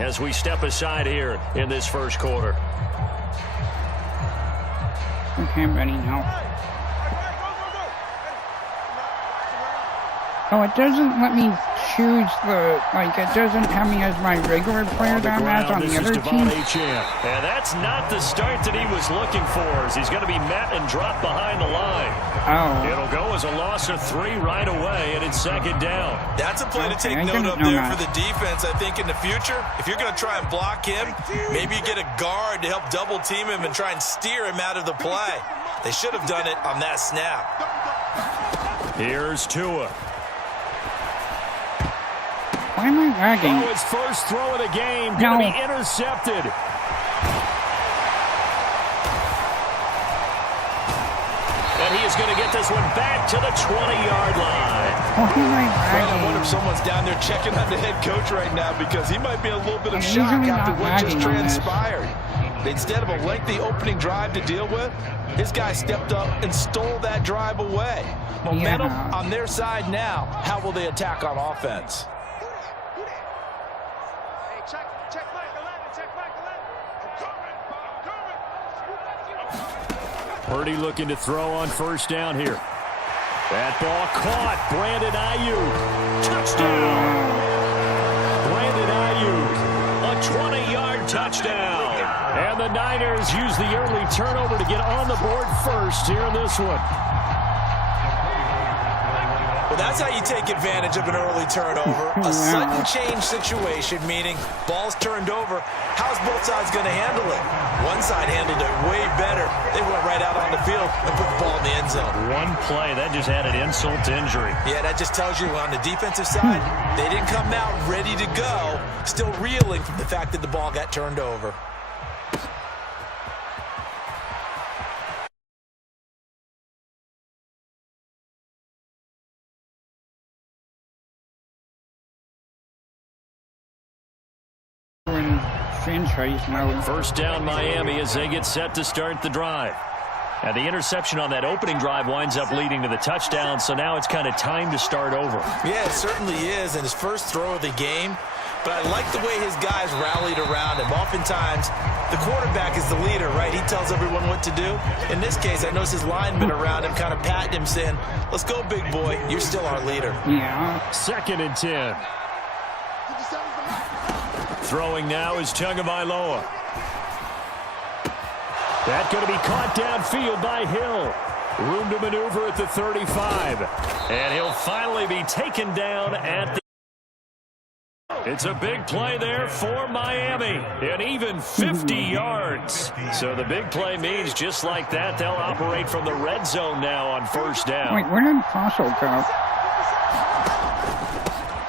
as we step aside here in this first quarter. Okay, I'm ready now. Oh, it doesn't let me choose the, it doesn't have me as my regular player that I'm as on the other team. And that's not the start that he was looking for, as he's going to be met and dropped behind the line. Oh. It'll go as a loss of 3 right away, and it's second down. That's a play to take note of there for the defense, I think, in the future. If you're going to try and block him, maybe you get a guard to help double team him and try and steer him out of the play. They should have done it on that snap. Here's Tua. Why am I lagging? Oh, his first throw of the game going to be intercepted. And he is going to get this one back to the 20-yard line. I wonder if someone's down there checking on the head coach right now, because he might be in a little bit of shock after what just transpired. Instead of a lengthy opening drive to deal with, his guy stepped up and stole that drive away. Momentum on their side now. How will they attack on offense? Purdy looking to throw on first down here. That ball caught. Brandon Ayuk. Touchdown. Brandon Ayuk. A 20-yard touchdown. And the Niners use the early turnover to get on the board first here in this one. Well, that's how you take advantage of an early turnover. A sudden change situation, meaning ball's turned over. How's both sides going to handle it? One side handled it way better. They went right out on the field and put the ball in the end zone. One play, that just added insult to injury. Yeah, that just tells you on the defensive side, they didn't come out ready to go, still reeling from the fact that the ball got turned over. First down Miami as they get set to start the drive. And the interception on that opening drive winds up leading to the touchdown, so now it's kind of time to start over. Yeah, it certainly is, and his first throw of the game. But I like the way his guys rallied around him. Oftentimes, the quarterback is the leader, right? He tells everyone what to do. In this case, I noticed his linemen around him kind of patting him, saying, "Let's go, big boy. You're still our leader." Yeah. 2nd and 10. Throwing now is Tagovailoa. That's going to be caught downfield by Hill. Room to maneuver at the 35. And he'll finally be taken down at the... It's a big play there for Miami. And even 50 yards. So the big play means just like that, they'll operate from the red zone now on first down. Wait, where did Fossil go?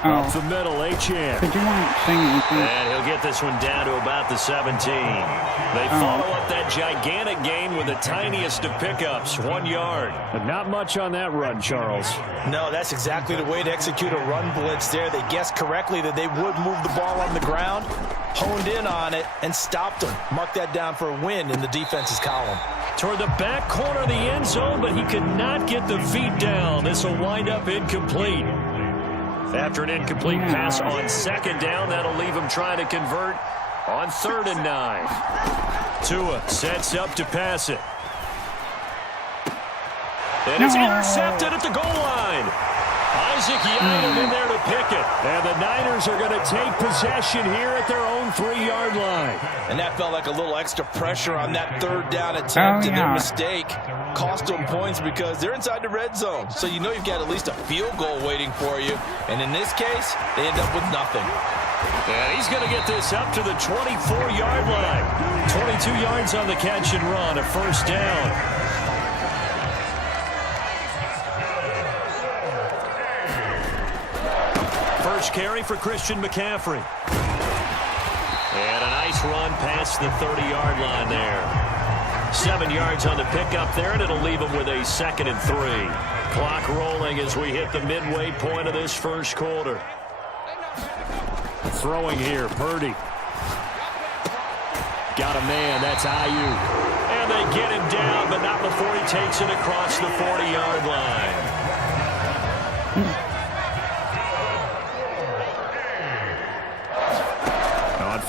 Up the middle, Achane. Did you want to say anything? And he'll get this one down to about the 17. They follow up that gigantic gain with the tiniest of pickups, 1 yard. But not much on that run, Charles. No, that's exactly the way to execute a run blitz there. They guessed correctly that they would move the ball on the ground, honed in on it, and stopped them. Mark that down for a win in the defense's column. Toward the back corner of the end zone, but he could not get the feet down. This will wind up incomplete. After an incomplete pass on second down, that'll leave him trying to convert on 3rd and 9. Tua sets up to pass it. And it's intercepted at the goal line. Isaac Yianum in there to pick it. And the Niners are going to take possession here at their own 3-yard line. And that felt like a little extra pressure on that 3rd down attempt, and their mistake cost them points because they're inside the red zone. So you know you've got at least a field goal waiting for you. And in this case, they end up with nothing. And he's going to get this up to the 24-yard line. 22 yards on the catch and run, a first down. First carry for Christian McCaffrey. And a nice run past the 30-yard line there. 7 yards on the pickup there, and it'll leave him with a 2nd and 3. Clock rolling as we hit the midway point of this first quarter. Throwing here, Purdy. Got a man, that's Ayuk. And they get him down, but not before he takes it across the 40-yard line.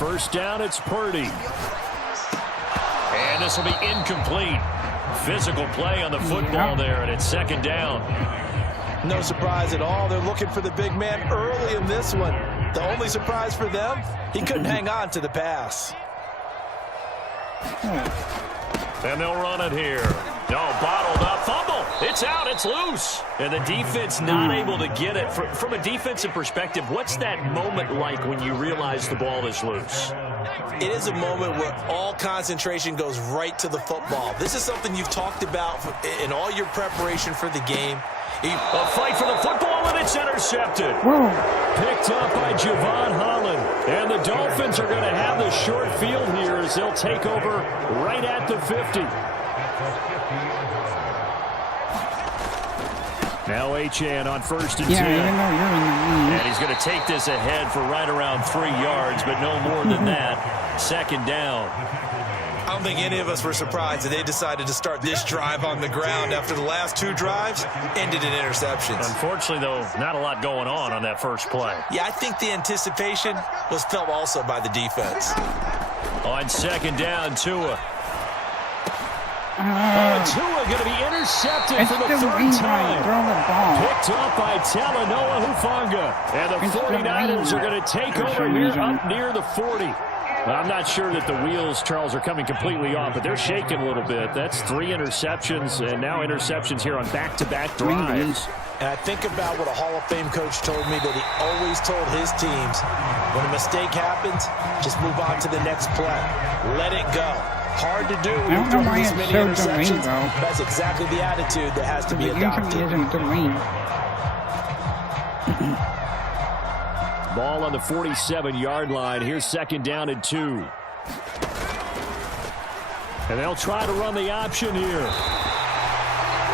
first down, it's Purdy. And this will be incomplete. Physical play on the football there, and it's second down. No surprise at all. They're looking for the big man early in this one. The only surprise for them, he couldn't hang on to the pass. And they'll run it here. No, bottled up. Fumble. It's out. It's loose. And the defense not able to get it. From a defensive perspective, what's that moment like when you realize the ball is loose? It is a moment where all concentration goes right to the football. This is something you've talked about in all your preparation for the game. A fight for the football, and it's intercepted. Whoa. Picked up by Javon Holland. And the Dolphins are going to have the short field here as they'll take over right at the 50. Now Achane on first and 10. Even though you're in the lead. And he's going to take this ahead for right around 3 yards, but no more than that. Second down. I don't think any of us were surprised that they decided to start this drive on the ground after the last 2 drives ended in interceptions. Unfortunately, though, not a lot going on that first play. Yeah, I think the anticipation was felt also by the defense. On second down, Tua. Tua going to be intercepted for the third time. Throw the ball. Picked up by Talanoa Hufanga. And the 49ers are going to take over here up near the 40. I'm not sure that the wheels, Charles, are coming completely off, but they're shaking a little bit. That's 3 interceptions, and now interceptions here on back-to-back drives. And I think about what a Hall of Fame coach told me that he always told his teams, when a mistake happens, just move on to the next play. Let it go. Hard to do when you're throwing these many interceptions. That's exactly the attitude that has to be adopted. Ball on the 47-yard line. Here's second down and 2. And they'll try to run the option here.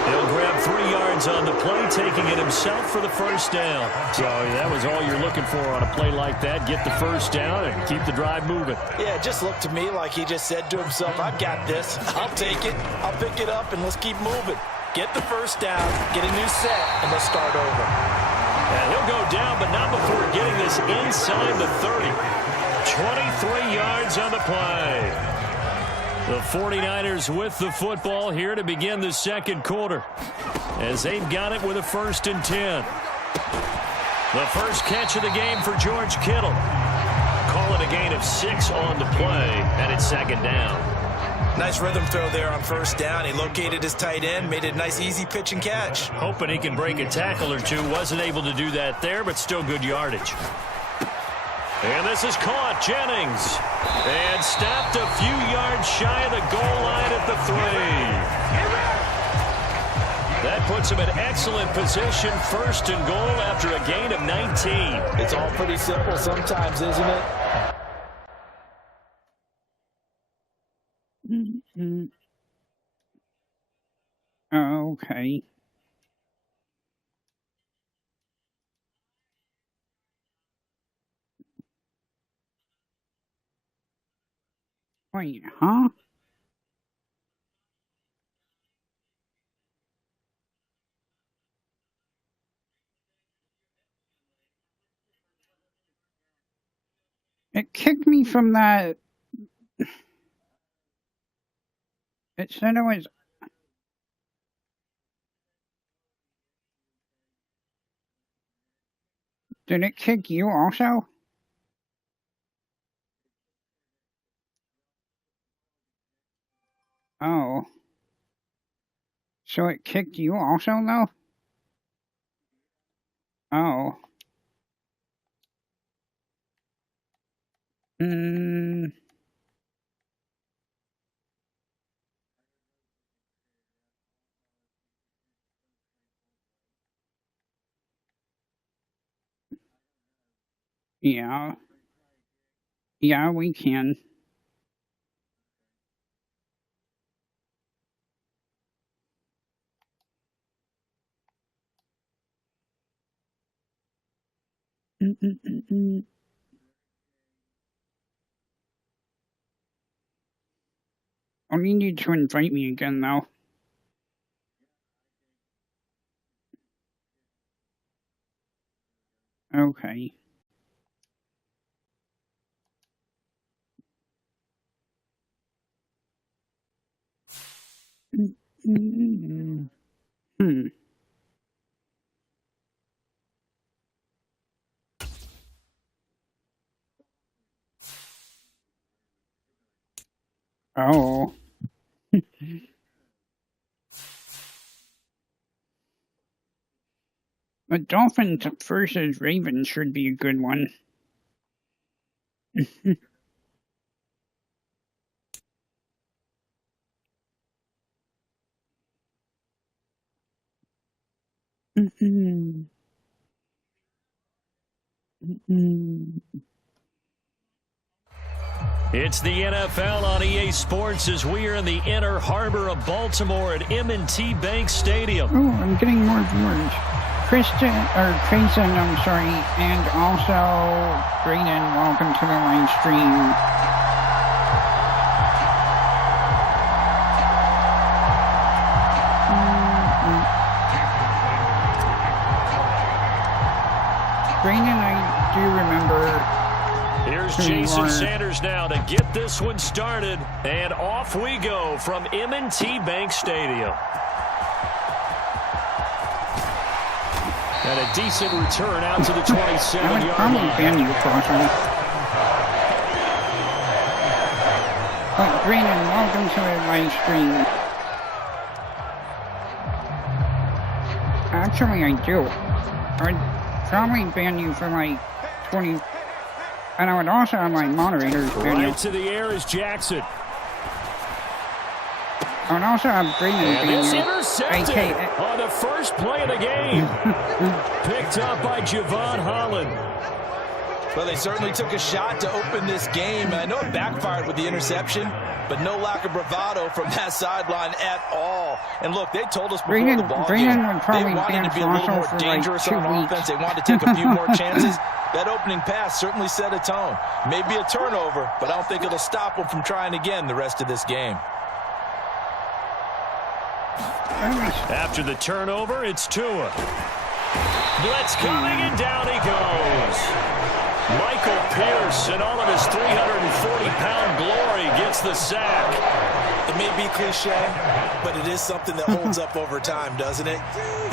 He'll grab 3 yards on the play, taking it himself for the first down. So that was all you're looking for on a play like that. Get the first down and keep the drive moving. Yeah, it just looked to me like he just said to himself, I've got this. I'll take it. I'll pick it up, and let's keep moving. Get the first down, get a new set, and let's start over. And he'll go down, but not before getting this inside the 30. 23 yards on the play. The 49ers with the football here to begin the second quarter, as they've got it with a 1st and 10. The first catch of the game for George Kittle. Call it a gain of 6 on the play, and it's second down. Nice rhythm throw there on first down. He located his tight end, made it a nice easy pitch and catch. Hoping he can break a tackle or two. Wasn't able to do that there, but still good yardage. And this is caught. Jennings. And stopped a few yards shy of the goal line at the 3. That puts him in excellent position. 1st and goal after a gain of 19. It's all pretty simple sometimes, isn't it? Okay. Wait, huh? It kicked me from that. It said it was. Did it kick you also? Oh. So it kicked you also, though? Oh. Yeah. Yeah, we can. Oh, you need to invite me again, though. Okay. Oh. The Dolphins versus Ravens should be a good one. It's the NFL on EA Sports as we are in the Inner Harbor of Baltimore at M&T Bank Stadium. Oh, I'm getting more viewers. Jason, I'm sorry, and also Brayden, welcome to the live stream. Brayden, I do remember. Here's Jason Sanders now to get this one started, and off we go from M&T Bank Stadium. And a decent return out to the 27-yard line. But Brandon, welcome to the live stream. Actually, I do. I'd probably ban you for like 20. And I would also have my moderators ban you. Right to the air is Jackson. I would also have Brandon ban you. Intercepted on the first play of the game. Picked up by Javon Holland. Well, they certainly took a shot to open this game. I know it backfired with the interception, but no lack of bravado from that sideline at all. And look, they told us before the ball game, they wanted to be a little more dangerous on offense. They wanted to take a few more chances. That opening pass certainly set a tone. Maybe a turnover, but I don't think it'll stop them from trying again the rest of this game. After the turnover, it's Tua. Blitz coming, and down he goes. Michael Pierce, in all of his 340-pound glory, gets the sack. It may be cliche, but it is something that holds up over time, doesn't it?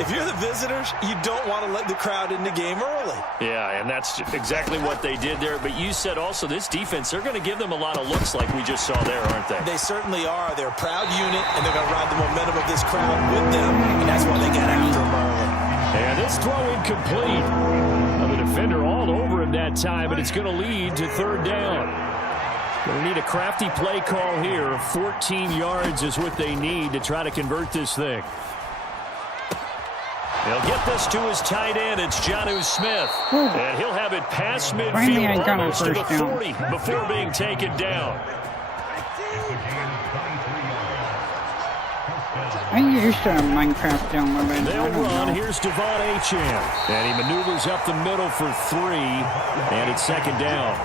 If you're the visitors, you don't want to let the crowd in the game early. Yeah, and that's exactly what they did there. But you said also this defense, they're going to give them a lot of looks like we just saw there, aren't they? They certainly are. They're a proud unit, and they're going to ride the momentum of this crowd with them, and that's why they got after them early. And this throw incomplete. Now the defender all over him that time, but it's going to lead to third down. Going to need a crafty play call here. 14 yards is what they need to try to convert this thing. He'll get this to his tight end. It's Jonnu Smith. And he'll have it past midfield almost to the 40 before being taken down. I used to have Minecraft downloaded. They'll run. Here's Devon Achane. And he maneuvers up the middle for 3. And it's second down.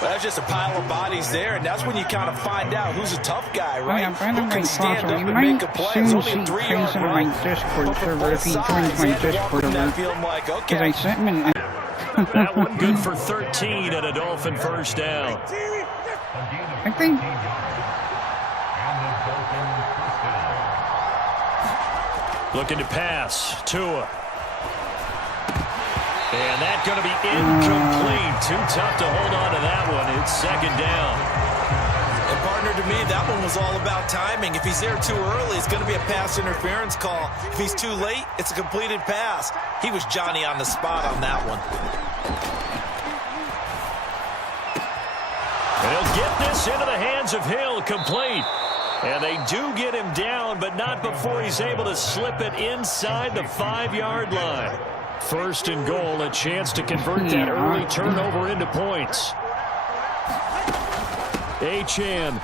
Well, that's just a pile of bodies there, and that's when you kind of find out who's a tough guy, right? Who can stand up and make a play. It's only a 3-yard run. My Discord server if he joins my Discord server. Because I sent him in. That one good for 13 and a Dolphin first down. I think. Looking to pass. Tua. And that's going to be incomplete. Too tough to hold on to that one. It's second down. And partner, to me, that one was all about timing. If he's there too early, it's going to be a pass interference call. If he's too late, it's a completed pass. He was Johnny on the spot on that one. And he'll get this into the hands of Hill, complete. And they do get him down, but not before he's able to slip it inside the 5-yard line. First and goal, a chance to convert that early turnover into points. Achane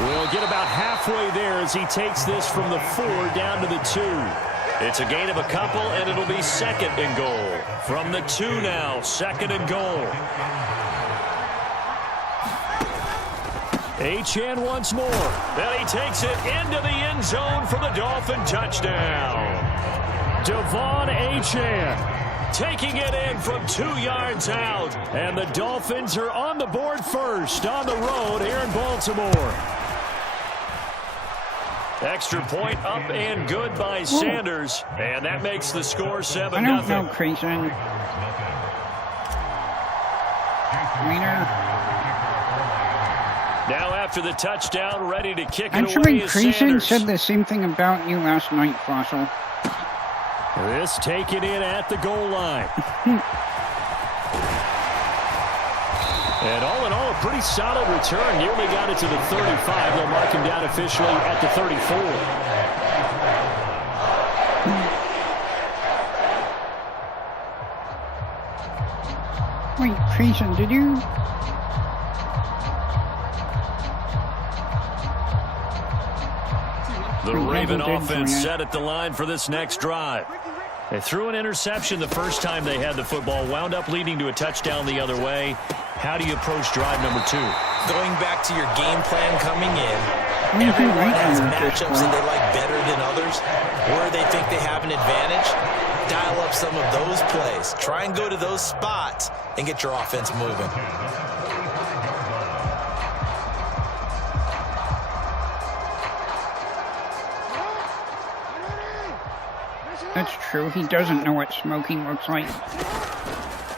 will get about halfway there as he takes this from the 4 down to the 2. It's a gain of a couple, and it'll be second and goal. From the 2 now, second and goal. Achane once more. Then he takes it into the end zone for the Dolphin touchdown. Devon Achane taking it in from 2 yards out. And the Dolphins are on the board first on the road here in Baltimore. Extra point up and good by Sanders. And that makes the score 7-0. I don't know, Creason. Wiener. Now after the touchdown, ready to kick it Actually, away is Creason Sanders. said the same thing about you last night, Fossil. This taken in at the goal line. And all in all, a pretty solid return. Nearly got it to the 35. They'll mark him down officially at the 34. Wait, Creason, did you... The Raven offense set at the line for this next drive. They threw an interception the first time they had the football, wound up leading to a touchdown the other way. How do you approach drive number 2? Going back to your game plan coming in, everyone has matchups that they like better than others. Where they think they have an advantage, dial up some of those plays. Try and go to those spots and get your offense moving. That's true. He doesn't know what smoking looks like.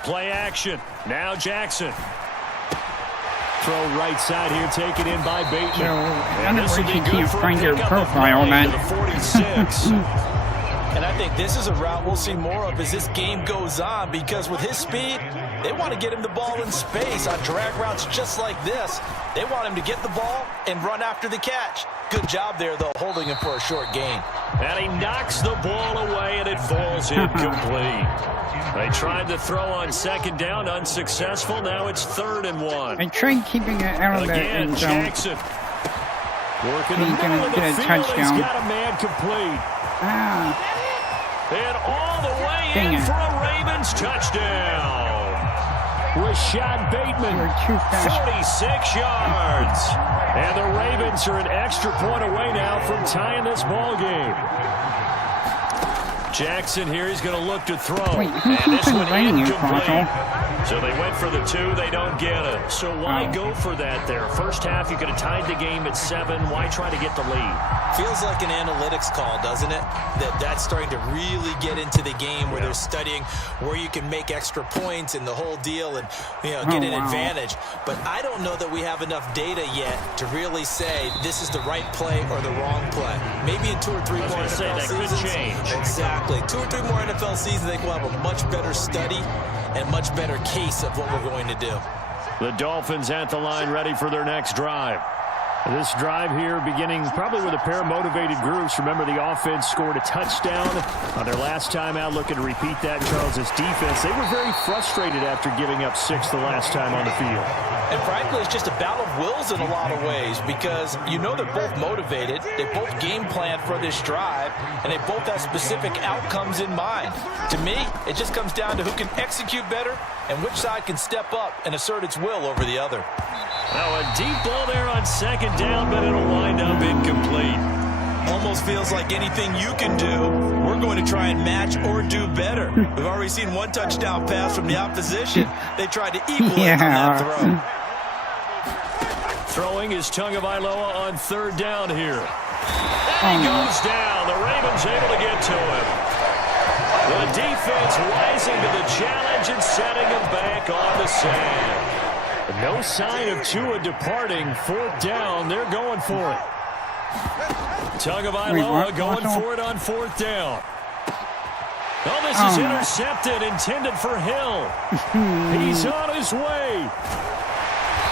Play action. Now Jackson. Throw right side here, taken in by Bateman. So, and this will be you good can't for find your profile, the man. 46. And I think this is a route we'll see more of as this game goes on, because with his speed, they want to get him the ball in space on drag routes just like this. They want him to get the ball and run after the catch. Good job there, though, holding him for a short gain. And he knocks the ball away, and it falls incomplete. They tried to throw on second down, unsuccessful. Now it's 3rd and 1. I tried keeping it out of the Again, end zone. Jackson. Working He's the middle of the gonna get a field. touchdown. He's got a man complete. And all the way Dang in it. for a Ravens touchdown. Rashad Bateman, You're too fast. 46 yards. And the Ravens are an extra point away now from tying this ball game. Jackson here, he's going to look to throw. Wait, who and keeps this one inviting you, incomplete. Fossil? So they went for the 2, they don't get it. So why go for that there? First half, you could have tied the game at 7. Why try to get the lead? Feels like an analytics call, doesn't it? That's starting to really get into the game where they're studying where you can make extra points and the whole deal and get an advantage. But I don't know that we have enough data yet to really say this is the right play or the wrong play. Maybe in 2 or 3 more NFL seasons. Could change. Exactly. 2 or 3 more NFL seasons, I think we'll have a much better study and much better case of what we're going to do. The Dolphins at the line, ready for their next drive. This drive here beginning probably with a pair of motivated groups. Remember, the offense scored a touchdown on their last time out. Looking to repeat that in Charles' defense. They were very frustrated after giving up 6 the last time on the field. And frankly, it's just a battle of wills in a lot of ways, because they're both motivated. They both game plan for this drive, and they both have specific outcomes in mind. To me, it just comes down to who can execute better and which side can step up and assert its will over the other. Now a deep ball there on second down, but it'll wind up incomplete. Almost feels like anything you can do, we're going to try and match or do better. We've already seen 1 touchdown pass from the opposition. They tried to equalize on that throw. Throwing is Tagovailoa on 3rd down here. And he goes down. The Ravens able to get to him. The defense rising to the challenge and setting him back on the sand. No sign of Tua departing. 4th down. They're going for it. Tagovailoa going for it on 4th down. Oh, this is intercepted, intended for Hill. He's on his way.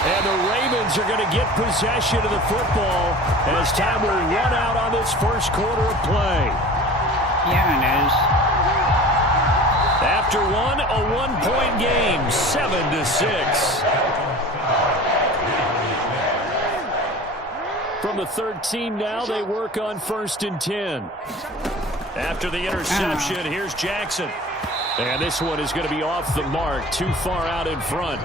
And the Ravens are going to get possession of the football as time will run out on this first quarter of play. Yeah, it is. After one, a 1-point game, 7-6. From the 13 now, they work on 1st and 10. After the interception, here's Jackson. And this one is going to be off the mark, too far out in front.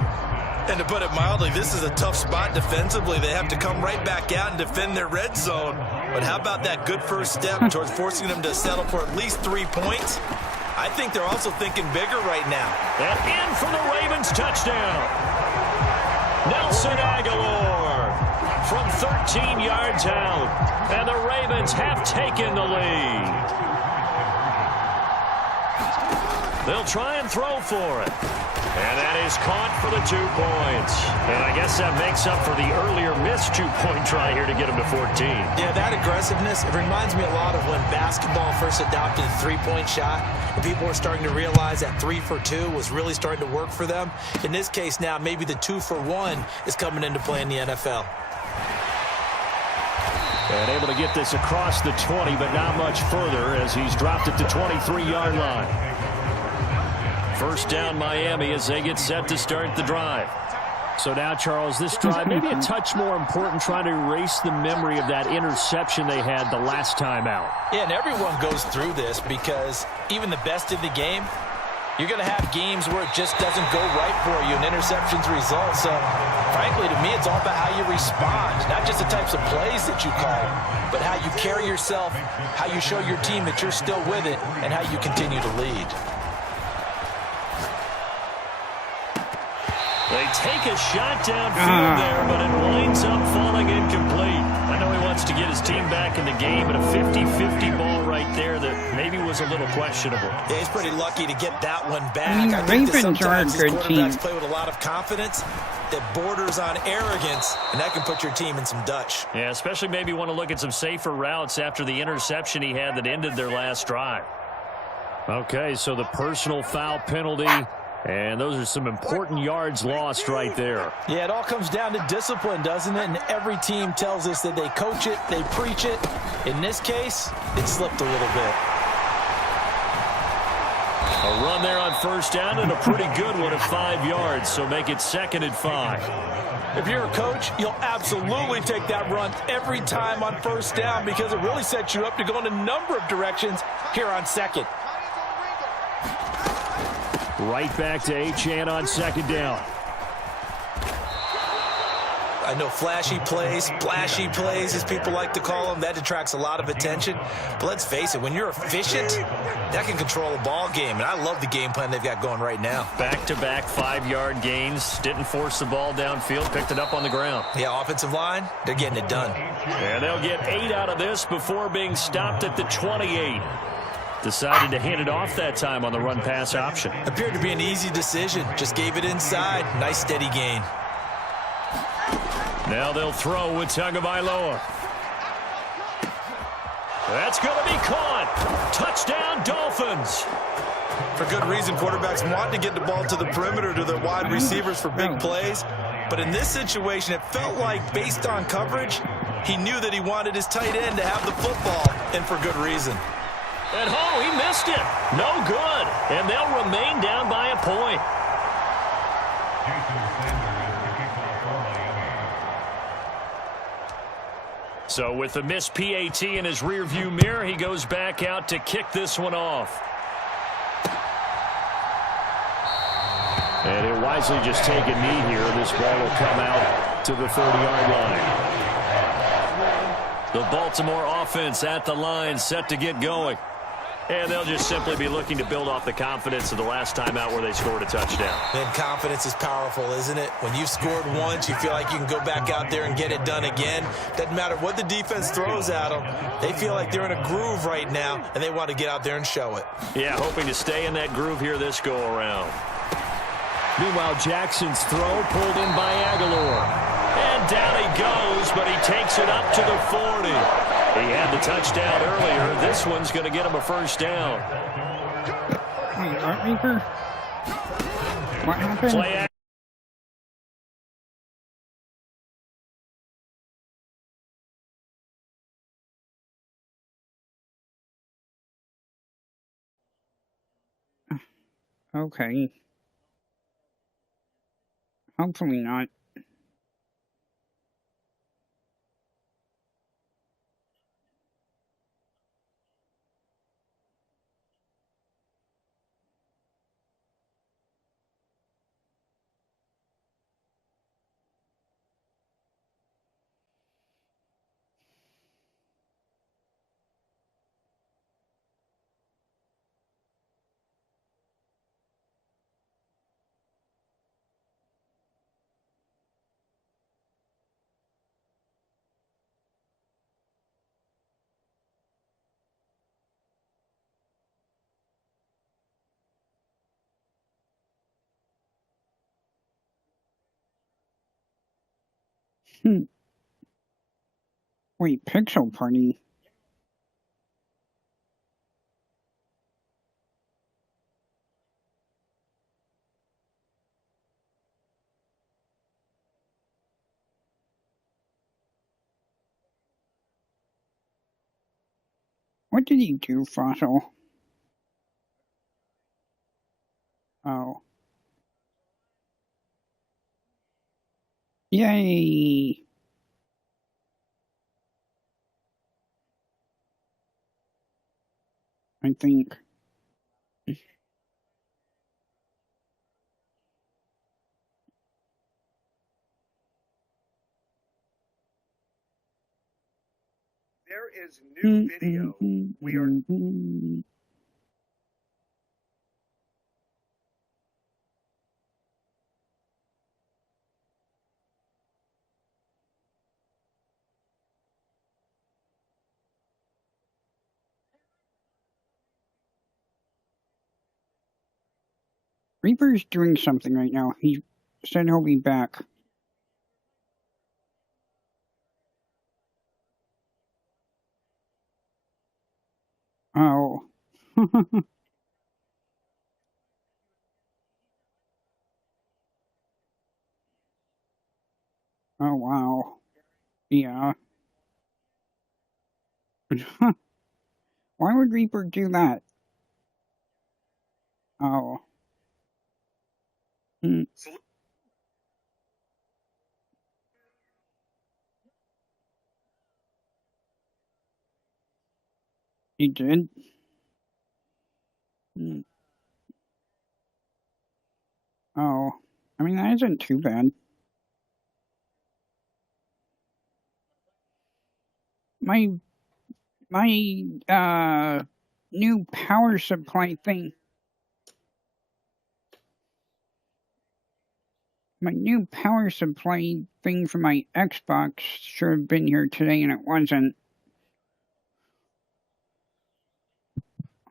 And to put it mildly, this is a tough spot defensively. They have to come right back out and defend their red zone. But how about that good first step towards forcing them to settle for at least 3 points? I think they're also thinking bigger right now. And in for the Ravens touchdown. Nelson Aguilar. from 13 yards out. And the Ravens have taken the lead. They'll try and throw for it. And that is caught for the 2 points. And I guess that makes up for the earlier missed 2-point try here to get him to 14. Yeah, that aggressiveness, it reminds me a lot of when basketball first adopted the 3-point shot. And people were starting to realize that 3 for 2 was really starting to work for them. In this case now, maybe the 2 for 1 is coming into play in the NFL. And able to get this across the 20, but not much further as he's dropped it to 23-yard line. First down Miami as they get set to start the drive. So now, Charles, this drive maybe a touch more important, trying to erase the memory of that interception they had the last time out. Yeah, and everyone goes through this because even the best in the game, you're going to have games where it just doesn't go right for you and interceptions result. So, frankly, to me, it's all about how you respond, not just the types of plays that you call, but how you carry yourself, how you show your team that you're still with it, and how you continue to lead. They take a shot downfield there, but it winds up falling incomplete. I know he wants to get his team back in the game, but a 50-50 ball right there that maybe was a little questionable. Yeah, he's pretty lucky to get that one back. I think that sometimes these quarterbacks play with a lot of confidence that borders on arrogance, and that can put your team in some Dutch. Yeah, especially maybe want to look at some safer routes after the interception he had that ended their last drive. Okay, so the personal foul penalty. And those are some important yards lost right there. Yeah, it all comes down to discipline, doesn't it? And every team tells us that they coach it, they preach it. In this case, it slipped a little bit. A run there on first down and a pretty good one at 5 yards, so make it 2nd and 5. If you're a coach, you'll absolutely take that run every time on first down because it really sets you up to go in a number of directions here on 2nd. Right back to Achane on 2nd down. I know flashy plays, splashy plays, as people like to call them, that detracts a lot of attention. But let's face it, when you're efficient, that can control a ball game. And I love the game plan they've got going right now. Back-to-back 5-yard gains. Didn't force the ball downfield. Picked it up on the ground. Yeah, offensive line, they're getting it done. And they'll get 8 out of this before being stopped at the 28. Decided to hand it off that time on the run-pass option. Appeared to be an easy decision. Just gave it inside. Nice, steady gain. Now they'll throw with Tagovailoa. That's going to be caught. Touchdown, Dolphins. For good reason, quarterbacks want to get the ball to the perimeter to their wide receivers for big plays. But in this situation, it felt like, based on coverage, he knew that he wanted his tight end to have the football, and for good reason. And he missed it. No good. And they'll remain down by a point. So with the missed PAT in his rearview mirror, he goes back out to kick this one off. And he'll wisely just take a knee here. This ball will come out to the 30-yard line. The Baltimore offense at the line, set to get going. And they'll just simply be looking to build off the confidence of the last time out where they scored a touchdown. And confidence is powerful, isn't it? When you've scored once, you feel like you can go back out there and get it done again. Doesn't matter what the defense throws at them. They feel like they're in a groove right now, and they want to get out there and show it. Yeah, hoping to stay in that groove here this go-around. Meanwhile, Jackson's throw pulled in by Aguilar. And down he goes, but he takes it up to the 40. He had the touchdown earlier. This one's going to get him a first down. Wait, Soulreaper? What happened? Play Okay. Hopefully not. Wait, Pixel Party? What did he do, Fossil? Oh. Yay! I think. There is new video. We are. Reaper's doing something right now. He said he'll be back. Oh. Oh, wow. Yeah. Why would Reaper do that? Oh. Hmm. He did? Hmm. Oh. I mean, that isn't too bad. My new power supply thing. My new power supply thing for my Xbox should have been here today and it wasn't.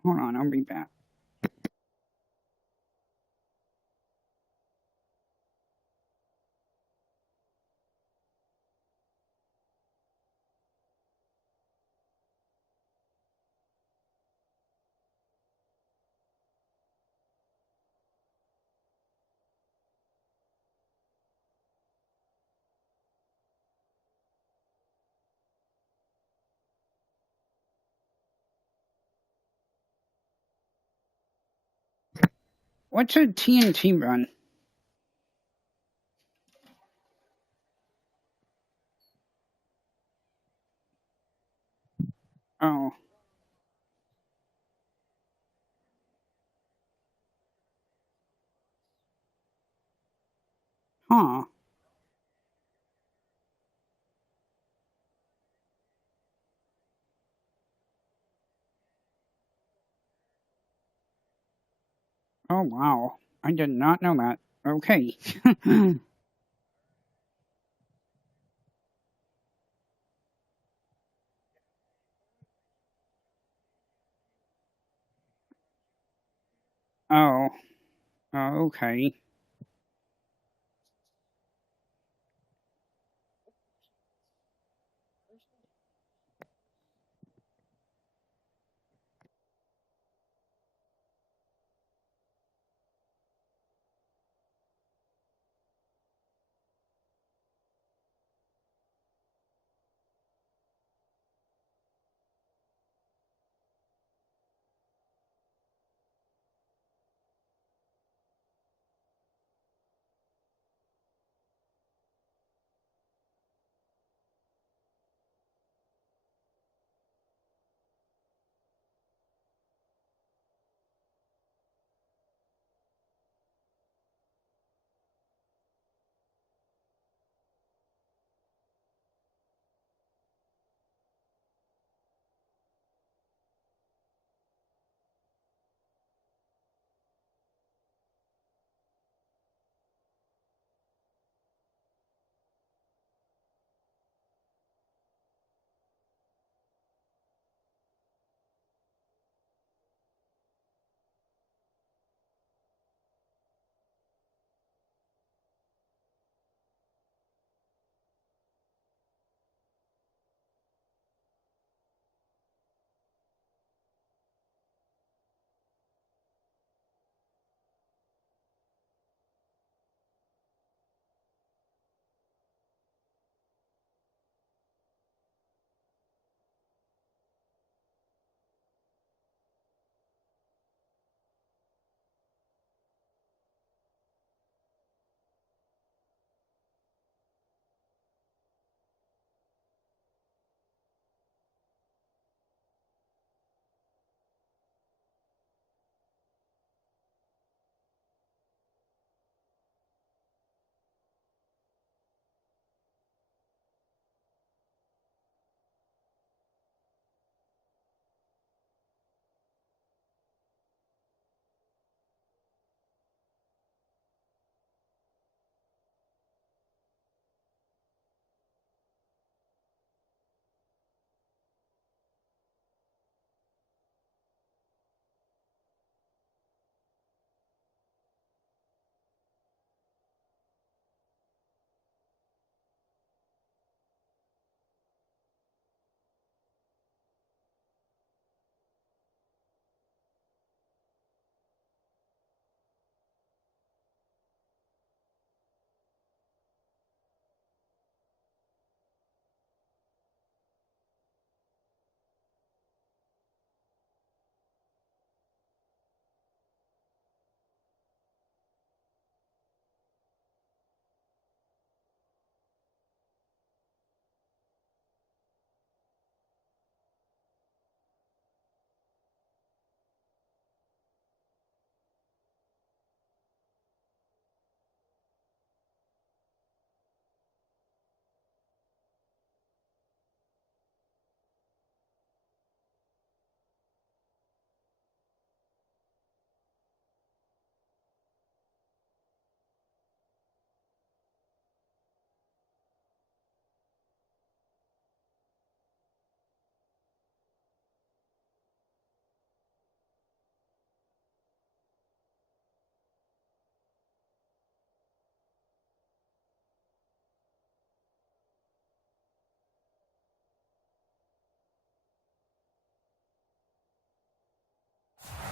Hold on, I'll be back. What's a TNT run? Oh. Huh. Oh, wow. I did not know that. Okay. Oh. Oh, okay.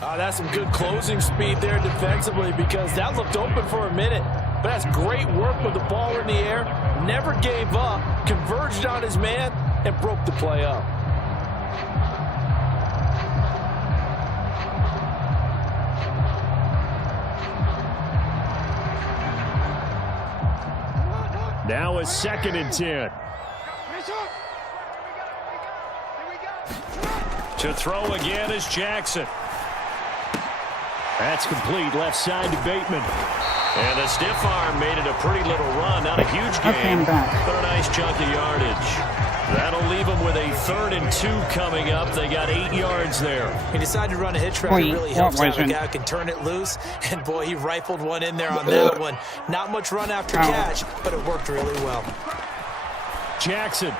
That's some good closing speed there defensively because that looked open for a minute. But that's great work with the ball in the air. Never gave up, converged on his man, and broke the play up. Now a 2nd and 10. To throw again is Jackson. That's complete left side to Bateman. And the stiff arm made it a pretty little run. Not a huge gain, but a nice chunk of yardage. That'll leave them with a 3rd and 2 coming up. They got 8 yards there. He decided to run a hitch route. It really helps out a guy who can turn it loose. And, boy, he rifled one in there on that one. Not much run after catch, but it worked really well. Jackson.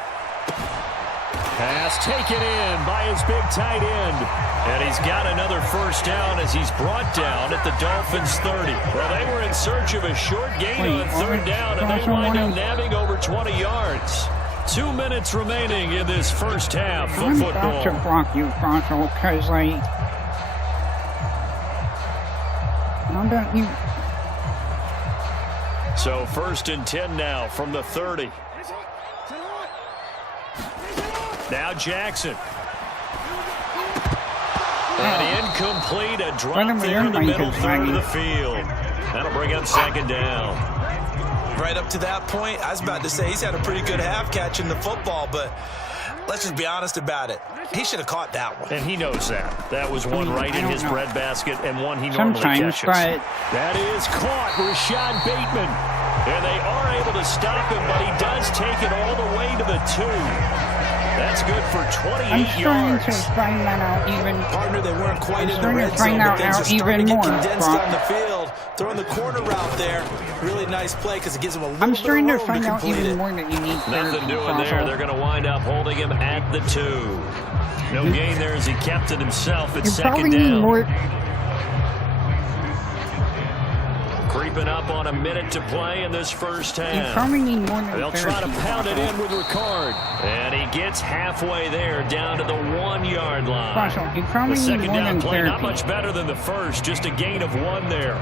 Pass taken in by his big tight end. And he's got another 1st down as he's brought down at the Dolphins' 30. Well, they were in search of a short gain on 3rd down, and they wind up nabbing over 20 yards. 2 minutes remaining in this first half of football. I'm about to block you, Bronco, because how about you? So 1st and 10 now from the 30. Now Jackson. And incomplete, a drop there in the middle third of the field. That'll bring up 2nd down. Right up to that point, I was about to say he's had a pretty good half catching the football, but let's just be honest about it. He should have caught that one. And he knows that. That was one right in his breadbasket and one he normally catches. But that is caught, Rashad Bateman. And they are able to stop him, but he does take it all the way to the 2. That's good for 28 yards. I'm trying to find that out even. Partner, they weren't quite in the red zone, but things are starting to get condensed on the field. Throwing the corner route there. Really nice play because it gives him a little bit of room to complete it. I'm starting to find out even more that you need. Nothing doing there. They're going to wind up holding him at the 2. No gain there as he kept it himself at 2nd down. Creeping up on a minute to play in this first half. You probably need more than They'll try to pound it in with Ricard. And he gets halfway there down to the 1-yard line. The 2nd down play, not much better than the first. Just a gain of 1 there.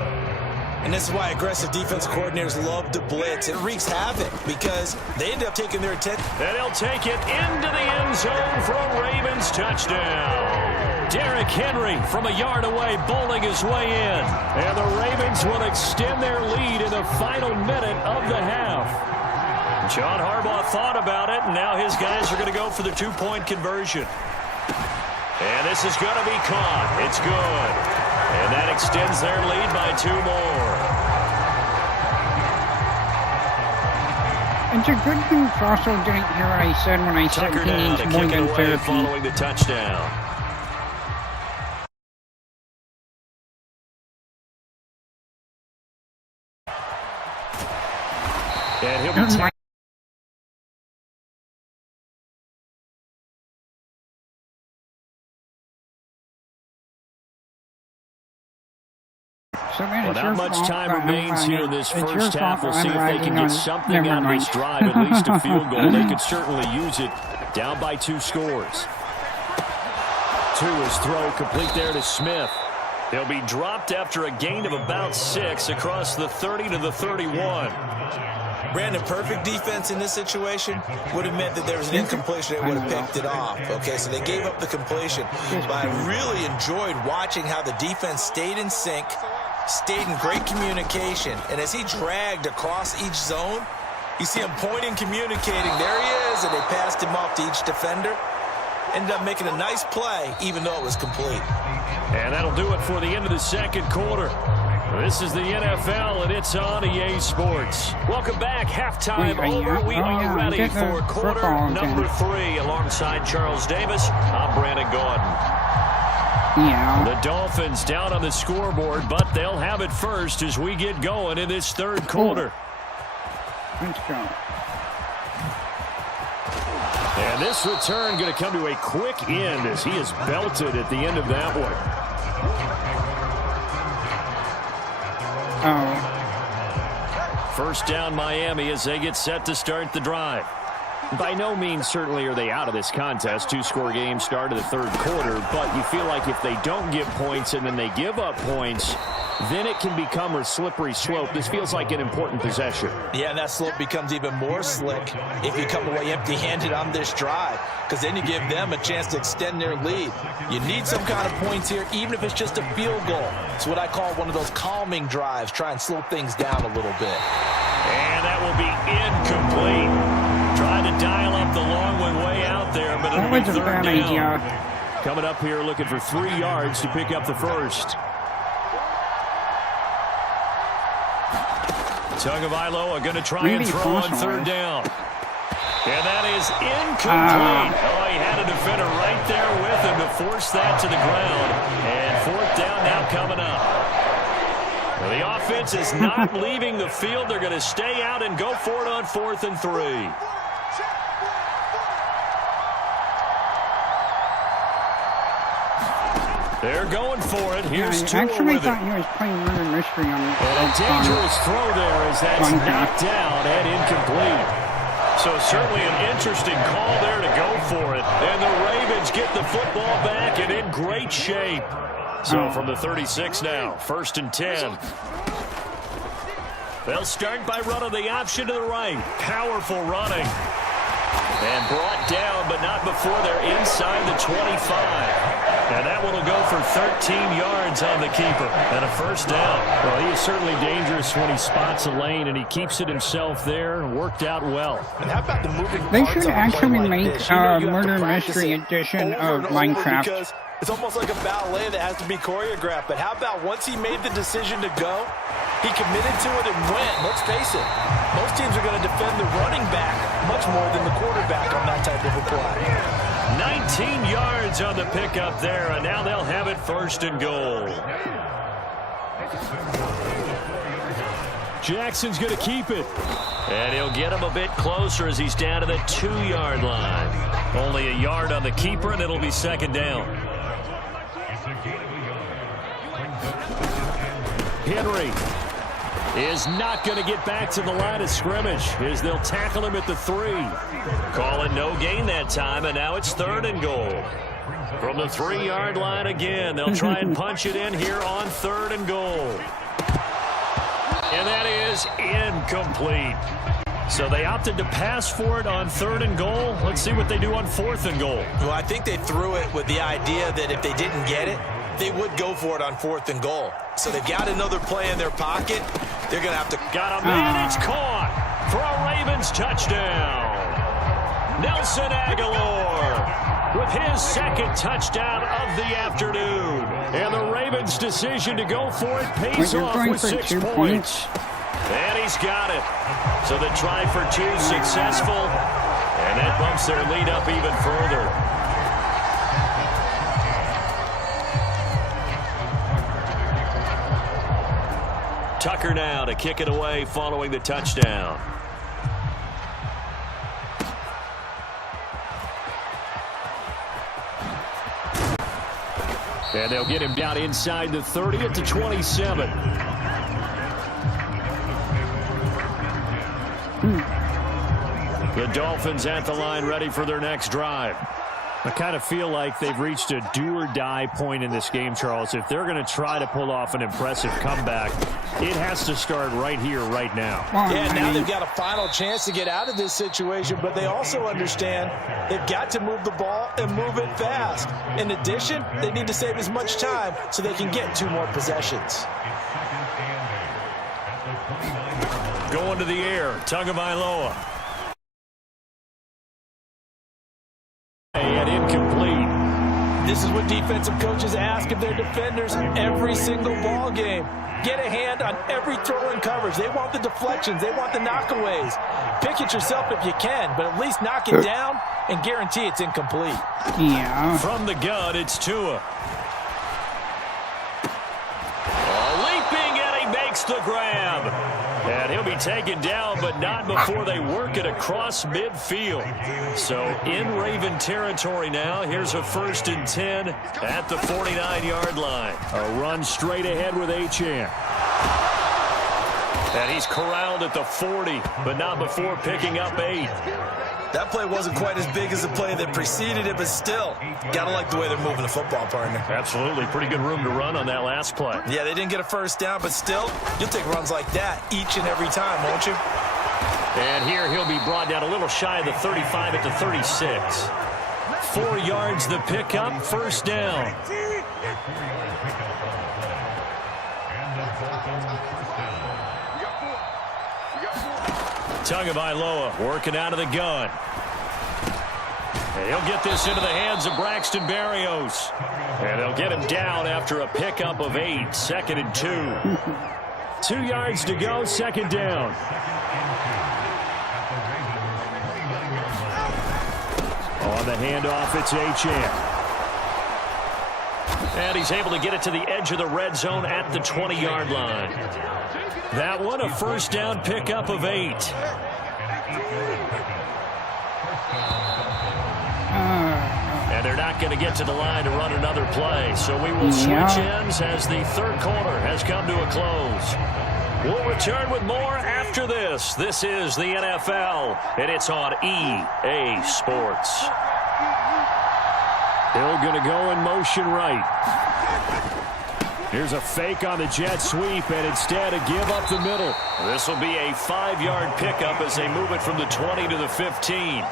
And this is why aggressive defense coordinators love to blitz. It wreaks havoc because they end up taking their attention. And he'll take it into the end zone for a Ravens touchdown. Derrick Henry from a yard away bowling his way in. And the Ravens will extend their lead in the final minute of the half. John Harbaugh thought about it, and now his guys are going to go for the 2-point conversion. And this is going to be caught. It's good. And that extends their lead by 2 more. It's a good thing Fossil didn't hear what I said when I said he needs more than therapy. Following the touchdown. And he'll be well, not much time remains here in this first half. We'll see if they can get something out of this drive, at least a field goal. They could certainly use it. Down by 2 scores. 2 is throw complete there to Smith. He'll be dropped after a gain of about 6 across the 30 to the 31. Brandon, perfect defense in this situation would have meant that there was an incompletion that would have picked it off. Okay, so they gave up the completion. But I really enjoyed watching how the defense stayed in sync, stayed in great communication. And as he dragged across each zone, you see him pointing, communicating. There he is, and they passed him off to each defender. Ended up making a nice play, even though it was complete. And that'll do it for the end of the second quarter. This is the NFL, and it's on EA Sports. Welcome back. Halftime over. We are ready for quarter number 3. Alongside Charles Davis, I'm Brandon Gordon. The Dolphins down on the scoreboard, but they'll have it first as we get going in this third quarter. Let's go. And this return going to come to a quick end as he is belted at the end of that one. First down Miami as they get set to start the drive. By no means certainly are they out of this contest. Two-score game start of the third quarter, but you feel like if they don't get points and then they give up points, then it can become a slippery slope. This feels like an important possession. Yeah, and that slope becomes even more slick if you come away empty-handed on this drive, because then you give them a chance to extend their lead. You need some kind of points here, even if it's just a field goal. It's what I call one of those calming drives. Try and slow things down a little bit. And that will be incomplete. Trying to dial up the long one way out there, but it'll be third down. Coming up here looking for 3 yards to pick up the first. Tagovailoa going to try and throw on third down. And that is incomplete. Oh, he had a defender right there with him to force that to the ground. And fourth down now coming up. Well, the offense is not leaving the field. They're going to stay out and go for it on 4th and 3. They're going for it. Here's Tua with it. I actually thought he was playing murder mystery on the a dangerous throw there as that's knocked down and incomplete. So certainly an interesting call there to go for it. And the Ravens get the football back and in great shape. So from the 36 now, 1st and 10. They'll start by running the option to the right. Powerful running. And brought down, but not before they're inside the 25. And that one will go for 13 yards on the keeper and a first down. Well, he is certainly dangerous when he spots a lane, and he keeps it himself there and worked out well. And how about the moving They parts should on a play actually like make this? You know, Murder Mystery Edition of Minecraft. Because it's almost like a ballet that has to be choreographed. But how about once he made the decision to go, he committed to it and went. Let's face it, most teams are going to defend the running back much more than the quarterback on that type of a play. 19 yards on the pickup there, and now they'll have it 1st and goal. Jackson's going to keep it. And he'll get him a bit closer as he's down to the 2-yard line. Only a yard on the keeper, and it'll be 2nd down. Henry is not going to get back to the line of scrimmage as they'll tackle him at the 3. Call it no gain that time, and now it's 3rd and goal. From the 3-yard line again, they'll try and punch it in here on 3rd and goal. And that is incomplete. So they opted to pass for it on 3rd and goal. Let's see what they do on 4th and goal. Well, I think they threw it with the idea that if they didn't get it, they would go for it on 4th and goal. So they've got another play in their pocket. They're going to have to... Got a man, it's caught for a Ravens touchdown. Nelson Aguilar with his 2nd touchdown of the afternoon. And the Ravens' decision to go for it pays off with 6 points. And he's got it. So the try for 2 successful. And that bumps their lead up even further. Tucker now to kick it away following the touchdown. And they'll get him down inside the 30 at the 27. The Dolphins at the line ready for their next drive. I kind of feel like they've reached a do-or-die point in this game, Charles. If they're going to try to pull off an impressive comeback, it has to start right here, right now. Yeah, now they've got a final chance to get out of this situation, but they also understand they've got to move the ball and move it fast. In addition, they need to save as much time so they can get 2 more possessions. Going to the air, Tagovailoa. And incomplete. This is what defensive coaches ask of their defenders every single ball game. Get a hand on every throw in coverage. They want the deflections. They want the knockaways. Pick it yourself if you can, but at least knock it down and guarantee it's incomplete. Yeah. From the gun, it's Tua. Leaping, and he makes the grab. And he'll be taken down, but not before they work it across midfield. So in Raven territory now. Here's a 1st and 10 at the 49-yard line. A run straight ahead with Achane. And he's corralled at the 40, but not before picking up 8. That play wasn't quite as big as the play that preceded it, but still, got to like the way they're moving the football, partner. Absolutely. Pretty good room to run on that last play. Yeah, they didn't get a first down, but still, you'll take runs like that each and every time, won't you? And here he'll be brought down a little shy of the 35 at the 36. 4 yards the pickup, first down. Tagovailoa working out of the gun. And he'll get this into the hands of Braxton Berrios. And they'll get him down after a pickup of 8, 2nd and 2. 2 yards to go, second down. On the handoff, it's Achane. And he's able to get it to the edge of the red zone at the 20-yard line. That one, a first down pickup of 8. And they're not going to get to the line to run another play. So we will switch ends as the third quarter has come to a close. We'll return with more after this. This is the NFL, and it's on EA Sports. Hill going to go in motion right. Here's a fake on the jet sweep, and instead a give up the middle. This will be a 5-yard pickup as they move it from the 20 to the 15.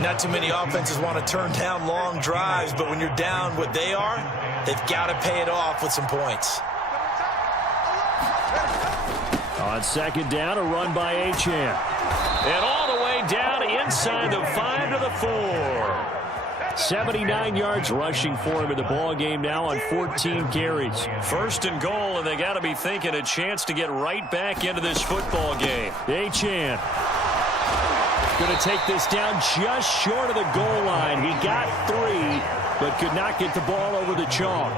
Not too many offenses want to turn down long drives, but when you're down what they are, they've got to pay it off with some points. On second down, a run by Achane. And all the way down inside the 5 to the 4. 79 yards rushing for him in the ball game now on 14 carries. First and goal, and they got to be thinking a chance to get right back into this football game. Achane going to take this down just short of the goal line. He got 3, but could not get the ball over the chalk.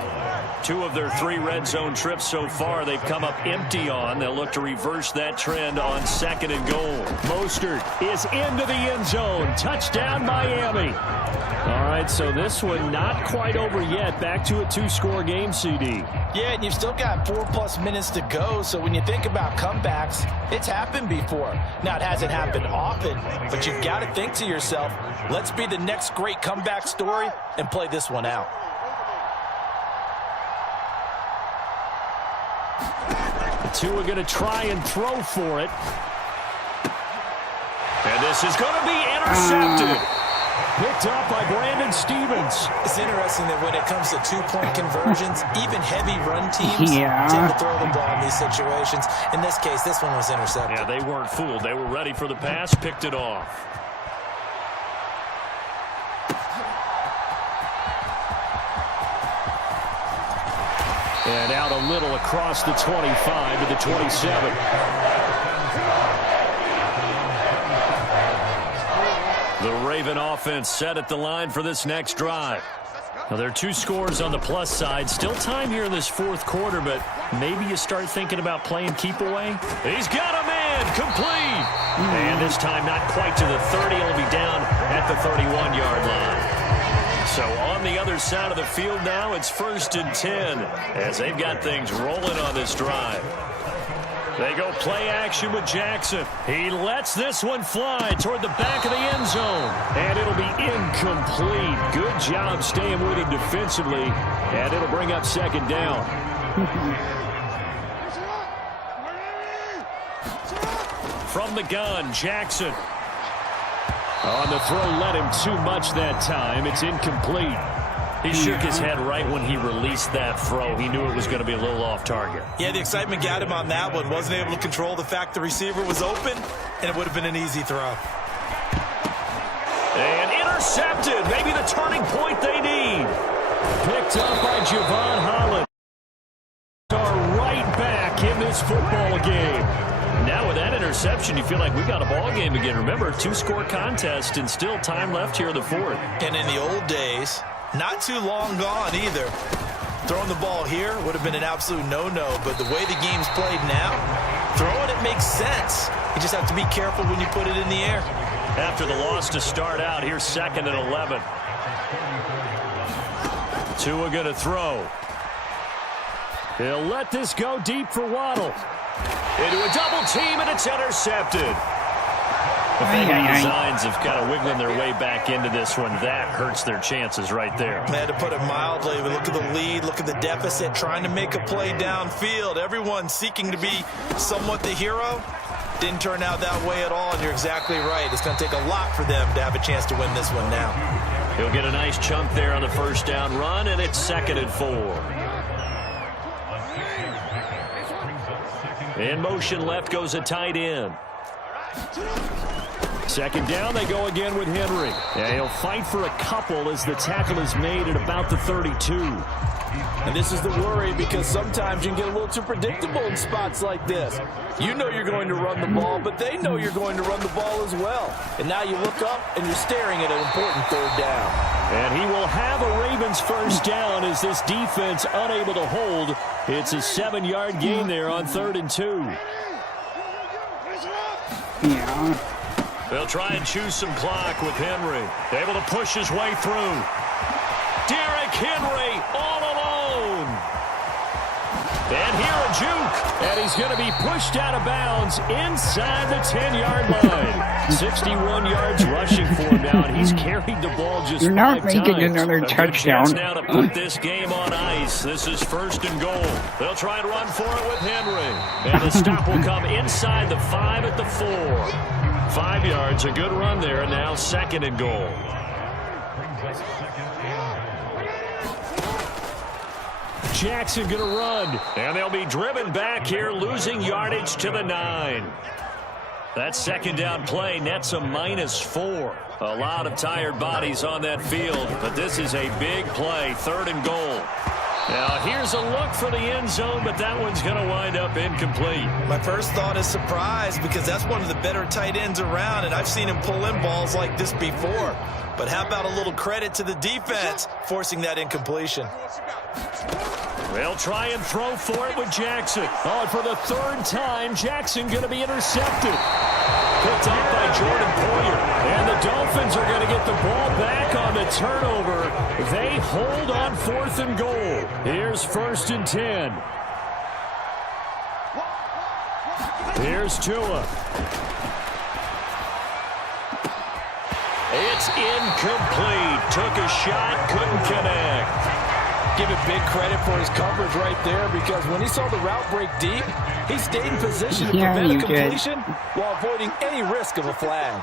2 of their 3 red zone trips so far they've come up empty on. They'll look to reverse that trend on second and goal. Mostert is into the end zone. Touchdown, Miami. All right, so this one not quite over yet. Back to a 2-score game, CD. Yeah, and you've still got 4+ minutes to go, so when you think about comebacks, it's happened before. Now, it hasn't happened often, but you've got to think to yourself, let's be the next great comeback story and play this one out. The 2 are going to try and throw for it. And this is going to be intercepted. Picked up by Brandon Stevens. It's interesting that when it comes to 2-point conversions, even heavy run teams tend to throw the ball in these situations. In this case, this one was intercepted. Yeah, they weren't fooled. They were ready for the pass, picked it off. And out a little across the 25 to the 27. The Raven offense set at the line for this next drive. Now, there are 2 scores on the plus side. Still time here in this fourth quarter, but maybe you start thinking about playing keep away. He's got a man, complete. And this time not quite to the 30. He'll be down at the 31-yard line. So on the other side of the field now, it's 1st and 10 as they've got things rolling on this drive. They go play action with Jackson. He lets this one fly toward the back of the end zone. And it'll be incomplete. Good job staying with him defensively. And it'll bring up second down. From the gun, Jackson. On the throw, let him too much that time. It's incomplete. He shook his head right when he released that throw. He knew it was going to be a little off target. Yeah, the excitement got him on that one. Wasn't able to control the fact the receiver was open, and it would have been an easy throw. And intercepted. Maybe the turning point they need. Picked up by Javon Holland. Are right back in this football game. Now with that interception, you feel like we got a ball game again. Remember, 2-score contest and still time left here in the fourth. And in the old days, not too long gone either. Throwing the ball here would have been an absolute no-no, but the way the game's played now, throwing it makes sense. You just have to be careful when you put it in the air. After the loss to start out, here's 2nd and 11. Tua going to throw. He'll let this go deep for Waddle. Into a double team, and it's intercepted. If they have designs of kind of wiggling their way back into this one, that hurts their chances right there. I had to put it mildly. But look at the lead, look at the deficit, trying to make a play downfield. Everyone seeking to be somewhat the hero. Didn't turn out that way at all, and you're exactly right. It's going to take a lot for them to have a chance to win this one now. He'll get a nice chunk there on the first down run, and it's 2nd and 4. In motion left goes a tight end. 2nd down, they go again with Henry. Yeah, he'll fight for a couple as the tackle is made at about the 32. And this is the worry, because sometimes you can get a little too predictable in spots like this. You know you're going to run the ball, but they know you're going to run the ball as well. And now you look up and you're staring at an important 3rd down. And he will have a Ravens first down as this defense unable to hold. It's a 7-yard gain there on 3rd and 2. Yeah. They'll try and choose some clock with Henry. Able to push his way through. Derrick Henry all alone. And here a juke. And he's going to be pushed out of bounds inside the 10-yard line. 61 yards rushing for him now, and he's carried the ball just 5 times. You're not making another touchdown. Now to put this game on ice. This is 1st and goal. They'll try and run for it with Henry. And the stop will come inside the 5 at the 4. 5 yards, a good run there, and now 2nd and goal. Jackson going to run, and they'll be driven back here, losing yardage to the 9. That 2nd down play nets a -4. A lot of tired bodies on that field, but this is a big play, 3rd and goal. Now, here's a look for the end zone, but that one's going to wind up incomplete. My first thought is surprise, because that's one of the better tight ends around, and I've seen him pull in balls like this before. But how about a little credit to the defense forcing that incompletion? They'll try and throw for it with Jackson. Oh, and for the 3rd time, Jackson going to be intercepted. Picked off by Jordan Poyer. And the Dolphins are going to get the ball back on the turnover. They hold on 4th and goal. Here's 1st and 10. Here's Tua. It's incomplete. Took a shot, couldn't connect. Give it big credit for his coverage right there, because when he saw the route break deep, he stayed in position to prevent a completion while avoiding any risk of a flag.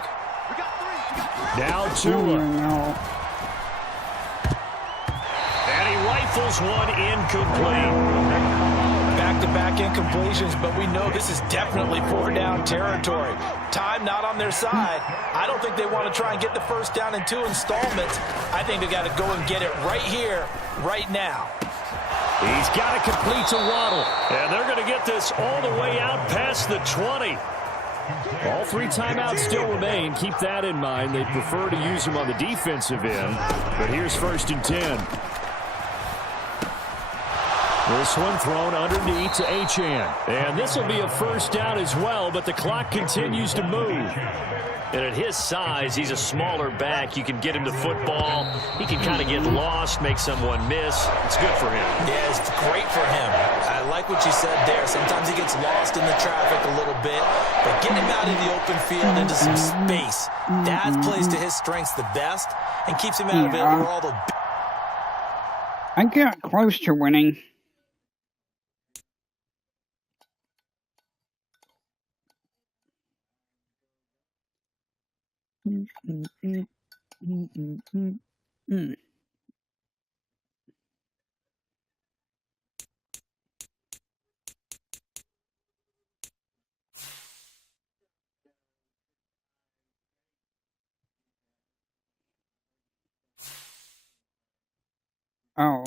Now Tua. And he rifles one incomplete. Back-to-back incompletions, but we know this is definitely 4th down territory. Time not on their side. I don't think they want to try and get the first down in 2 installments. I think they got to go and get it right here, right now. He's got to complete to Waddle. And they're going to get this all the way out past the 20. All 3 timeouts still remain. Keep that in mind. They prefer to use them on the defensive end. But here's 1st and 10. This one thrown underneath to Achane. And this will be a first down as well, but the clock continues to move. And at his size, he's a smaller back. You can get him to football. He can kind of get lost, make someone miss. It's good for him. Yeah, it's great for him. I like what you said there. Sometimes he gets lost in the traffic a little bit, but get him out in the open field into some space. That plays to his strengths the best and keeps him out of it where all the... I got close to winning. Oh.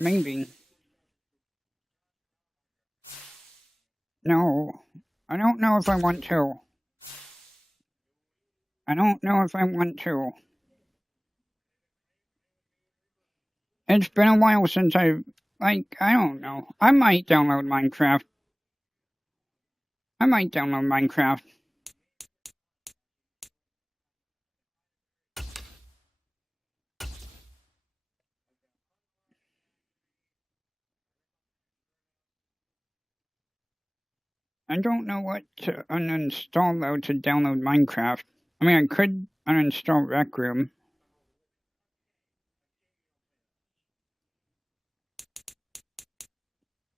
Maybe. No. I don't know if I want to. I don't know if I want to. It's been a while since I don't know. I might download Minecraft. I don't know what to uninstall, though, to download Minecraft. I mean, I could uninstall Rec Room.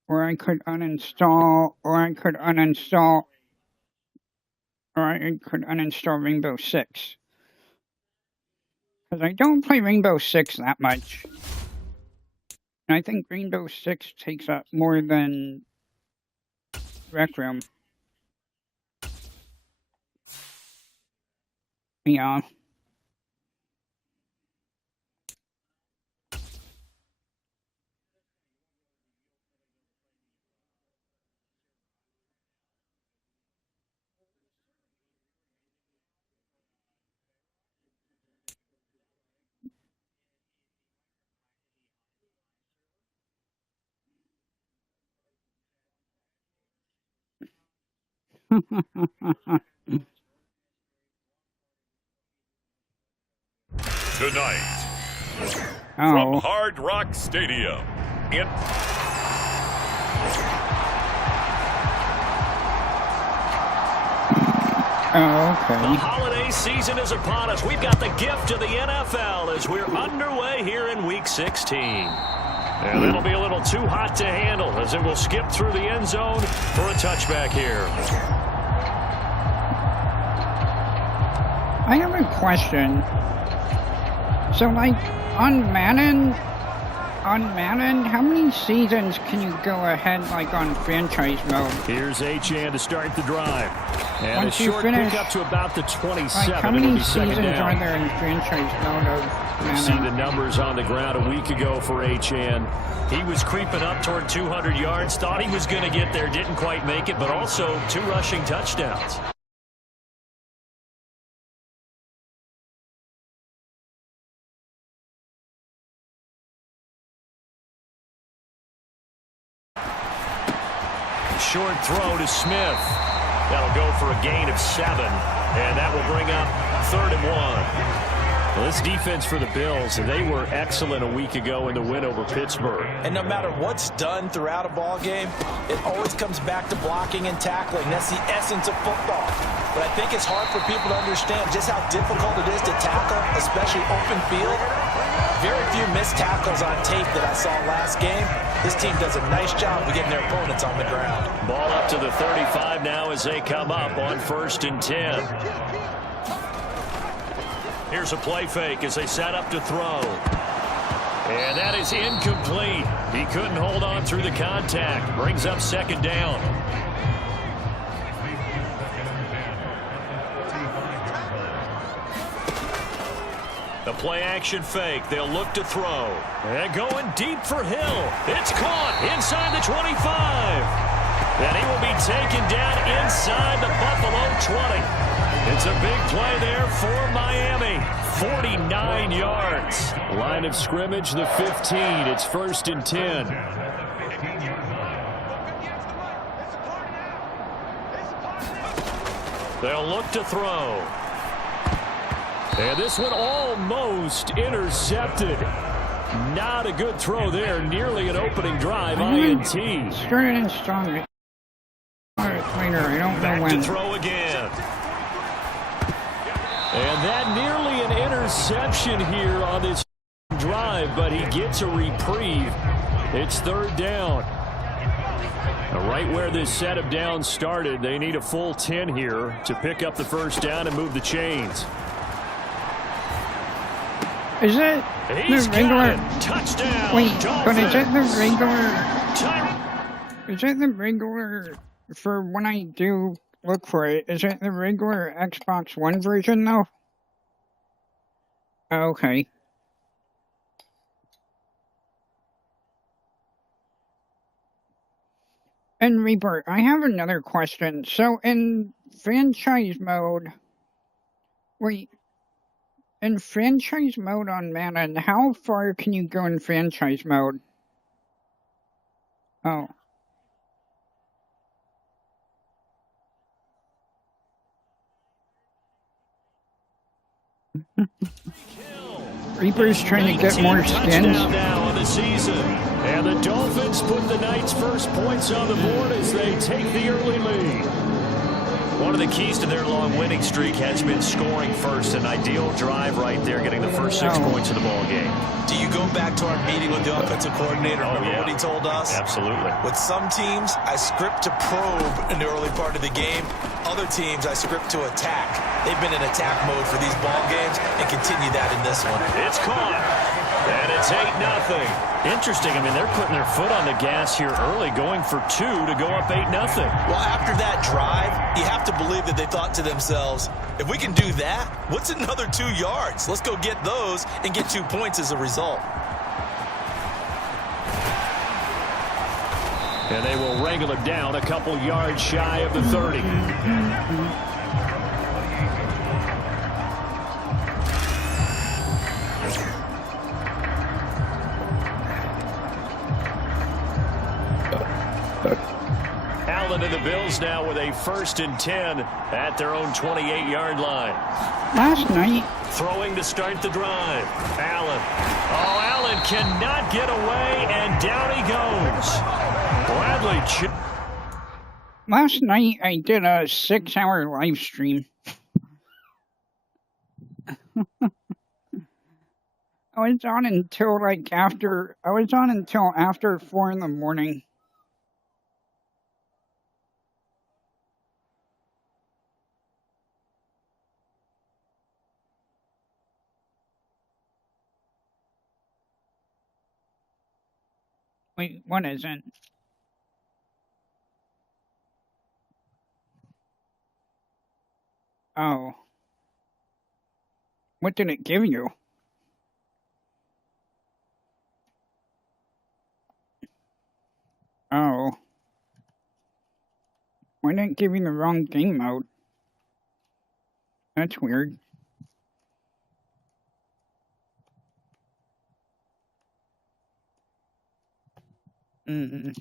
Or I could uninstall Rainbow Six. Because I don't play Rainbow Six that much. And I think Rainbow Six takes up more than Rec Room. Yeah. Tonight, from Hard Rock Stadium, in... Oh, okay. The holiday season is upon us. We've got the gift of the NFL as we're underway here in Week 16. And it'll be a little too hot to handle as it will skip through the end zone for a touchback here. I have a question. So, like, on Madden, how many seasons can you go ahead, like, on franchise mode? Here's Achane to start the drive. And Once a you short finish, pick up to about the 27. Like, how many seasons are there in franchise mode of Madden? You see the numbers on the ground a week ago for Achane. He was creeping up toward 200 yards, thought he was going to get there, didn't quite make it, but also 2 rushing touchdowns. Short throw to Smith. That'll go for a gain of 7, and that will bring up 3rd and 1. Well, this defense for the Bills, they were excellent a week ago in the win over Pittsburgh. And no matter what's done throughout a ball game, it always comes back to blocking and tackling. That's the essence of football. But I think it's hard for people to understand just how difficult it is to tackle, especially open field. Very few missed tackles on tape that I saw last game. This team does a nice job of getting their opponents on the ground. Ball up to the 35 now as they come up on 1st and 10. Here's a play fake as they set up to throw. And that is incomplete. He couldn't hold on through the contact. Brings up 2nd down. The play action fake. They'll look to throw. And going deep for Hill. It's caught inside the 25. And he will be taken down inside the Buffalo 20. It's a big play there for Miami. 49 yards. Line of scrimmage, the 15. It's 1st and 10. They'll look to throw. And this one almost intercepted. Not a good throw there. Nearly an opening drive. INT. Started in strong. Later, I don't know when. Back to throw again. And that nearly an interception here on this drive, but he gets a reprieve. It's 3rd down. Right where this set of downs started, they need a full 10 here to pick up the 1st down and move the chains. Is it the regular touchdown? Wait, Dolphins. but is it the regular? Is it the regular for when I do look for it? Is it the regular Xbox One version though? Okay. And Reaper, I have another question. So in franchise mode, in franchise mode on Madden, how far can you go in franchise mode? Oh. Reaper's trying to get more skins. Now of the season. And the Dolphins put the Knights' first points on the board as they take the early lead. One of the keys to their long winning streak has been scoring first. An ideal drive right there, getting the first 6 points of the ball game. Do you go back to our meeting with the offensive coordinator? Remember what he told us? Absolutely. With some teams, I script to probe in the early part of the game. Other teams, I script to attack. They've been in attack mode for these ball games and continue that in this one. It's caught. And it's 8-0. Interesting. I mean, they're putting their foot on the gas here early, going for 2 to go up 8-0. Well, after that drive, you have to believe that they thought to themselves, if we can do that, what's another 2 yards? Let's go get those and get 2 points as a result. And they will wrangle it down a couple yards shy of the 30. Allen and the Bills now with a 1st and 10 at their own 28-yard line. Last night. Throwing to start the drive. Allen. Oh, Allen cannot get away, and down he goes. Bradley. Last night I did a 6-hour live stream. I was on until after 4 in the morning. Wait, what isn't? Oh. What did it give you? Oh. Why did it give you the wrong game mode? That's weird. Mm-hmm.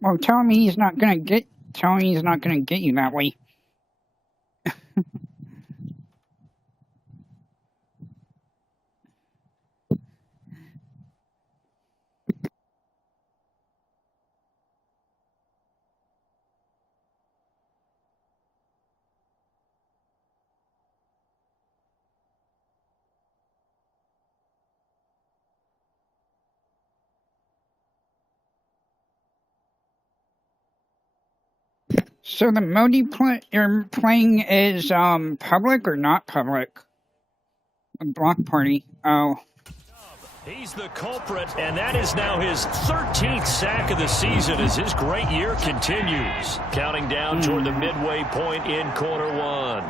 Well, tell me he's not gonna get you that way. So the mode you're playing is public or not public? A block party. Oh. He's the culprit, and that is now his 13th sack of the season as his great year continues. Counting down toward the midway point in quarter 1.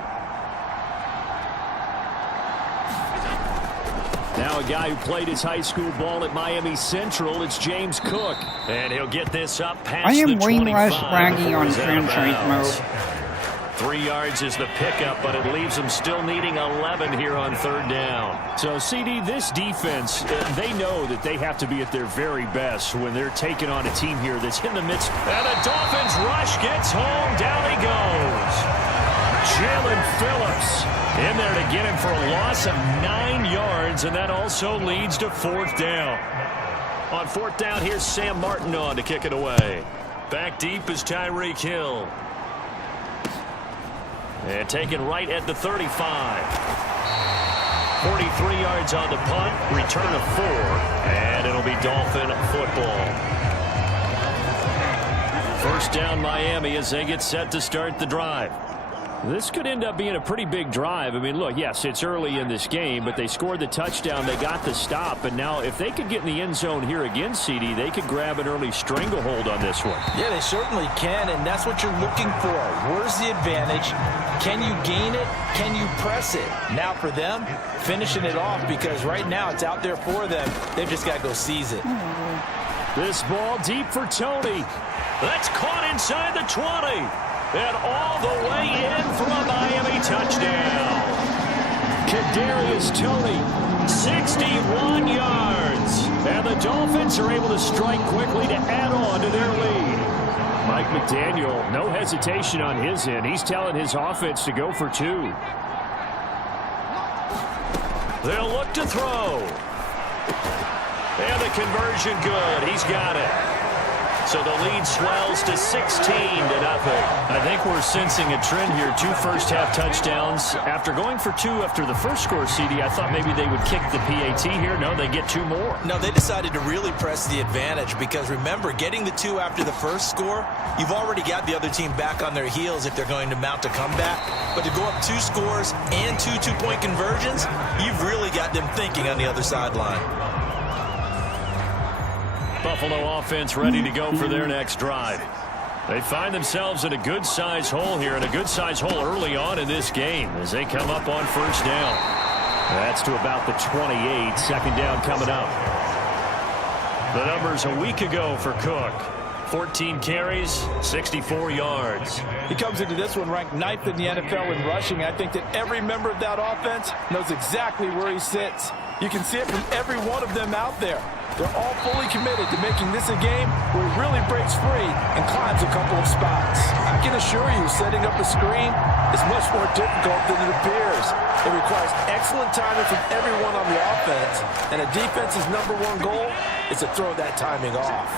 Now a guy who played his high school ball at Miami Central, it's James Cook. And he'll get this up past the 25. I am way less braggy on franchise mode. 3 yards is the pickup, but it leaves them still needing 11 here on 3rd down. So, CD, this defense, they know that they have to be at their very best when they're taking on a team here that's in the midst. And the Dolphins rush gets home. Down he goes. Jalen Phillips in there to get him for a loss of 9 yards, and that also leads to 4th down. On 4th down, here's Sam Martin on to kick it away. Back deep is Tyreek Hill. And taken right at the 35. 43 yards on the punt. Return of 4. And it'll be Dolphin football. First down Miami as they get set to start the drive. This could end up being a pretty big drive. I mean, look, yes, it's early in this game, but they scored the touchdown. They got the stop. And now if they could get in the end zone here again, CD, they could grab an early stranglehold on this one. Yeah, they certainly can, and that's what you're looking for. Where's the advantage? Can you gain it? Can you press it? Now for them, finishing it off, because right now it's out there for them. They've just got to go seize it. This ball deep for Tony. That's caught inside the 20. And all the way in for a Miami touchdown. Kadarius Toney, 61 yards. And the Dolphins are able to strike quickly to add on to their lead. Mike McDaniel, no hesitation on his end. He's telling his offense to go for 2. They'll look to throw. And the conversion good. He's got it. So the lead swells to 16-0. I think we're sensing a trend here. 2 first-half touchdowns. After going for 2 after the first score, CD, I thought maybe they would kick the PAT here. No, they get 2 more. No, they decided to really press the advantage because, remember, getting the 2 after the first score, you've already got the other team back on their heels if they're going to mount a comeback. But to go up 2 scores and 2 two-point conversions, you've really got them thinking on the other sideline. Buffalo offense ready to go for their next drive. They find themselves in a good-sized hole here, and a good-sized hole early on in this game as they come up on first down. That's to about the 28. Second down coming up. The numbers a week ago for Cook. 14 carries, 64 yards. He comes into this one ranked 9th in the NFL in rushing. I think that every member of that offense knows exactly where he sits. You can see it from every one of them out there. They're all fully committed to making this a game where he really breaks free and climbs a couple of spots. I can assure you, setting up a screen is much more difficult than it appears. It requires excellent timing from everyone on the offense, and a defense's #1 goal is to throw that timing off.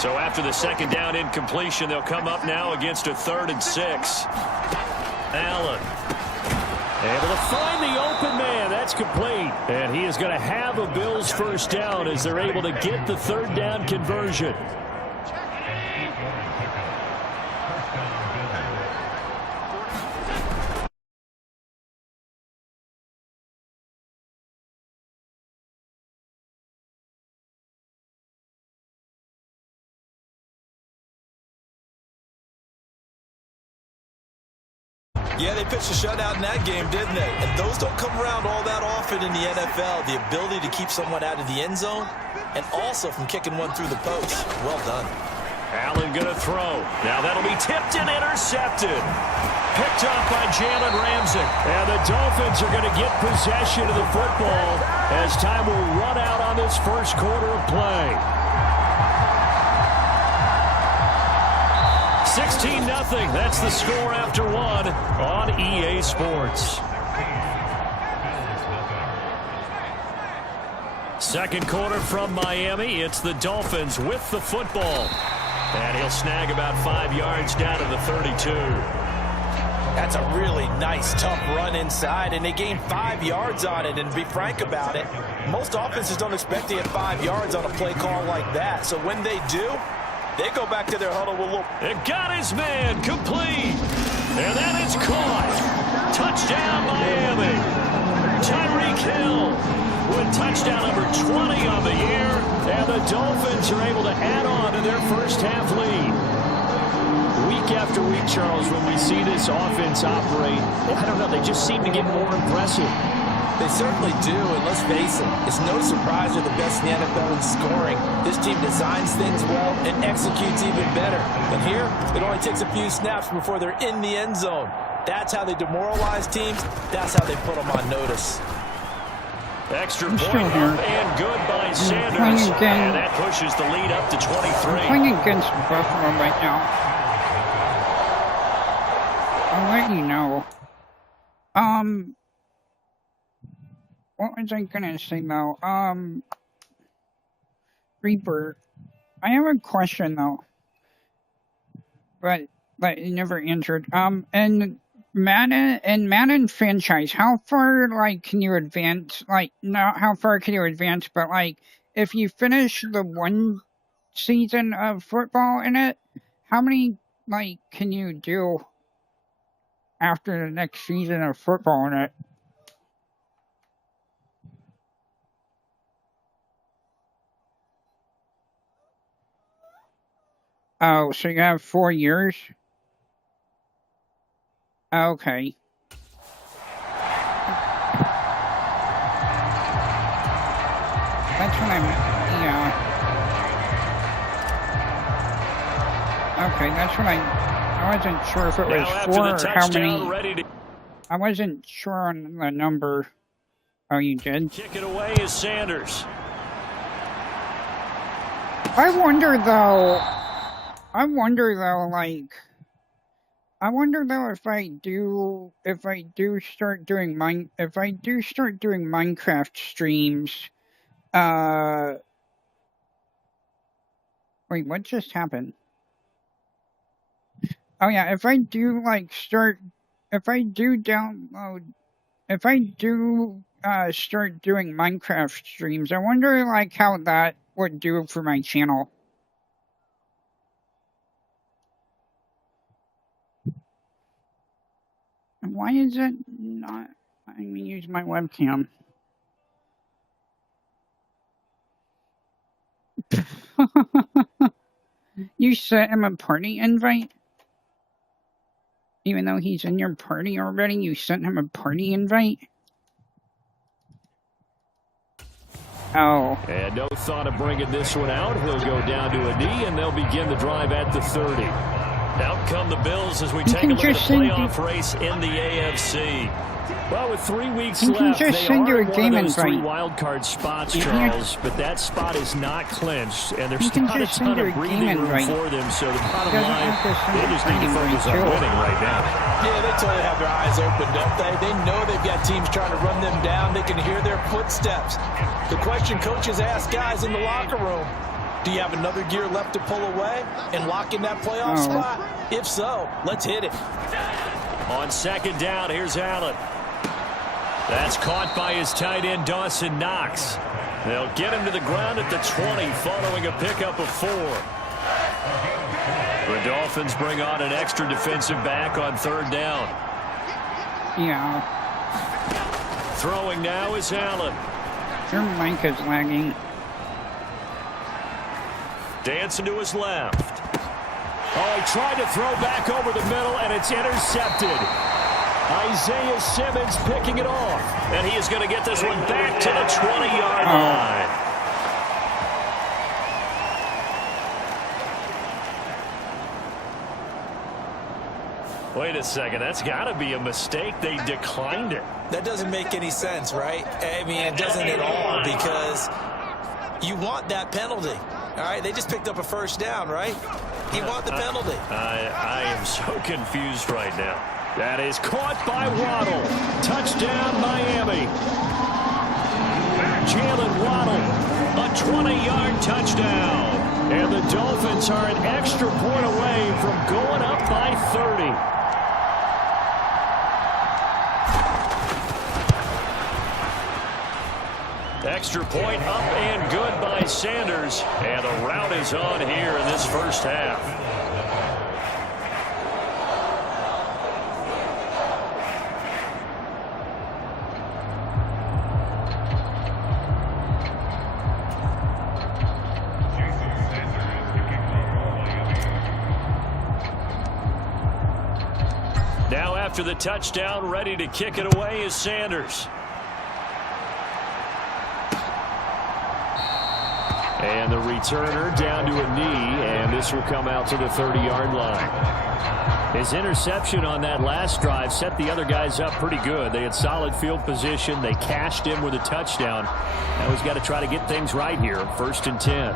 So after the second down incompletion, they'll come up now against a 3rd and 6. Allen able to find the open man. That's complete. And he is going to have a Bills first down as they're able to get the 3rd down conversion. Yeah, they pitched a shutout in that game, didn't they? And those don't come around all that often in the NFL. The ability to keep someone out of the end zone and also from kicking one through the post. Well done. Allen going to throw. Now that'll be tipped and intercepted. Picked up by Jalen Ramsey. And the Dolphins are going to get possession of the football as time will run out on this first quarter of play. 16-0. That's the score after 1 on EA Sports. Second quarter from Miami. It's the Dolphins with the football. And he'll snag about 5 yards down to the 32. That's a really nice, tough run inside, and they gained 5 yards on it. And to be frank about it, most offenses don't expect to get 5 yards on a play call like that. So when they do, they go back to their huddle with a little. It got his man complete. And that is caught. Touchdown, Miami. Tyreek Hill with touchdown number 20 on the year. And the Dolphins are able to add on to their first half lead. Week after week, Charles, when we see this offense operate, I don't know, they just seem to get more impressive. They certainly do, and let's face it, it's no surprise they're the best in the NFL in scoring. This team designs things well and executes even better. And here, it only takes a few snaps before they're in the end zone. That's how they demoralize teams. That's how they put them on notice. Extra point up and good by Sanders. And that pushes the lead up to 23. I'm playing against Buffalo right now. I'll let you know. What was I gonna say though? Reaper, I have a question though. but he never answered. And Madden franchise, how far can you advance? Not how far can you advance, but if you finish the one season of football in it, how many can you do after the next season of football in it? Oh, so you have 4 years? Okay. That's what yeah. Okay, that's what I wasn't sure if it was 4 or how many. I wasn't sure on the number. Oh, you did? Kick it away is Sanders. I wonder though, if I do start doing Minecraft streams, wait, what just happened? Oh yeah, if I do start doing Minecraft streams, I wonder how that would do for my channel. Why is it not letting me use my webcam? You sent him a party invite? Even though he's in your party already, you sent him a party invite? Oh. And no thought of bringing this one out. He'll go down to a knee, and they'll begin the drive at the 30. Out come the Bills as we take a look at the playoff race in the AFC. Well, with 3 weeks left, they are in one of those 3 wild card spots, Charles, but that spot is not clinched, and there's not a ton of breathing room for them, so the bottom line, they just need to focus on winning right now. Yeah, they totally have their eyes open, don't they? They know they've got teams trying to run them down. They can hear their footsteps. The question coaches ask guys in the locker room, do you have another gear left to pull away and lock in that playoff spot? If so, let's hit it. On second down, here's Allen. That's caught by his tight end, Dawson Knox. They'll get him to the ground at the 20 following a pickup of 4. The Dolphins bring on an extra defensive back on third down. Yeah. Throwing now is Allen. Your mic is lagging. Dancing to his left. Oh, he tried to throw back over the middle, and it's intercepted. Isaiah Simmons picking it off. And he is going to get this one back to the 20-yard line. Wait a second. That's got to be a mistake. They declined it. That doesn't make any sense, right? I mean, it doesn't at all, because you want that penalty. All right, they just picked up a first down, right? You want the penalty. I am so confused right now. That is caught by Waddle. Touchdown, Miami. Jalen Waddle, a 20-yard touchdown. And the Dolphins are an extra point away from going up by 30. Extra point up and good by Sanders. And the rout is on here in this first half. Now after the touchdown, ready to kick it away is Sanders. And the returner down to a knee, and this will come out to the 30-yard line. His interception on that last drive set the other guys up pretty good. They had solid field position. They cashed in with a touchdown. Now he's got to try to get things right here. 1st and 10.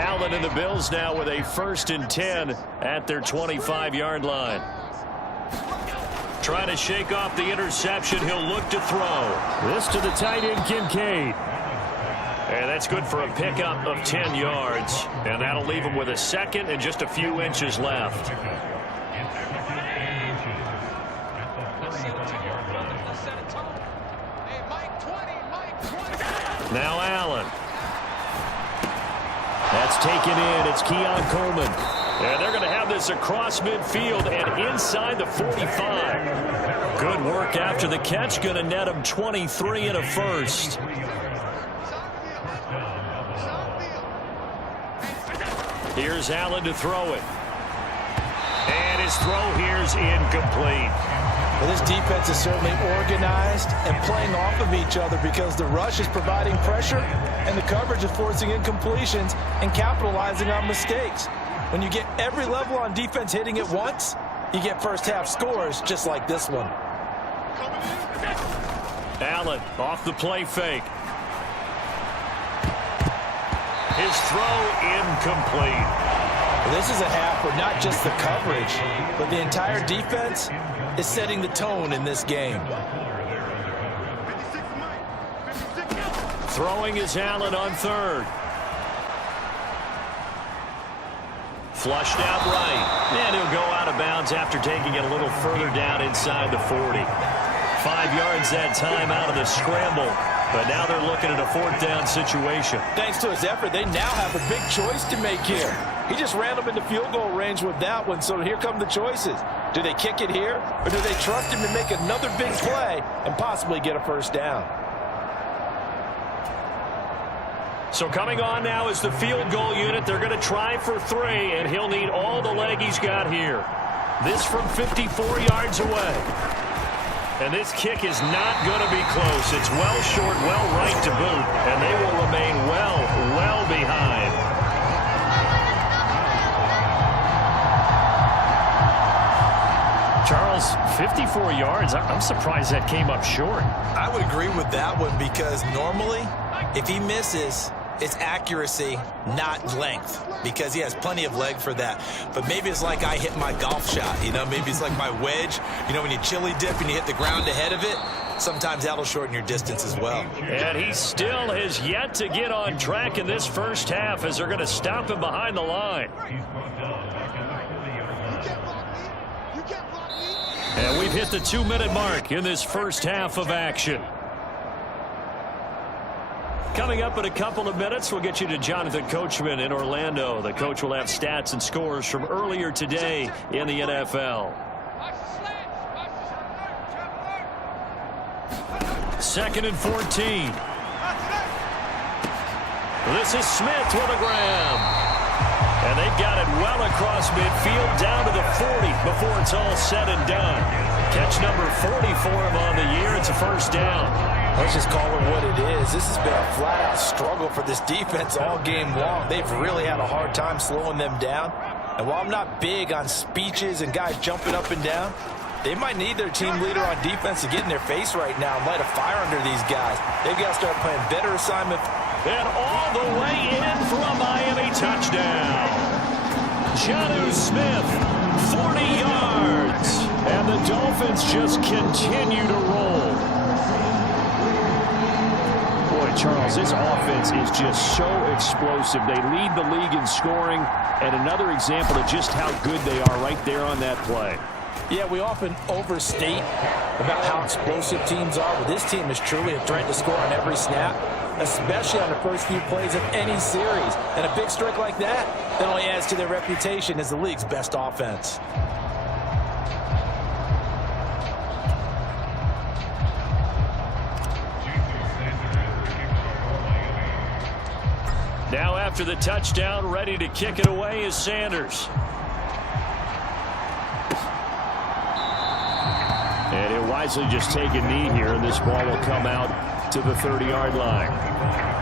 Allen and the Bills now with a 1st and 10 at their 25-yard line. Trying to shake off the interception. He'll look to throw. This to the tight end, Kincaid. And that's good for a pickup of 10 yards. And that'll leave him with a second and just a few inches left. Now Allen. That's taken in. It's Keon Coleman. And they're going to have this across midfield and inside the 45. Good work after the catch. Going to net him 23 and a first. Here's Allen to throw it. And his throw here's incomplete. Well, this defense is certainly organized and playing off of each other because the rush is providing pressure and the coverage is forcing incompletions and capitalizing on mistakes. When you get every level on defense hitting at once, you get first half scores just like this one. Allen off the play fake. His throw incomplete. Well, this is a half where not just the coverage, but the entire defense is setting the tone in this game. Throwing is Allen on third. Flushed out right. And he'll go out of bounds after taking it a little further down inside the 40. 5 yards that time out of the scramble. But now they're looking at a fourth down situation. Thanks to his effort, they now have a big choice to make here. He just ran them into field goal range with that one, so here come the choices. Do they kick it here, or do they trust him to make another big play and possibly get a first down? So coming on now is the field goal unit. They're going to try for 3, and he'll need all the leg he's got here. This from 54 yards away. And this kick is not going to be close. It's well short, well right to boot, and they will remain well behind. Charles, 54 yards. I'm surprised that came up short. I would agree with that one because normally, if he misses, it's accuracy, not length, because he has plenty of leg for that. But maybe it's like I hit my golf shot, you know, maybe it's like my wedge. You know, when you chili dip and you hit the ground ahead of it, sometimes that'll shorten your distance as well. And he still has yet to get on track in this first half as they're going to stop him behind the line. And we've hit the 2-minute mark in this first half of action. Coming up in a couple of minutes, we'll get you to Jonathan Coachman in Orlando. The coach will have stats and scores from earlier today in the NFL. 2nd and 14. This is Smith with a grab. And they've got it well across midfield down to the 40 before it's all said and done. Catch number 40 for him on the year. It's a first down. Let's just call it what it is. This has been a flat-out struggle for this defense all game long. They've really had a hard time slowing them down. And while I'm not big on speeches and guys jumping up and down, they might need their team leader on defense to get in their face right now and light a fire under these guys. They've got to start playing better assignment. And all the way in for a Miami touchdown. Jonnu Smith, 40 yards. And the Dolphins just continue to roll. Boy, Charles, this offense is just so explosive. They lead the league in scoring, and another example of just how good they are right there on that play. Yeah, we often overstate about how explosive teams are, but this team is truly a threat to score on every snap, especially on the first few plays of any series. And a big strike like that only adds to their reputation as the league's best offense. Now after the touchdown, ready to kick it away is Sanders. And he'll wisely just take a knee here, and this ball will come out to the 30-yard line.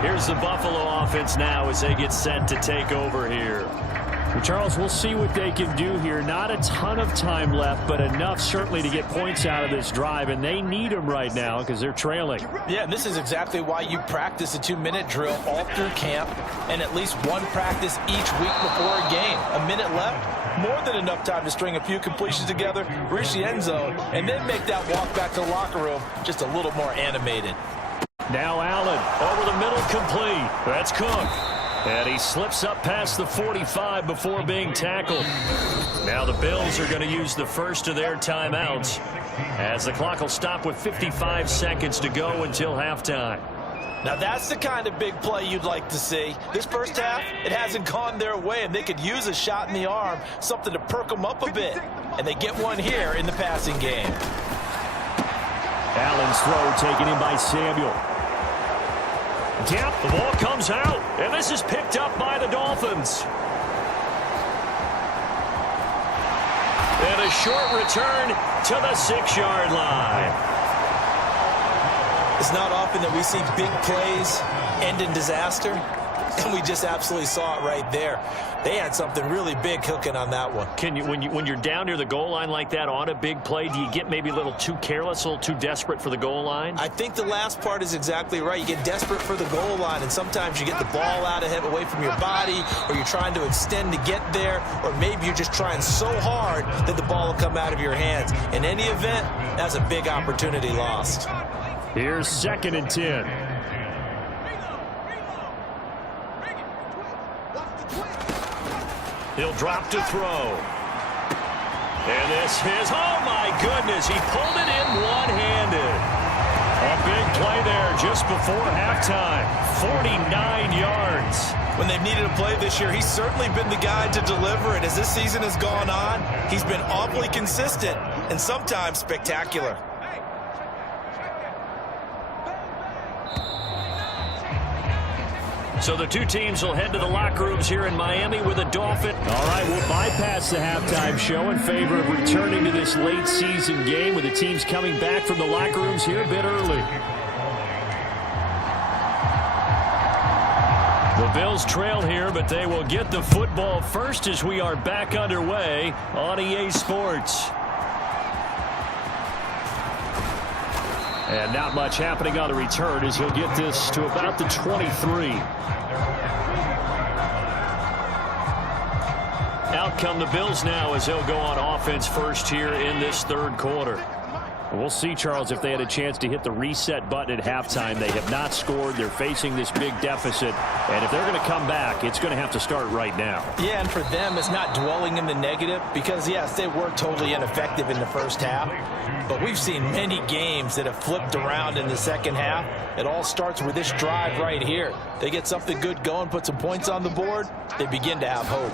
Here's the Buffalo offense now as they get set to take over here. Well, Charles, we'll see what they can do here. Not a ton of time left, but enough certainly to get points out of this drive, and they need them right now because they're trailing. Yeah, and this is exactly why you practice a 2-minute drill all through camp and at least one practice each week before a game. A minute left, more than enough time to string a few completions together, reach the end zone, and then make that walk back to the locker room just a little more animated. Now Allen over the middle, complete. That's Cook. And he slips up past the 45 before being tackled. Now the Bills are going to use the first of their timeouts as the clock will stop with 55 seconds to go until halftime. Now that's the kind of big play you'd like to see. This first half, it hasn't gone their way, and they could use a shot in the arm, something to perk them up a bit. And they get one here in the passing game. Allen's throw taken in by Samuel. Yep, the ball comes out, and this is picked up by the Dolphins. And a short return to the 6-yard line. It's not often that we see big plays end in disaster, and we just absolutely saw it right there. They had something really big cooking on that one. Can you, when you're down near the goal line like that on a big play, do you get maybe a little too careless, a little too desperate for the goal line? I think the last part is exactly right. You get desperate for the goal line, and sometimes you get the ball out ahead, away from your body, or you're trying to extend to get there, or maybe you're just trying so hard that the ball will come out of your hands. In any event, that's a big opportunity lost. Here's 2nd and 10. He'll drop to throw. And this is, oh my goodness, he pulled it in one-handed. A big play there just before halftime. 49 yards. When they've needed a play this year, he's certainly been the guy to deliver it. As this season has gone on, he's been awfully consistent and sometimes spectacular. So the two teams will head to the locker rooms here in Miami with a Dolphin. All right, we'll bypass the halftime show in favor of returning to this late season game with the teams coming back from the locker rooms here a bit early. The Bills trail here, but they will get the football first as we are back underway on EA Sports. And not much happening on the return as he'll get this to about the 23. Out come the Bills now as they'll go on offense first here in this third quarter. We'll see, Charles, if they had a chance to hit the reset button at halftime. They have not scored. They're facing this big deficit. And if they're going to come back, it's going to have to start right now. Yeah, and for them, it's not dwelling in the negative because, yes, they were totally ineffective in the first half. But we've seen many games that have flipped around in the second half. It all starts with this drive right here. They get something good going, put some points on the board, they begin to have hope.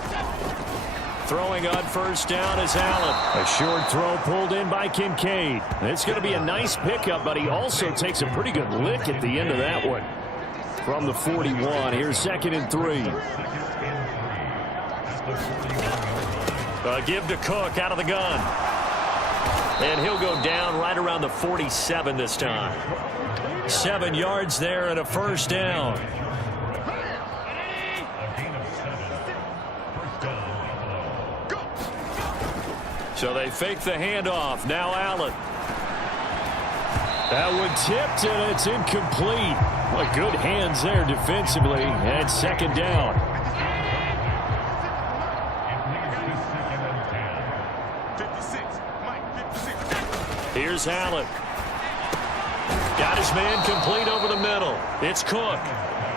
Throwing on first down is Allen. A short throw pulled in by Kincaid. It's going to be a nice pickup, but he also takes a pretty good lick at the end of that one. From the 41, here's 2nd and 3. A give to Cook out of the gun. And he'll go down right around the 47 this time. 7 yards there and a first down. So they fake the handoff. Now Allen. That one tipped, and it's incomplete. Well, good hands there defensively. And 2nd down. Here's Allen. Got his man complete over the middle. It's Cook.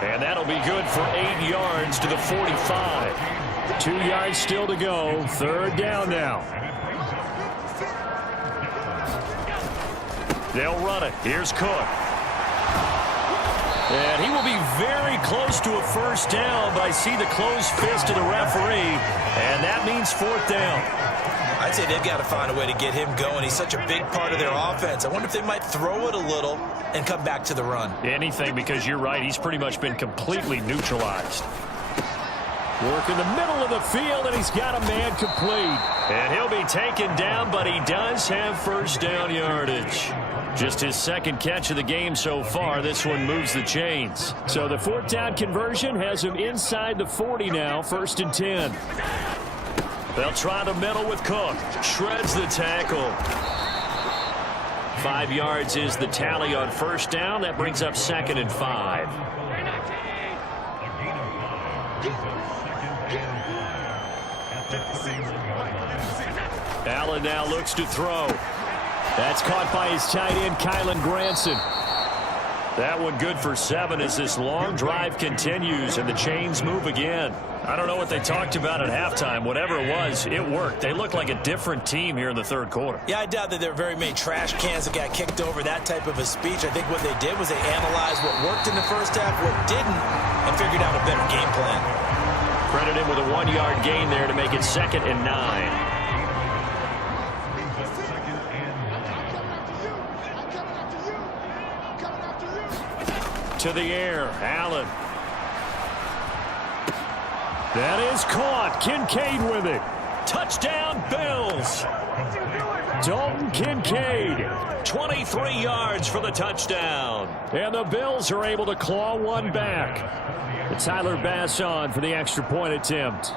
And that'll be good for 8 yards to the 45. 2 yards still to go. 3rd down now. They'll run it. Here's Cook. And he will be very close to a first down, but I see the closed fist of the referee, and that means 4th down. I'd say they've got to find a way to get him going. He's such a big part of their offense. I wonder if they might throw it a little and come back to the run. Anything, because you're right. He's pretty much been completely neutralized. Work in the middle of the field, and he's got a man complete. And he'll be taken down, but he does have first down yardage. Just his 2nd catch of the game so far. This one moves the chains. So the 4th down conversion has him inside the 40 now. 1st and 10. They'll try the middle with Cook. Shreds the tackle. 5 yards is the tally on first down. That brings up 2nd and 5. Allen now looks to throw. That's caught by his tight end, Kylen Granson. That one good for 7 as this long drive continues and the chains move again. I don't know what they talked about at halftime. Whatever it was, it worked. They look like a different team here in the third quarter. Yeah, I doubt that there are very many trash cans that got kicked over, that type of a speech. I think what they did was they analyzed what worked in the first half, what didn't, and figured out a better game plan. Credit him with a 1-yard gain there to make it 2nd and 9. To the air, Allen. That is caught. Kincaid with it. Touchdown, Bills. Dalton Kincaid, 23 yards for the touchdown. And the Bills are able to claw one back. Tyler Bass on for the extra point attempt.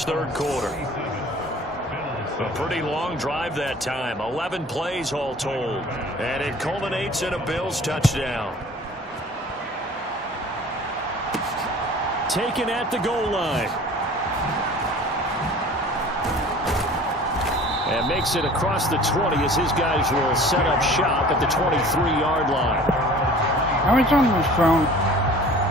Third quarter. A pretty long drive that time. 11 plays all told. And it culminates in a Bills touchdown. Taken at the goal line. And makes it across the 20 as his guys will set up shop at the 23-yard line. I was on the phone.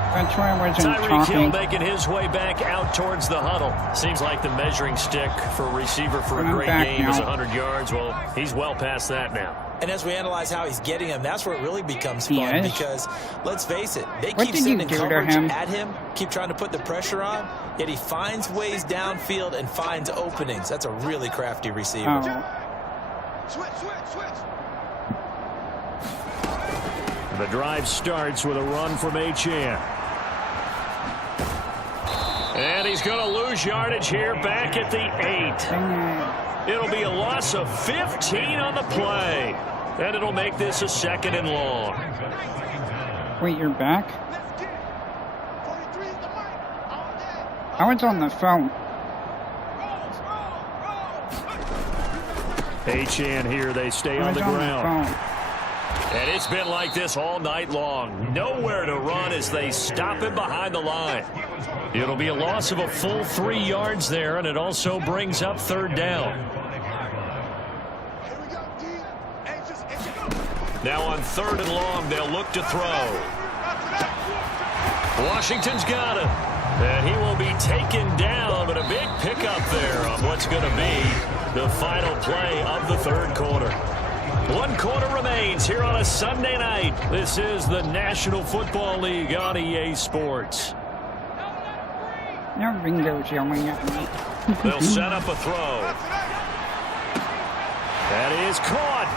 That's why I wasn't Tyreek talking. Hill making his way back out towards the huddle. Seems like the measuring stick for a receiver for a great game is 100 yards. Well, he's well past that now. And as we analyze how he's getting him, that's where it really becomes fun because, let's face it, they keep sending coverage at him, keep trying to put the pressure on, yet he finds ways downfield and finds openings. That's a really crafty receiver. Switch. The drive starts with a run from Achane. And he's going to lose yardage here back at the 8. It'll be a loss of 15 on the play. And it'll make this a 2nd and long. Wait, you're back? I was on the phone. Achane here, they stay on the ground. And it's been like this all night long. Nowhere to run as they stop him behind the line. It'll be a loss of a full 3 yards there, and it also brings up 3rd down. Now on 3rd and long, they'll look to throw. Washington's got him. And he will be taken down, but a big pickup there on what's going to be the final play of the 3rd quarter. 1 quarter remains here on a Sunday night. This is the National Football League on EA Sports. No Ringo's yelling at me. They'll set up a throw. That is caught.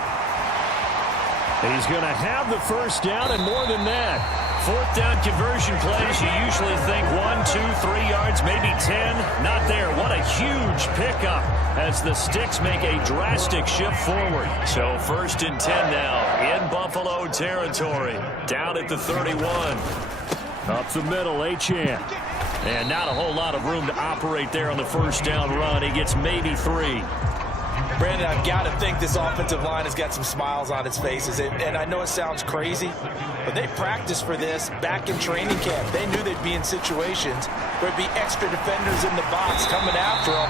He's going to have the 1st down and more than that. 4th down conversion plays, you usually think 1, 2, 3 yards, maybe 10. Not there. What a huge pickup as the Sticks make a drastic shift forward. So 1st and 10 now in Buffalo territory. Down at the 31. Up the middle, Achane. And not a whole lot of room to operate there on the 1st down run. He gets maybe 3. Brandon, I've got to think this offensive line has got some smiles on its faces. And I know it sounds crazy, but they practiced for this back in training camp. They knew they'd be in situations where there'd be extra defenders in the box coming after them,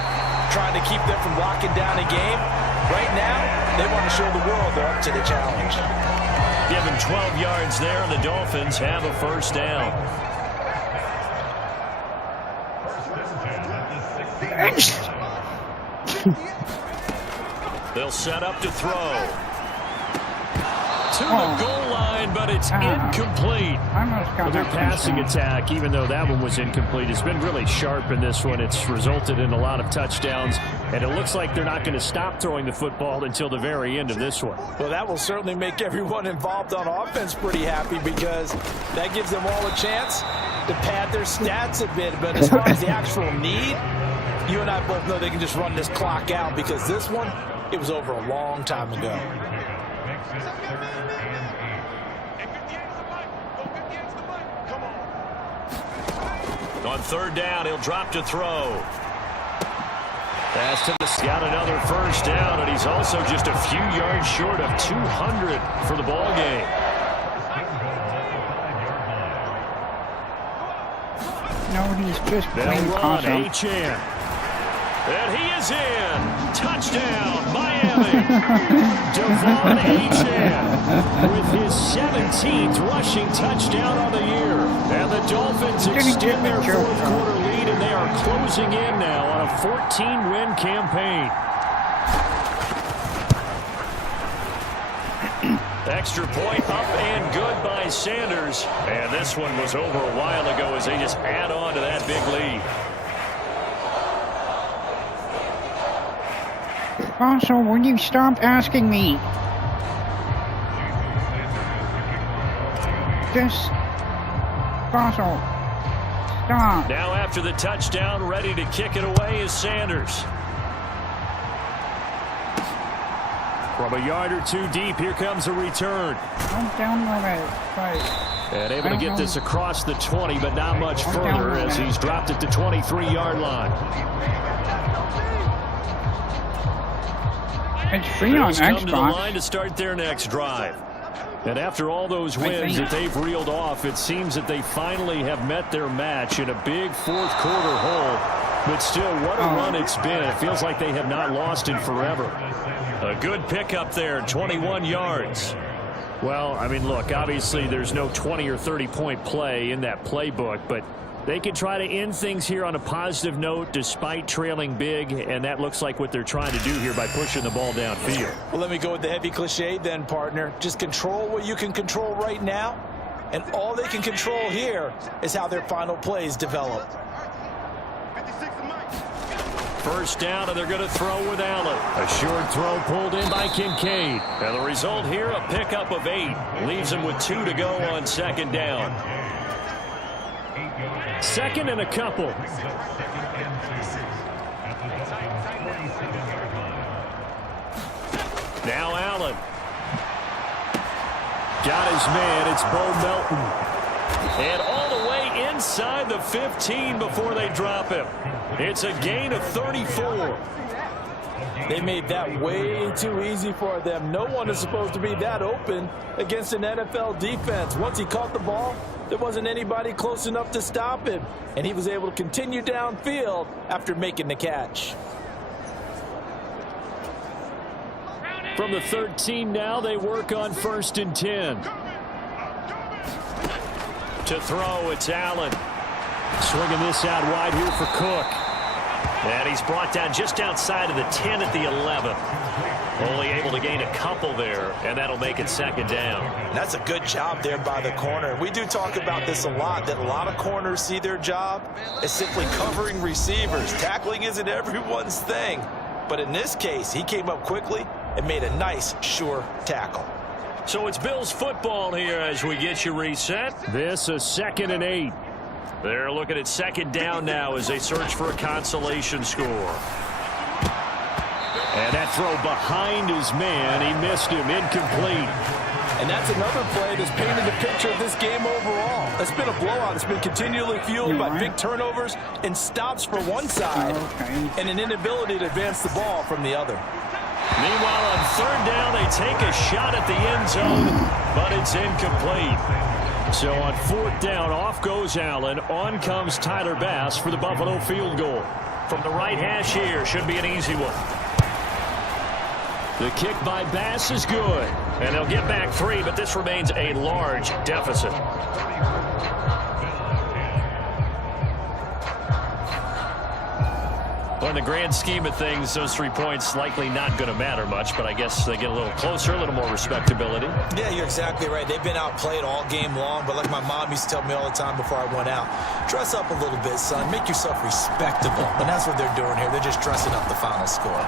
trying to keep them from locking down a game. Right now, they want to show the world they're up to the challenge. Give him 12 yards there, and the Dolphins have a 1st down. They'll set up to throw. To the goal line, but it's incomplete. But their passing attack, even though that one was incomplete, has been really sharp in this one. It's resulted in a lot of touchdowns, and it looks like they're not going to stop throwing the football until the very end of this one. Well, that will certainly make everyone involved on offense pretty happy because that gives them all a chance to pad their stats a bit. But as far as the actual need, you and I both know they can just run this clock out because this one, it was over a long time ago. On 3rd down, he'll drop to throw. Pass to the scout, another 1st down, and he's also just a few yards short of 200 for the ball game. No, he's just playing run, Achane. And he is in. Touchdown, Miami. Devon Achane with his 17th rushing touchdown on the year. And the Dolphins extend their fourth quarter lead, and they are closing in now on a 14-win campaign. Extra point up and good by Sanders. And this one was over a while ago as they just add on to that big lead. Also, will you stop asking me? Just... Fossil. Stop. Now after the touchdown, ready to kick it away is Sanders. From a yard or two deep, here comes a return. Don't download it. But and able to get this across the 20, but not much further as he's dropped it to 23-yard line. It's free on Xbox. Come to the line to start their next drive. And after all those wins that they've reeled off, it seems that they finally have met their match in a big fourth quarter hole. But still, what a run it's been. It feels like they have not lost in forever. A good pickup there, 21 yards. Well, I mean, look, obviously there's no 20 or 30-point play in that playbook, but they can try to end things here on a positive note despite trailing big, and that looks like what they're trying to do here by pushing the ball downfield. Well, let me go with the heavy cliche then, partner. Just control what you can control right now, and all they can control here is how their final plays develop. First down, and they're going to throw with Allen. A short throw pulled in by Kincaid. And the result here, a pickup of 8. Leaves him with 2 to go on second down. Second and a couple. Now Allen. Got his man. It's Bo Melton. And all the way inside the 15 before they drop him. It's a gain of 34. They made that way too easy for them. No one is supposed to be that open against an NFL defense. Once he caught the ball, there wasn't anybody close enough to stop him. And he was able to continue downfield after making the catch. From the 13 now, they work on 1st and 10. To throw, it's Allen. Swinging this out wide here for Cook. And he's brought down just outside of the 10 at the 11. Only able to gain a couple there, and that'll make it second down. And that's a good job there by the corner. We do talk about this a lot, that a lot of corners see their job as simply covering receivers. Tackling isn't everyone's thing. But in this case, he came up quickly and made a nice, sure tackle. So it's Bills football here as we get you reset. This is 2nd and 8. They're looking at second down now as they search for a consolation score. And that throw behind his man. He missed him. Incomplete. And that's another play that's painted the picture of this game overall. It's been a blowout. It's been continually fueled by big turnovers and stops for one side and an inability to advance the ball from the other. Meanwhile, on third down, they take a shot at the end zone, but it's incomplete. So on 4th down, off goes Allen. On comes Tyler Bass for the Buffalo field goal. From the right hash here, should be an easy one. The kick by Bass is good. And they'll get back 3, but this remains a large deficit. Well, in the grand scheme of things, those 3 points likely not going to matter much, but I guess they get a little closer, a little more respectability. Yeah, you're exactly right. They've been outplayed all game long, but like my mom used to tell me all the time before I went out, dress up a little bit, son. Make yourself respectable. And that's what they're doing here. They're just dressing up the final score.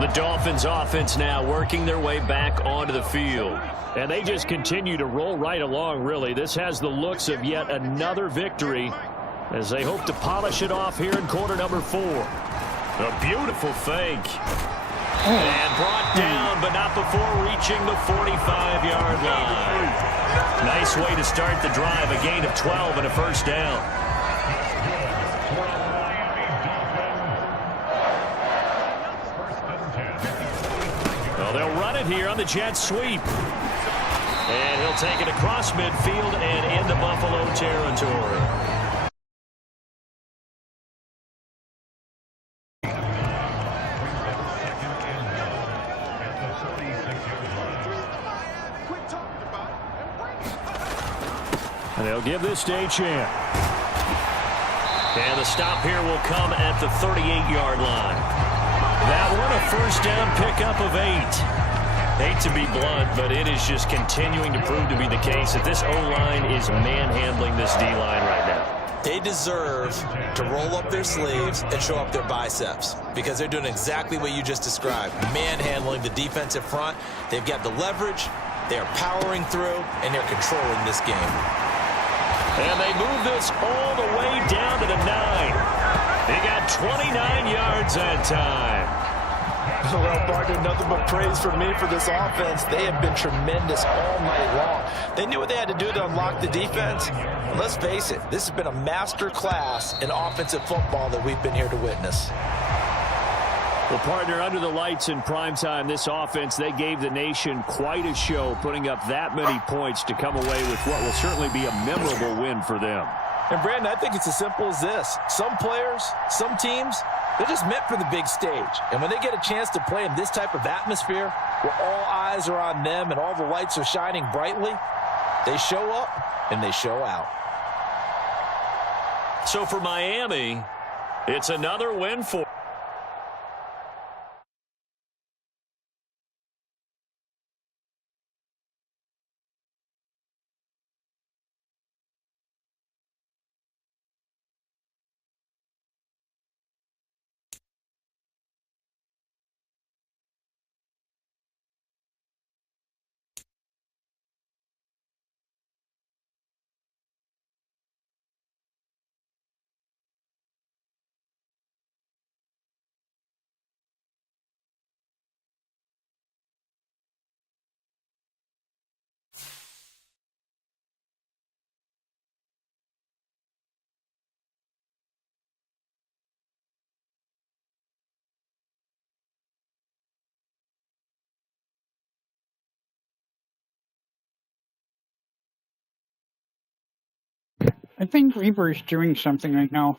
The Dolphins offense now working their way back onto the field. And they just continue to roll right along, really. This has the looks of yet another victory as they hope to polish it off here in quarter number 4. A beautiful fake. And brought down, but not before reaching the 45-yard line. Nice way to start the drive. A gain of 12 and a first down. Well, they'll run it here on the jet sweep. And he'll take it across midfield and into Buffalo territory. And they'll give this to Champ. And the stop here will come at the 38-yard line. That one a first down pickup of 8. Hate to be blunt, but it is just continuing to prove to be the case that this O-line is manhandling this D-line right now. They deserve to roll up their sleeves and show up their biceps because they're doing exactly what you just described, manhandling the defensive front. They've got the leverage, they're powering through, and they're controlling this game. And they move this all the way down to the 9. They got 29 yards that time. Well, partner, nothing but praise from me for this offense. They have been tremendous all night long. They knew what they had to do to unlock the defense. Let's face it, this has been a master class in offensive football that we've been here to witness. Well, partner, under the lights in primetime, this offense, they gave the nation quite a show, putting up that many points to come away with what will certainly be a memorable win for them. And, Brandon, I think it's as simple as this. Some players, some teams, they're just meant for the big stage. And when they get a chance to play in this type of atmosphere where all eyes are on them and all the lights are shining brightly, they show up and they show out. So for Miami, it's another win for I think Reaper's doing something right now.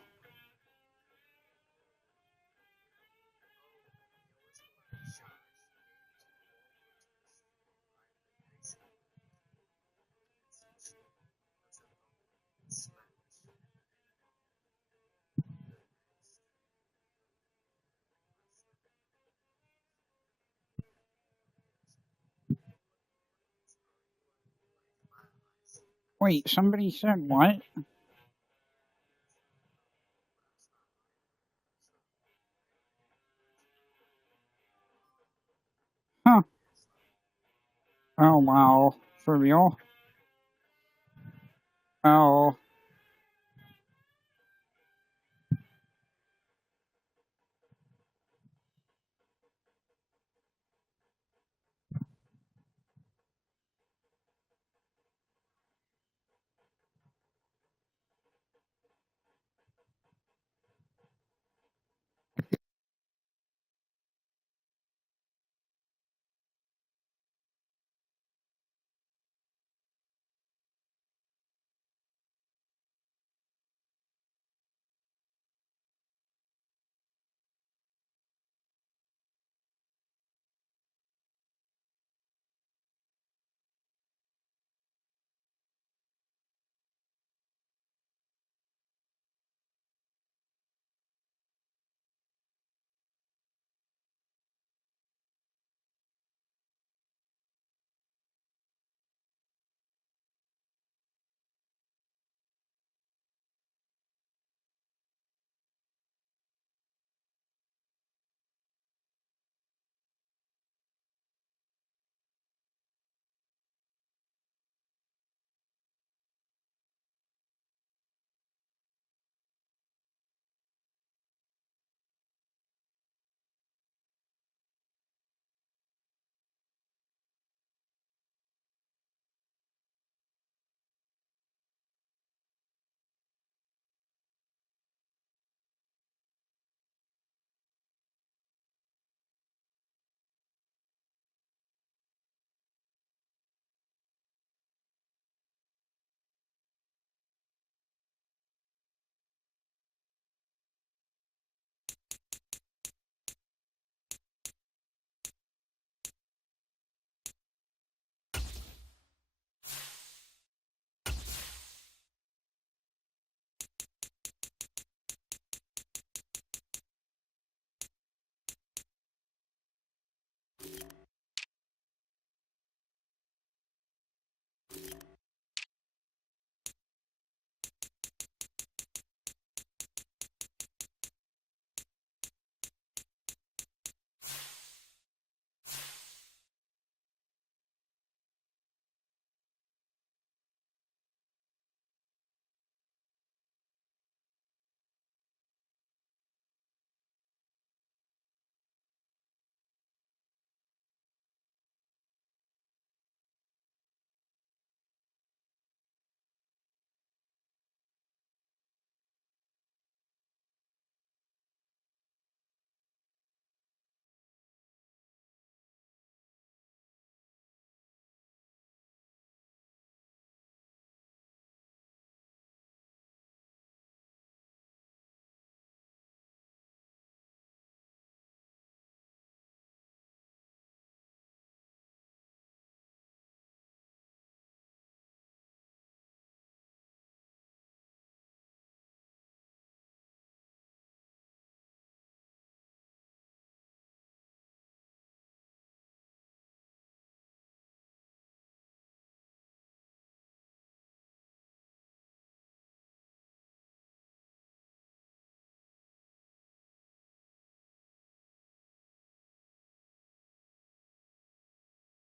Wait, somebody said what? Huh. Oh, wow. For real? Oh.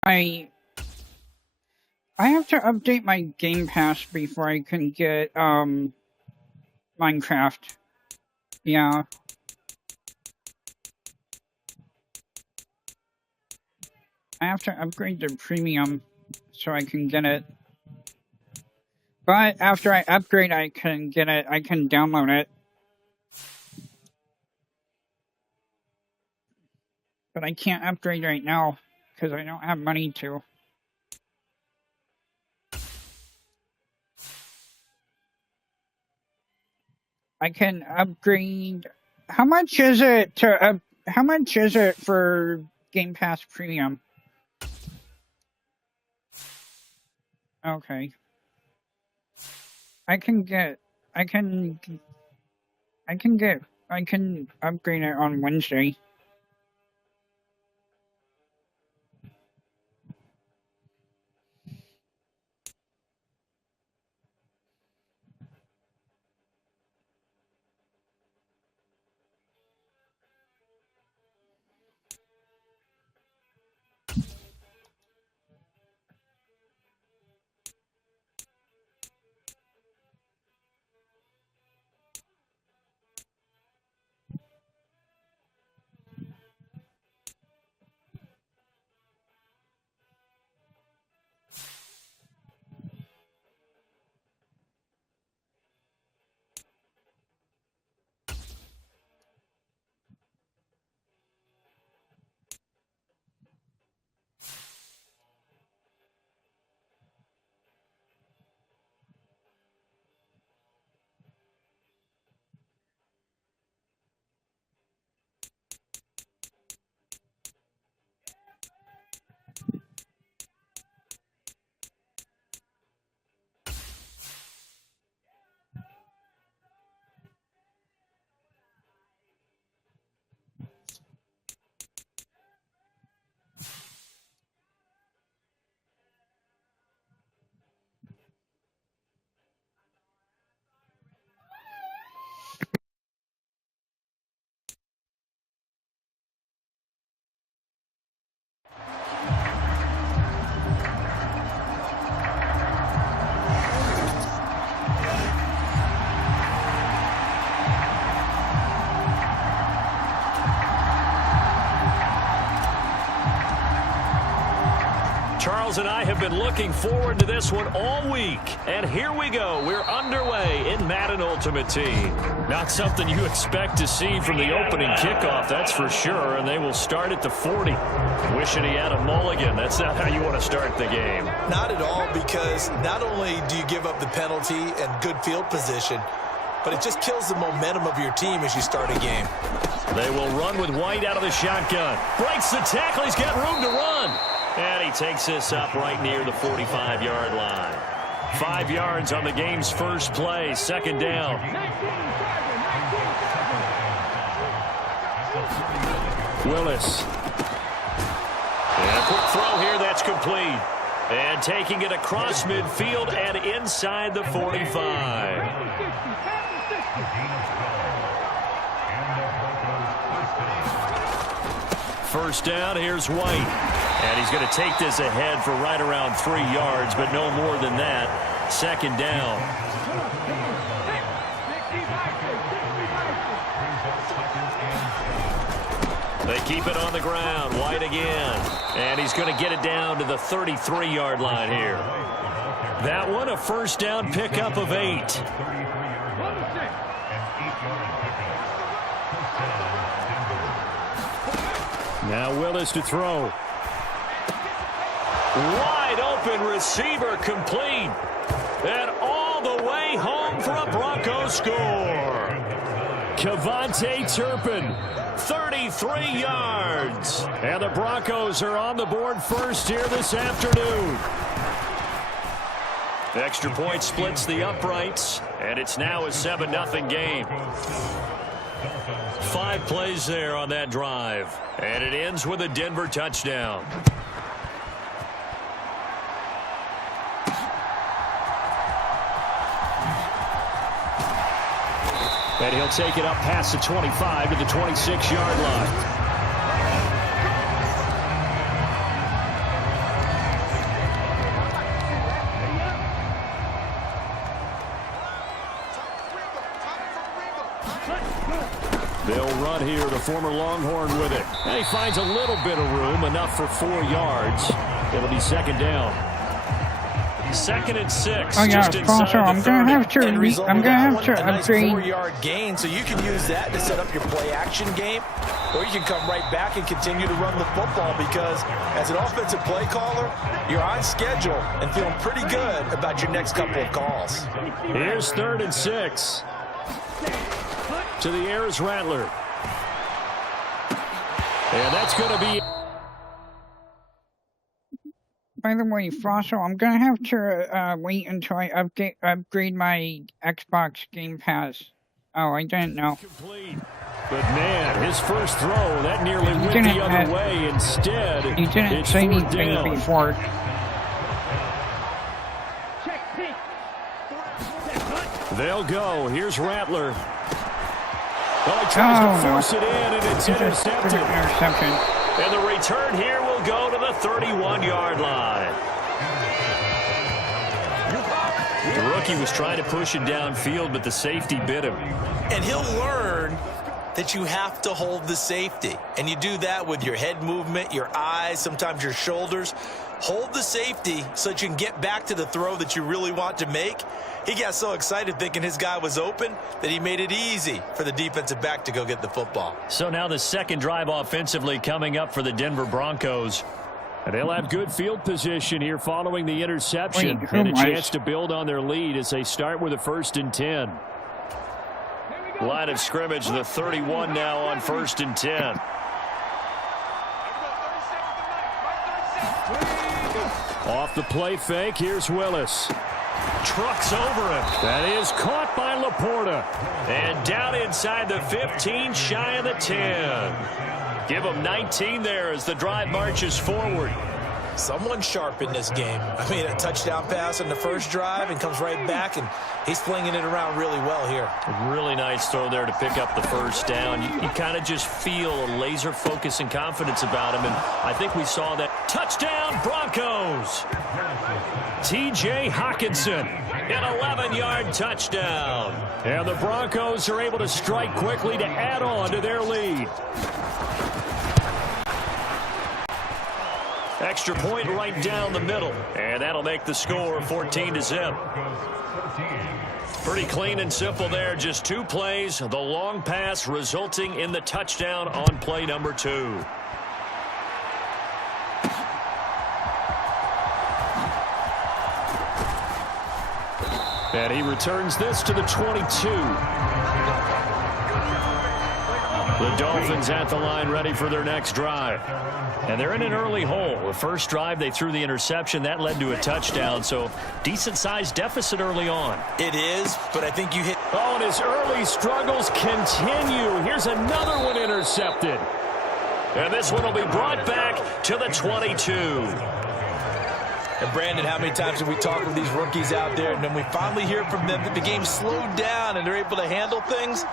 I have to update my Game Pass before I can get Minecraft. Yeah. I have to upgrade to Premium so I can get it. But after I upgrade, I can get it. I can download it. But I can't upgrade right now because I don't have money to. I can upgrade. How much is it to? How much is it for Game Pass Premium? Okay. I can upgrade it on Wednesday. Charles and I have been looking forward to this one all week. And here we go. We're underway in Madden Ultimate Team. Not something you expect to see from the opening kickoff, that's for sure. And they will start at the 40. Wishing he had a mulligan. That's not how you want to start the game. Not at all, because not only do you give up the penalty and good field position, but it just kills the momentum of your team as you start a game. They will run with White out of the shotgun. Breaks the tackle. He's got room to run. And he takes this up right near the 45-yard line. 5 yards on the game's first play. Second down. Willis. And a quick throw here. That's complete. And taking it across midfield and inside the 45. First down, here's White. And he's going to take this ahead for right around 3 yards, but no more than that. Second down. They keep it on the ground. White again. And he's going to get it down to the 33-yard line here. That one, a first down pickup of 8. Now Willis to throw. Wide open receiver complete. And all the way home for a Bronco score. Kevontae Turpin, 33 yards. And the Broncos are on the board first here this afternoon. The extra point splits the uprights, and it's now a 7-0 game. 5 plays there on that drive, and it ends with a Denver touchdown. And he'll take it up past the 25 to the 26-yard line. They'll run here, the former Longhorn with it. And he finds a little bit of room, enough for 4 yards. It'll be second down. 2nd and 6. Oh yeah, just inside I'm gonna have to. I'm gonna have to upgrade. 4-yard gain, so you can use that to set up your play-action game, or you can come right back and continue to run the football because, as an offensive play caller, you're on schedule and feeling pretty good about your next couple of calls. Here's 3rd and 6. To the air is Rattler. And that's going to be... By the way, Fossil, I'm gonna have to wait until I upgrade my Xbox Game Pass. Oh, I didn't know. Complete. But man, his first throw, that nearly went the other way. Instead, you didn't say anything before. They'll go. Here's Rattler. Well, he tries to force it in, and it's intercepted. And the return here will go to the 31-yard line. The rookie was trying to push it downfield, but the safety bit him. And he'll learn that you have to hold the safety. And you do that with your head movement, your eyes, sometimes your shoulders. Hold the safety so that you can get back to the throw that you really want to make. He got so excited thinking his guy was open that he made it easy for the defensive back to go get the football. So now the second drive offensively coming up for the Denver Broncos. And they'll have good field position here following the interception. And a chance to build on their lead as they start with a 1st and 10. Line of scrimmage, the 31 now on 1st and 10. Off the play fake, here's Willis. Trucks over him. That is caught by Laporta. And down inside the 15, shy of the 10. Give him 19 there as the drive marches forward. Someone sharp in this game. I mean, a touchdown pass on the first drive and comes right back, and he's flinging it around really well here. A really nice throw there to pick up the first down. You kind of just feel a laser focus and confidence about him, and I think we saw that. Touchdown, Broncos! T.J. Hawkinson, an 11-yard touchdown. And the Broncos are able to strike quickly to add on to their lead. Extra point right down the middle, and that'll make the score 14-0. Pretty clean and simple there. Just 2 plays. The long pass resulting in the touchdown on play number 2. And he returns this to the 22. The Dolphins at the line ready for their next drive. And they're in an early hole. The first drive, they threw the interception. That led to a touchdown, so decent-sized deficit early on. It is, but I think you hit... Oh, and his early struggles continue. Here's another one intercepted. And this one will be brought back to the 22. And Brandon, how many times have we talked with these rookies out there, and then we finally hear from them that the game slowed down and they're able to handle things?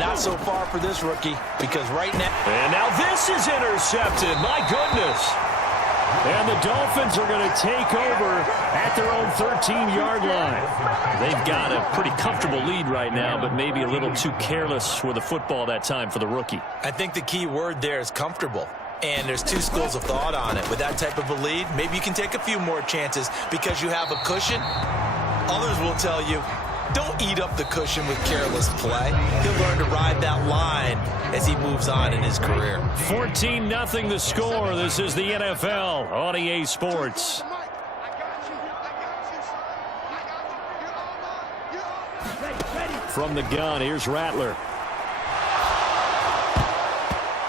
Not so far for this rookie, because right now... And now this is intercepted. My goodness. And the Dolphins are going to take over at their own 13-yard line. They've got a pretty comfortable lead right now, but maybe a little too careless with the football that time for the rookie. I think the key word there is comfortable. And there's 2 schools of thought on it. With that type of a lead, maybe you can take a few more chances because you have a cushion. Others will tell you, don't eat up the cushion with careless play. He'll learn to ride that line as he moves on in his career. 14-0 the score. This is the NFL on EA Sports. From the gun, here's Rattler.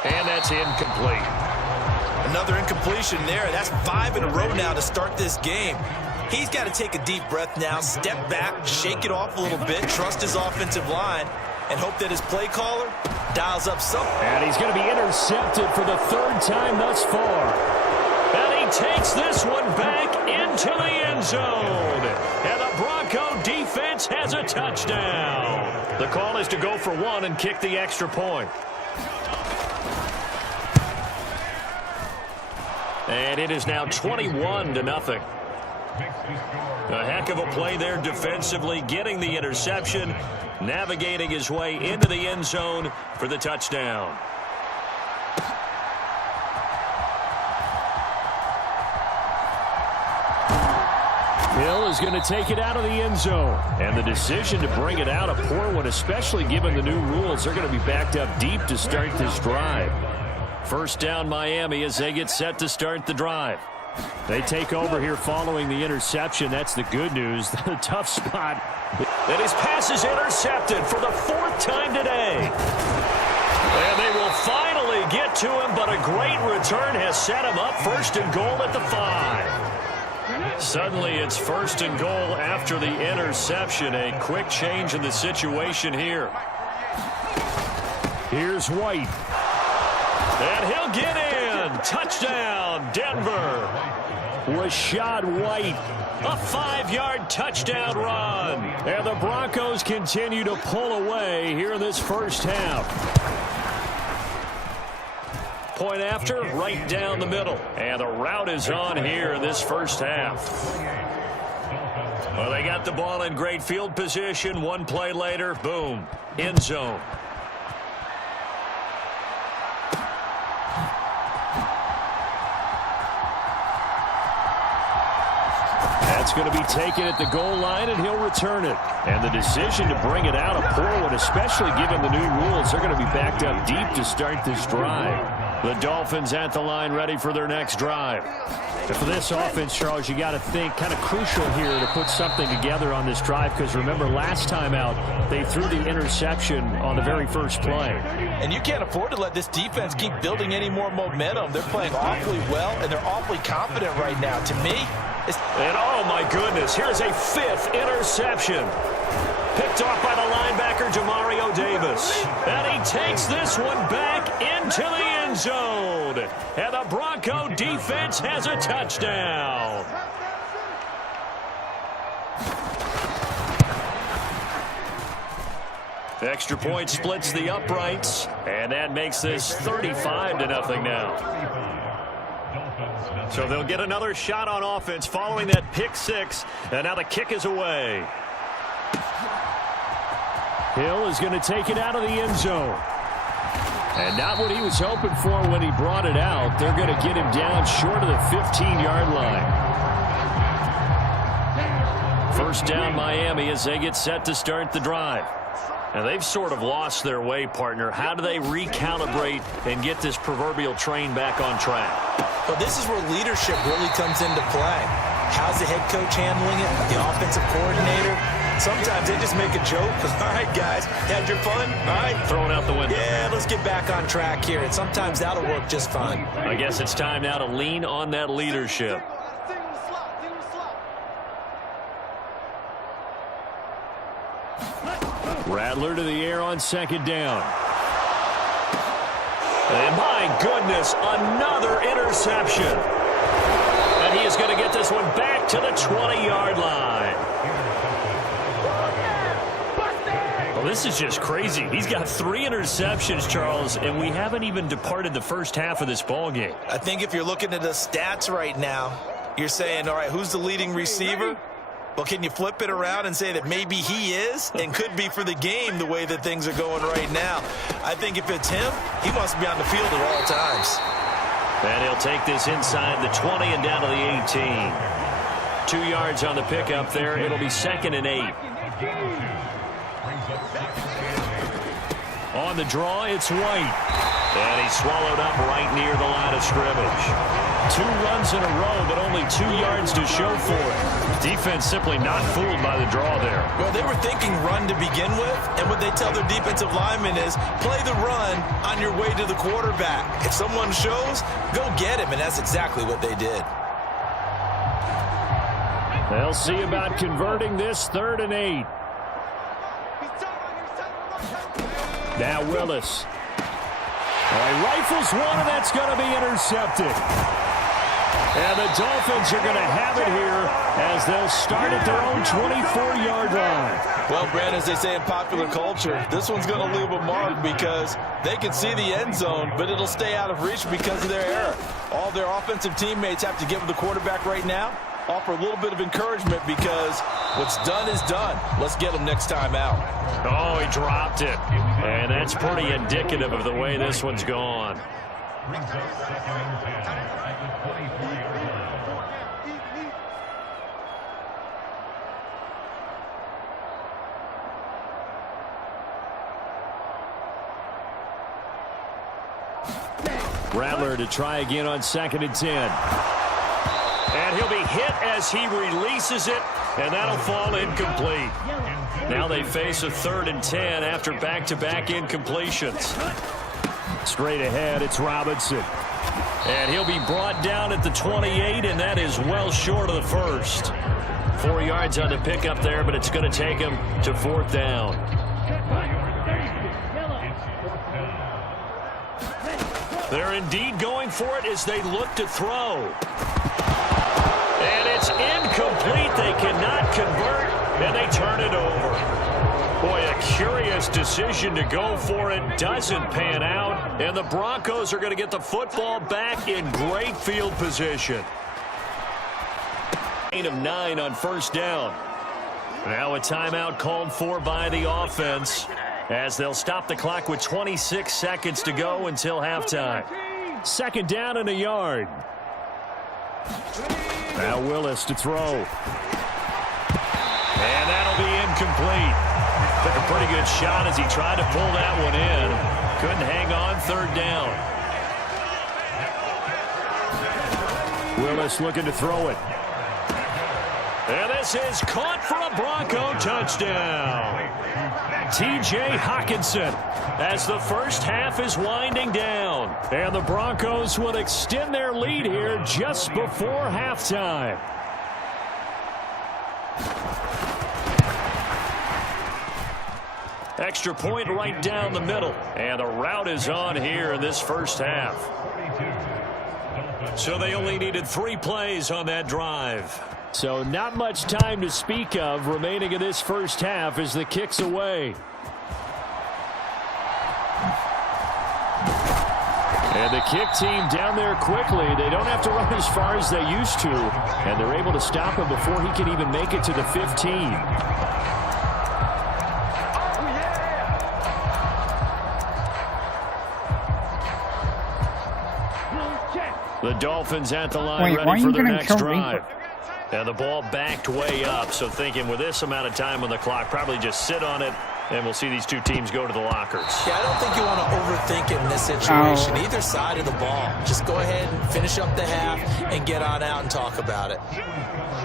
And that's incomplete. Another incompletion there. That's 5 in a row now to start this game. He's got to take a deep breath now, step back, shake it off a little bit, trust his offensive line, and hope that his play caller dials up something. And he's going to be intercepted for the 3rd time thus far. And he takes this one back into the end zone. And the Bronco defense has a touchdown. The call is to go for 1 and kick the extra point. And it is now 21-0. A heck of a play there defensively, getting the interception, navigating his way into the end zone for the touchdown. Hill is going to take it out of the end zone. And the decision to bring it out, a poor one, especially given the new rules. They're going to be backed up deep to start this drive. First down Miami as they get set to start the drive. They take over here following the interception. That's the good news. The tough spot. And his pass is intercepted for the 4th time today. And they will finally get to him, but a great return has set him up 1st and goal at the 5. Suddenly it's 1st and goal after the interception. A quick change in the situation here. Here's White. And he'll get in. Touchdown, Denver. Rashad White. A 5-yard touchdown run. And the Broncos continue to pull away here in this first half. Point after, right down the middle. And the route is on here in this first half. Well, they got the ball in great field position. One play later, boom, end zone. That's going to be taken at the goal line, and he'll return it. And the decision to bring it out, a poor one, especially given the new rules. They're going to be backed up deep to start this drive. The Dolphins at the line, ready for their next drive. And for this offense, Charles, you got to think kind of crucial here to put something together on this drive, because remember, last time out, they threw the interception on the very first play. And you can't afford to let this defense keep building any more momentum. They're playing awfully well, and they're awfully confident right now. To me, and oh my goodness, here's a 5th interception. Picked off by the linebacker, Demario Davis. And he takes this one back into the end zone. And the Bronco defense has a touchdown. Extra point splits the uprights. And that makes this 35-0 now. So they'll get another shot on offense following that pick 6. And now the kick is away. Hill is going to take it out of the end zone. And not what he was hoping for when he brought it out. They're going to get him down short of the 15-yard line. First down Miami as they get set to start the drive. And they've sort of lost their way, partner. How do they recalibrate and get this proverbial train back on track? Well, this is where leadership really comes into play. How's the head coach handling it? The offensive coordinator? Sometimes they just make a joke. All right, guys, had your fun? All right. Throw it out the window. Yeah, let's get back on track here. And sometimes that'll work just fine. I guess it's time now to lean on that leadership. Rattler to the air on 2nd down. And my goodness, another interception. And he is going to get this one back to the 20-yard line. Well, this is just crazy. He's got 3 interceptions, Charles, and we haven't even departed the first half of this ball game. I think if you're looking at the stats right now, you're saying, all right, who's the leading receiver? Well, can you flip it around and say that maybe he is and could be for the game the way that things are going right now? I think if it's him, he must be on the field at all times. And he'll take this inside the 20 and down to the 18. 2 yards on the pickup there. It'll be 2nd and 8. On the draw, it's White. And he's swallowed up right near the line of scrimmage. 2 runs in a row, but only 2 yards to show for it. Defense simply not fooled by the draw there. Well, they were thinking run to begin with, and what they tell their defensive linemen is play the run on your way to the quarterback. If someone shows, go get him, and that's exactly what they did. They'll see about converting this 3rd and 8. Now Willis. All right, rifles one, and that's going to be intercepted. And the Dolphins are going to have it here as they'll start at their own 24-yard line. Well, Brad, as they say in popular culture, this one's going to leave a mark because they can see the end zone, but it'll stay out of reach because of their error. All their offensive teammates have to give the quarterback right now offer a little bit of encouragement because what's done is done. Let's get him next time out. Oh, he dropped it. And that's pretty indicative of the way this one's gone. Rattler to try again on 2nd and 10. And he'll be hit as he releases it, and that'll fall incomplete. Now they face a 3rd and 10 after back-to-back incompletions. Straight ahead, it's Robinson. And he'll be brought down at the 28, and that is well short of the first. 4 yards on the pickup there, but it's going to take him to 4th down. They're indeed going for it as they look to throw. And it's incomplete. They cannot convert, and they turn it over. Boy, a curious decision to go for it. Doesn't pan out, and the Broncos are going to get the football back in great field position. 8 of 9 on 1st down. Now a timeout called for by the offense, as they'll stop the clock with 26 seconds to go until halftime. 2nd down and a yard. Now Willis to throw. And that'll be incomplete. Took a pretty good shot as he tried to pull that one in. Couldn't hang on 3rd down. Willis looking to throw it. And this is caught for a Bronco touchdown. T.J. Hockenson as the first half is winding down. And the Broncos will extend their lead here just before halftime. Extra point right down the middle. And the route is on here in this first half. So they only needed 3 plays on that drive. So not much time to speak of remaining in this first half as the kick's away. And the kick team down there quickly. They don't have to run as far as they used to. And they're able to stop him before he can even make it to the 15. The Dolphins at the line, ready for their next drive. And the ball backed way up, so thinking with this amount of time on the clock, probably just sit on it, and we'll see these two teams go to the lockers. Yeah, I don't think you want to overthink it in this situation. Either side of the ball. Just go ahead and finish up the half and get on out and talk about it.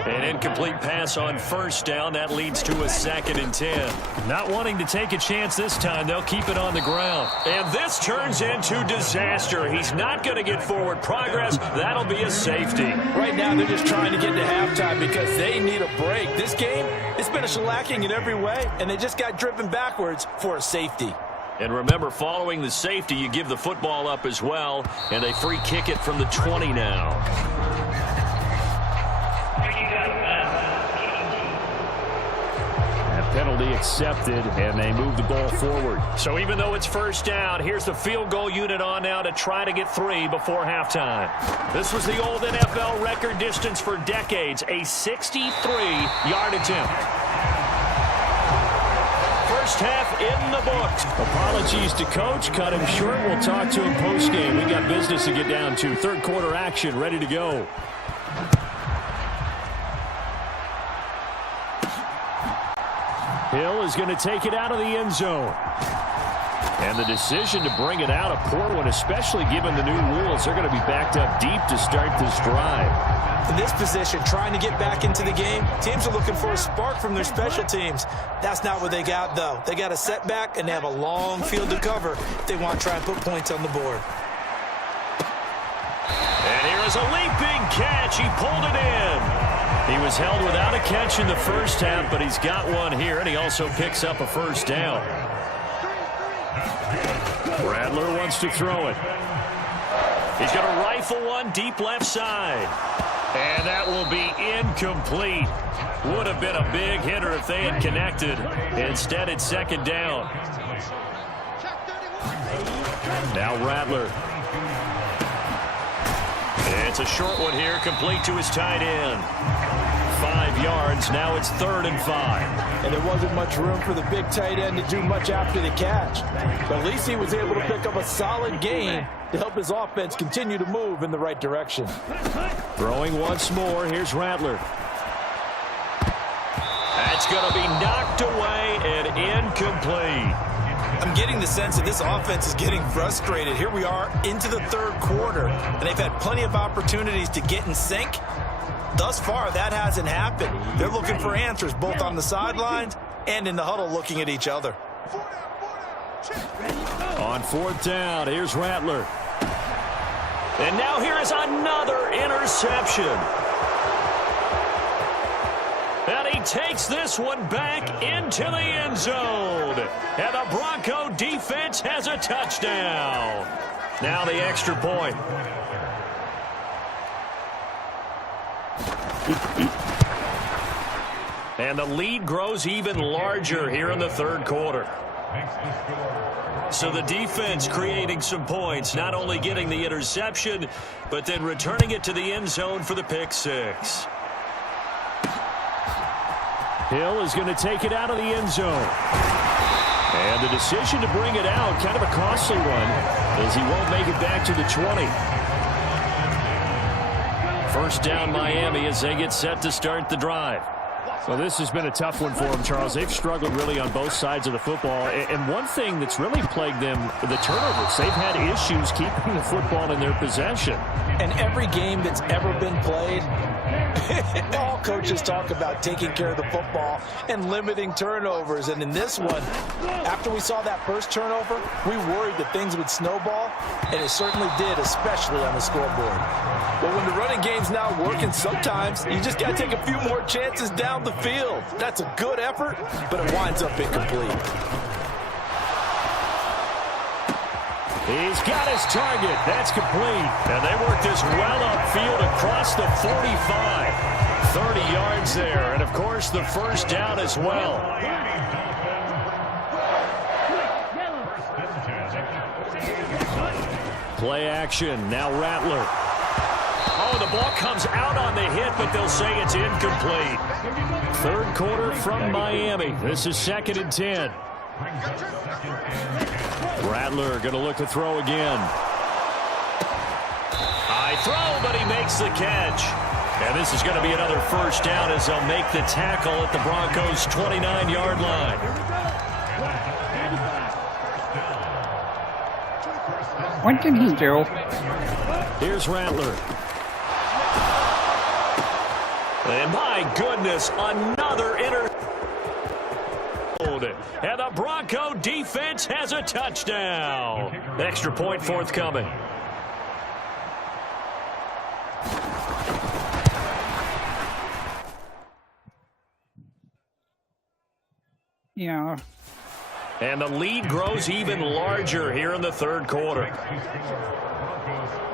An incomplete pass on 1st down. That leads to a 2nd and 10. Not wanting to take a chance this time. They'll keep it on the ground. And this turns into disaster. He's not going to get forward progress. That'll be a safety. Right now, they're just trying to get to halftime because they need a break. This game, it's been a shellacking in every way, and they just got driven backwards for a safety. And remember, following the safety, you give the football up as well, and they free kick it from the 20 now. Penalty accepted, and they move the ball forward. So even though it's 1st down, here's the field goal unit on now to try to get 3 before halftime. This was the old NFL record distance for decades, a 63-yard attempt. First half in the books. Apologies to coach, cut him short. We'll talk to him post-game. We got business to get down to. 3rd quarter action, ready to go. Hill is going to take it out of the end zone. And the decision to bring it out, a poor one, especially given the new rules. They're going to be backed up deep to start this drive. In this position, trying to get back into the game, teams are looking for a spark from their special teams. That's not what they got, though. They got a setback, and they have a long field to cover if they want to try and put points on the board. And here is a leaping catch. He pulled it in. He was held without a catch in the first half, but he's got one here, and he also picks up a 1st down. Rattler wants to throw it. He's going to rifle one deep left side. And that will be incomplete. Would have been a big hitter if they had connected. Instead, it's 2nd down. Now Rattler. It's a short one here, complete to his tight end. 5 yards, now it's 3rd and 5. And there wasn't much room for the big tight end to do much after the catch. But at least he was able to pick up a solid gain to help his offense continue to move in the right direction. Throwing once more, here's Rattler. That's going to be knocked away and incomplete. I'm getting the sense that this offense is getting frustrated. Here we are into the 3rd quarter, and they've had plenty of opportunities to get in sync. Thus far, that hasn't happened. They're looking for answers both on the sidelines and in the huddle looking at each other. On 4th down, here's Rattler. And now here is another interception. And he takes this one back into the end zone. And the Bronco defense has a touchdown. Now the extra point. And the lead grows even larger here in the 3rd quarter. So the defense creating some points, not only getting the interception, but then returning it to the end zone for the pick 6. Hill is going to take it out of the end zone. And the decision to bring it out, kind of a costly one, as he won't make it back to the 20. 1st down Miami as they get set to start the drive. Well, this has been a tough one for them, Charles. They've struggled really on both sides of the football. And one thing that's really plagued them, the turnovers. They've had issues keeping the football in their possession. And every game that's ever been played, all coaches talk about taking care of the football and limiting turnovers. And in this one, after we saw that first turnover, we worried that things would snowball, and it certainly did, especially on the scoreboard. But when the running game's not working, sometimes you just got to take a few more chances down the field. That's a good effort, but it winds up incomplete. He's got his target. That's complete. And they work this well upfield across the 45. 30 yards there. And, of course, the 1st down as well. Play action. Now Rattler. Oh, the ball comes out on the hit, but they'll say it's incomplete. 3rd quarter from Miami. This is 2nd and 10. Rattler going to look to throw again. High throw, but he makes the catch. And this is going to be another 1st down as they'll make the tackle at the Broncos' 29-yard line. What did he do? Here's Rattler. And my goodness, another interception. And the Bronco defense has a touchdown. Extra point forthcoming. Yeah. And the lead grows even larger here in the 3rd quarter.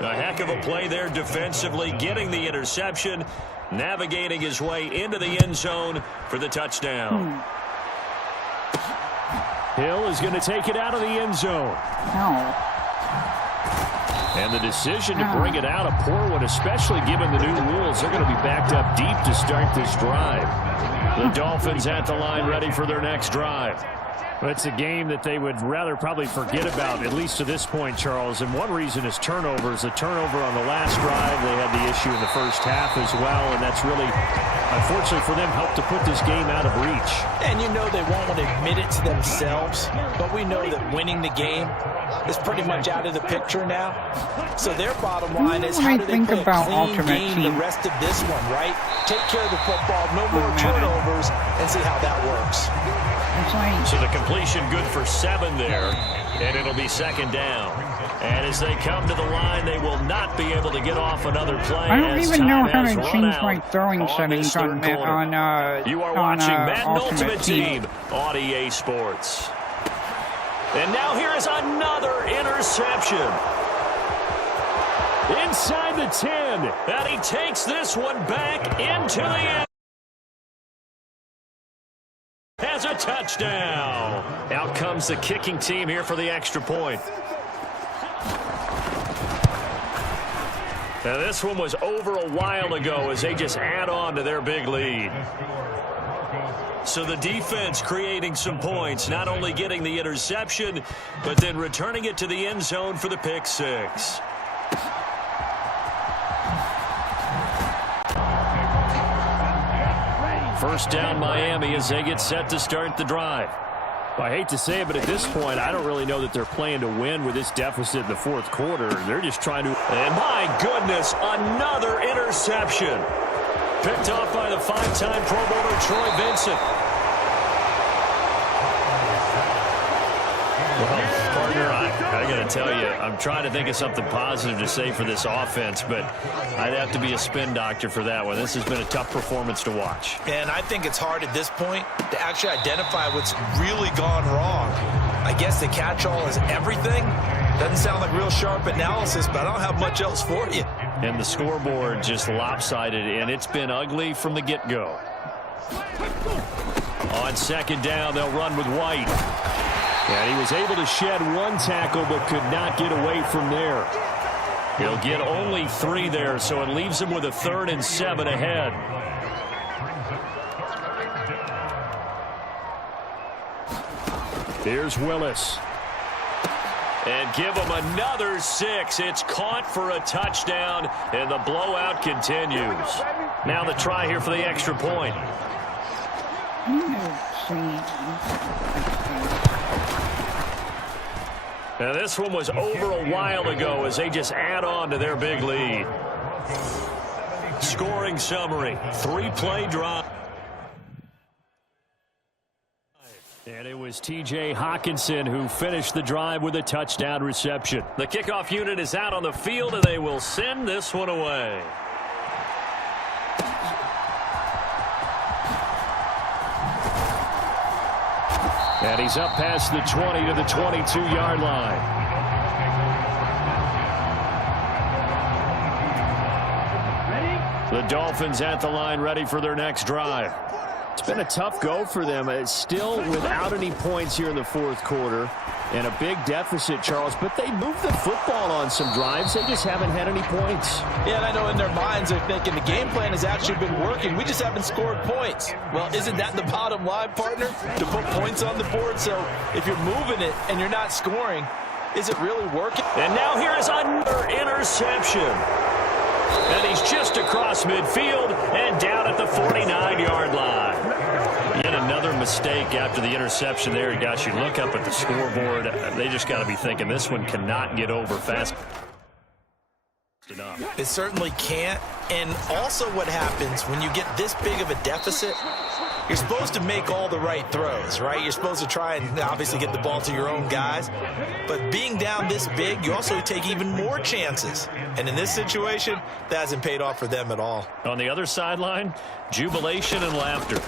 A heck of a play there defensively, getting the interception, navigating his way into the end zone for the touchdown. Hill is going to take it out of the end zone. And the decision to bring it out, a poor one, especially given the new rules. They're going to be backed up deep to start this drive. The Dolphins at the line ready for their next drive. Well, it's a game that they would rather probably forget about, at least to this point, Charles. And one reason is turnovers. A turnover on the last drive. They had the issue in the 1st half as well, and that's really, unfortunately for them, helped to put this game out of reach. And you know they won't want to admit it to themselves, but we know that winning the game is pretty much out of the picture now. So their bottom line is, how do they play a clean game the rest of this one, right? Take care of the football, no more turnovers, and see how that works. So the completion good for 7 there, and it'll be 2nd down. And as they come to the line, they will not be able to get off another play. I don't even know how to change my throwing settings on You are watching Madden Ultimate Team on EA Sports. And now here is another interception. Inside the 10, and he takes this one back into the end. Has a touchdown. Out comes the kicking team here for the extra point. Now, this one was over a while ago as they just add on to their big lead. So the defense creating some points, not only getting the interception, but then returning it to the end zone for the pick six. First down Miami as they get set to start the drive. Well, I hate to say it, but at this point, I don't really know that they're playing to win with this deficit in the fourth quarter. They're just trying to... And my goodness, another interception. Picked off by the five-time Pro Bowler Troy Vincent. Well, partner, I got to tell you, I'm trying to think of something positive to say for this offense, but I'd have to be a spin doctor for that one. This has been a tough performance to watch. And I think it's hard at this point to actually identify what's really gone wrong. I guess the catch-all is everything. Doesn't sound like real sharp analysis, but I don't have much else for you. And the scoreboard just lopsided, and it's been ugly from the get-go. On second down, they'll run with White. And he was able to shed one tackle but could not get away from there. He'll get only 3 there, so it leaves him with a 3rd and 7 ahead. Here's Willis. And give him another 6. It's caught for a touchdown, and the blowout continues. Now the try here for the extra point. Now this one was over a while ago as they just add on to their big lead. Scoring summary, 3-play drive. And it was T.J. Hawkinson who finished the drive with a touchdown reception. The kickoff unit is out on the field, and they will send this one away. And he's up past the 20 to the 22-yard line. The Dolphins at the line ready for their next drive. It's been a tough go for them. It's still without any points here in the fourth quarter and a big deficit, Charles, but they moved the football on some drives. They just haven't had any points. Yeah, and I know in their minds they're thinking the game plan has actually been working. We just haven't scored points. Well, isn't that the bottom line, partner? To put points on the board. So if you're moving it and you're not scoring, is it really working? And now here is another interception. And he's just across midfield and down at the 49-yard line. Yet another mistake after the interception there. Gosh, you look up at the scoreboard. They just got to be thinking this one cannot get over fast enough. It certainly can't. And also what happens when you get this big of a deficit, you're supposed to make all the right throws, right? You're supposed to try and obviously get the ball to your own guys. But being down this big, you also take even more chances. And in this situation, that hasn't paid off for them at all. On the other sideline, jubilation and laughter.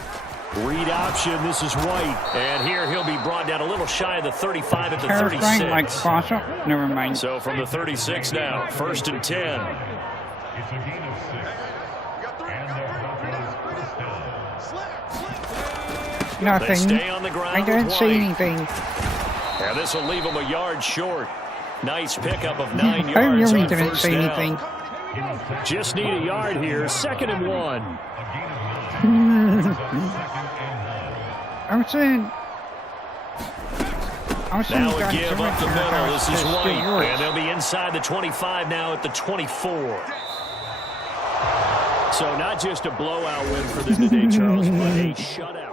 Read option. This is White. And here he'll be brought down a little shy of the 35 at the Terrifying, 36. like crosser? Never mind. So from the 36 now, 1st and 10. Nothing. They stay on the ground. I didn't see anything. And this will leave him a yard short. Nice pickup of 9 yards. I really on didn't first see down. anything. Just need a yard here. 2nd and 1. I'm saying. Now a give up the middle. This is White. And they'll be inside the 25 now at the 24. So not just a blowout win for them today, Charles, but a shutout.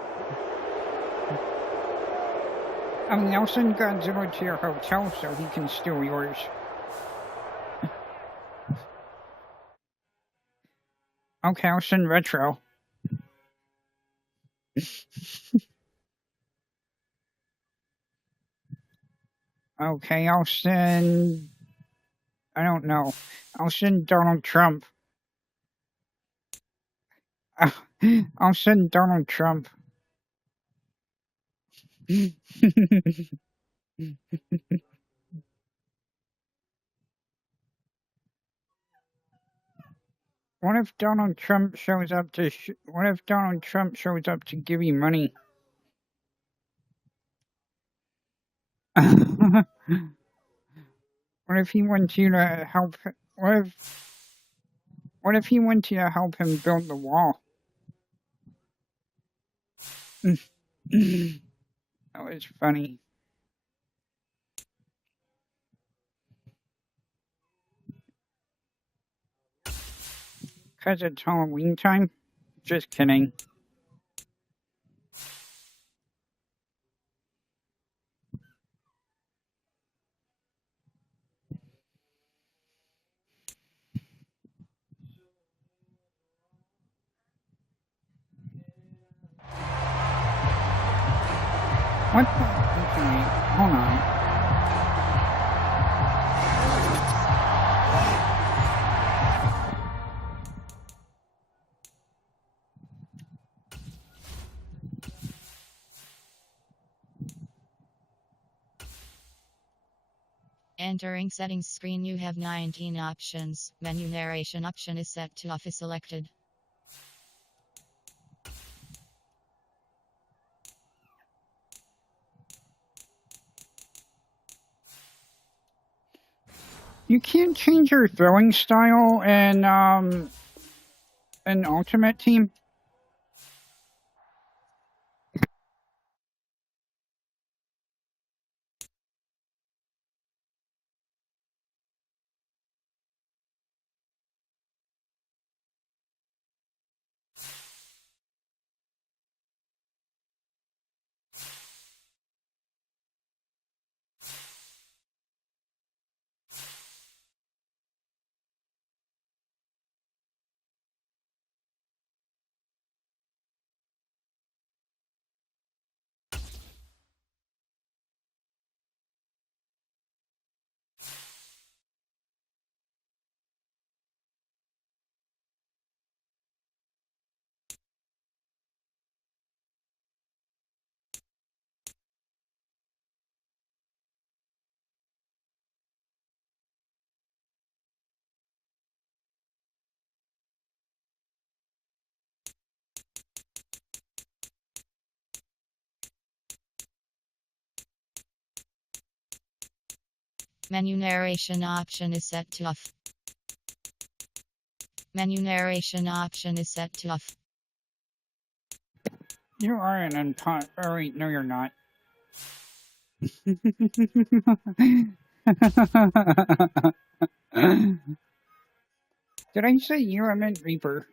Nelson Godzilla to your hotel so he can steal yours. Okay, I'll send retro. Okay, I'll send... I don't know. I'll send Donald Trump. I'll send Donald Trump. What if Donald Trump shows up to give you money? What if he wants you to help? What if What if he went to help him build the wall? That was funny. Because it's Halloween time? Just kidding. What the? Okay, hold on. Entering settings screen, you have 19 options. Menu narration option is set to off is selected. You can't change your throwing style in Ultimate Team. Menu narration option is set to off. Menu narration option is set to off. You are an unpot. Oh, wait, no, you're not. Did I say you? I meant Reaper.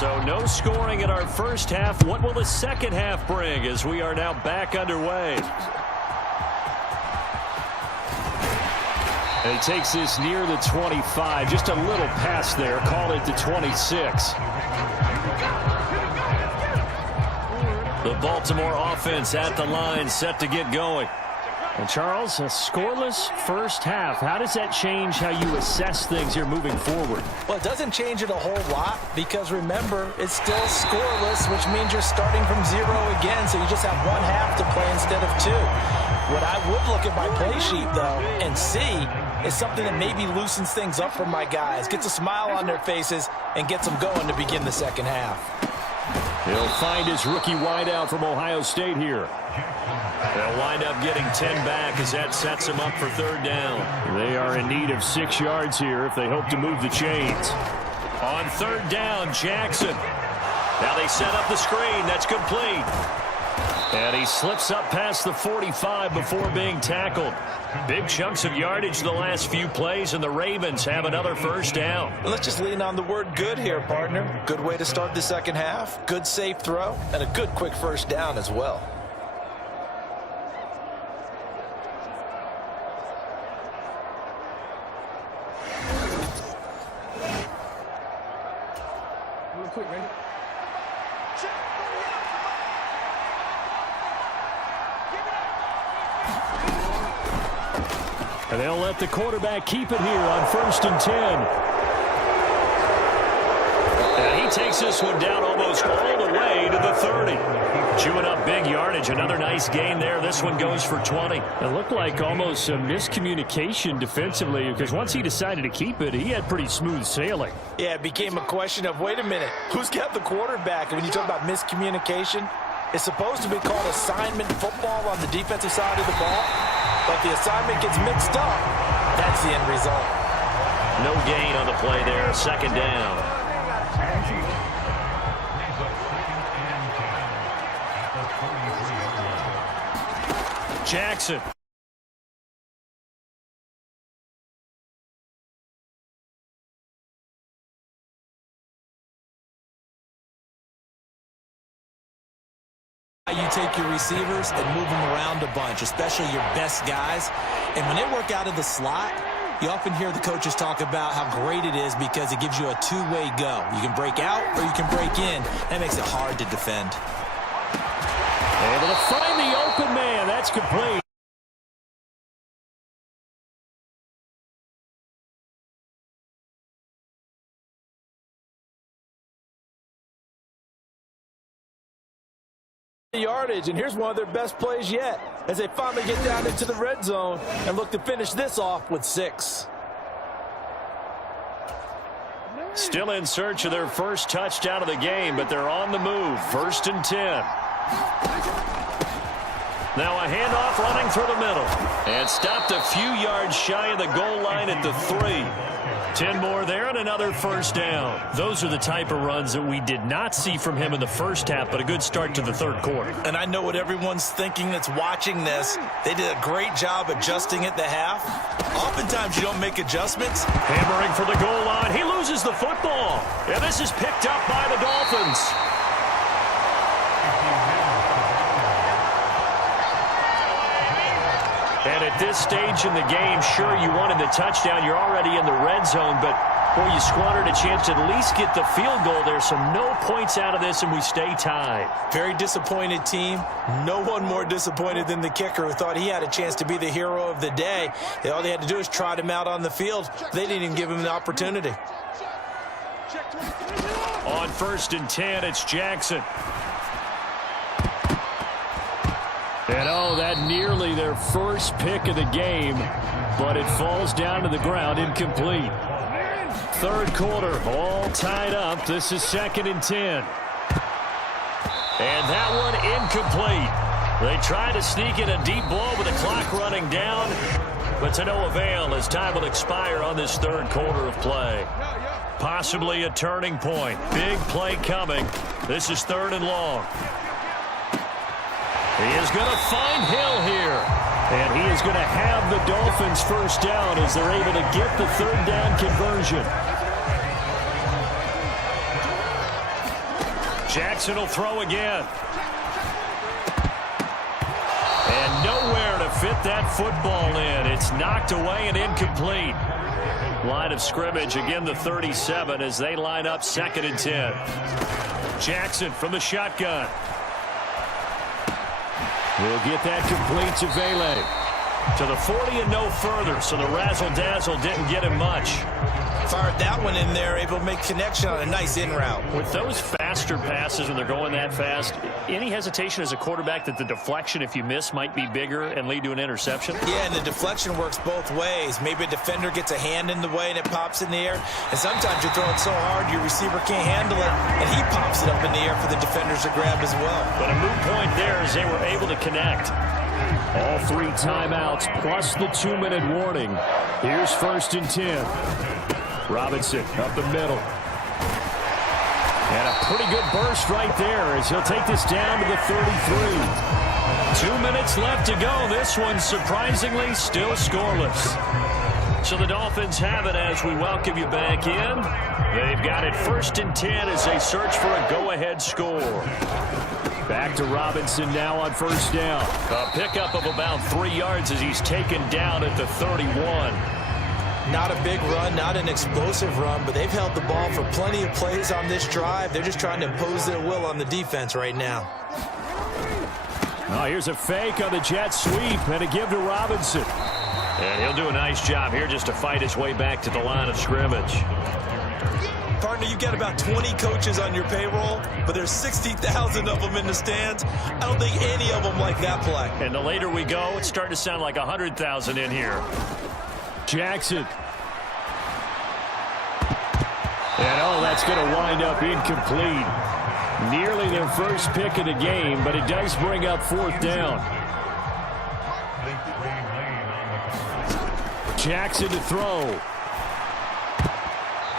So no scoring in our first half. What will the second half bring as we are now back underway? And he takes this near the 25. Just a little pass there. Call it the 26. The Baltimore offense at the line, set to get going. And Charles, a scoreless first half. How does that change how you assess things here moving forward? Well, it doesn't change it a whole lot because, remember, it's still scoreless, which means you're starting from 0 again, so you just have one half to play instead of 2. What I would look at my play sheet, though, and see is something that maybe loosens things up for my guys, gets a smile on their faces, and gets them going to begin the second half. He'll find his rookie wideout from Ohio State here. They'll wind up getting 10 back as that sets them up for third down. They are in need of 6 yards here if they hope to move the chains. On third down, Jackson. Now they set up the screen. That's complete. And he slips up past the 45 before being tackled. Big chunks of yardage the last few plays, and the Ravens have another first down. Well, let's just lean on the word good here, partner. Good way to start the second half. Good safe throw, and a good quick first down as well. And they'll let the quarterback keep it here on 1st and 10. And he takes this one down almost all the way to the 30. Chewing up big yardage. Another nice gain there. This one goes for 20. It looked like almost some miscommunication defensively, because once he decided to keep it, he had pretty smooth sailing. Yeah, it became a question of, wait a minute, who's got the quarterback? And when you talk about miscommunication, it's supposed to be called assignment football on the defensive side of the ball. But the assignment gets mixed up. That's the end result. No gain on the play there. Second down. Jackson. You take your receivers and move them around a bunch, especially your best guys. And when they work out of the slot, you often hear the coaches talk about how great it is because it gives you a two-way go. You can break out or you can break in. That makes it hard to defend. Able to find the open man. That's complete. Yardage, and here's one of their best plays yet as they finally get down into the red zone and look to finish this off with 6. Still in search of their first touchdown of the game, but they're on the move. 1st and 10. Now a handoff running through the middle. And stopped a few yards shy of the goal line at the 3. 10 more there and another first down. Those are the type of runs that we did not see from him in the first half, but a good start to the third quarter. And I know what everyone's thinking that's watching this. They did a great job adjusting at the half. Oftentimes you don't make adjustments. Hammering for the goal line. He loses the football. And this is picked up by the Dolphins. And at this stage in the game, sure, you wanted the touchdown. You're already in the red zone, but, boy, you squandered a chance to at least get the field goal there. So no points out of this, and we stay tied. Very disappointed team. No one more disappointed than the kicker, who thought he had a chance to be the hero of the day. All they had to do is trot him out on the field. They didn't even give him the opportunity. On 1st and 10, it's Jackson. And, oh, that nearly their first pick of the game, but it falls down to the ground incomplete. Third quarter, all tied up. This is 2nd and 10. And that one incomplete. They try to sneak in a deep blow with the clock running down, but to no avail as time will expire on this third quarter of play. Possibly a turning point. Big play coming. This is 3rd and long. He is going to find Hill here. And he is going to have the Dolphins first down as they're able to get the third down conversion. Jackson will throw again. And nowhere to fit that football in. It's knocked away and incomplete. Line of scrimmage, again the 37 as they line up 2nd and 10. Jackson from the shotgun. We'll get that complete to Vele. To the 40 and no further, so the razzle-dazzle didn't get him much. Fired that one in there, able to make connection on a nice in route. With those faster passes when they're going that fast, any hesitation as a quarterback that the deflection, if you miss, might be bigger and lead to an interception? Yeah, and the deflection works both ways. Maybe a defender gets a hand in the way and it pops in the air. And sometimes you're throwing so hard your receiver can't handle it, and he pops it up in the air for the defenders to grab as well. But a moot point there as they were able to connect. All 3 timeouts plus the 2-minute warning. Here's 1st and 10. Robinson up the middle. And a pretty good burst right there as he'll take this down to the 33. 2 minutes left to go. This one surprisingly still scoreless. So the Dolphins have it as we welcome you back in. They've got it 1st and 10 as they search for a go-ahead score. Back to Robinson now on 1st down. A pickup of about 3 yards as he's taken down at the 31. Not a big run, not an explosive run, but they've held the ball for plenty of plays on this drive. They're just trying to impose their will on the defense right now. Oh, here's a fake on the jet sweep and a give to Robinson. And he'll do a nice job here just to fight his way back to the line of scrimmage. Partner, you've got about 20 coaches on your payroll, but there's 60,000 of them in the stands. I don't think any of them like that play. And the later we go, it's starting to sound like 100,000 in here. Jackson. And oh, that's going to wind up incomplete. Nearly their first pick of the game, but it does bring up 4th down. Jackson to throw.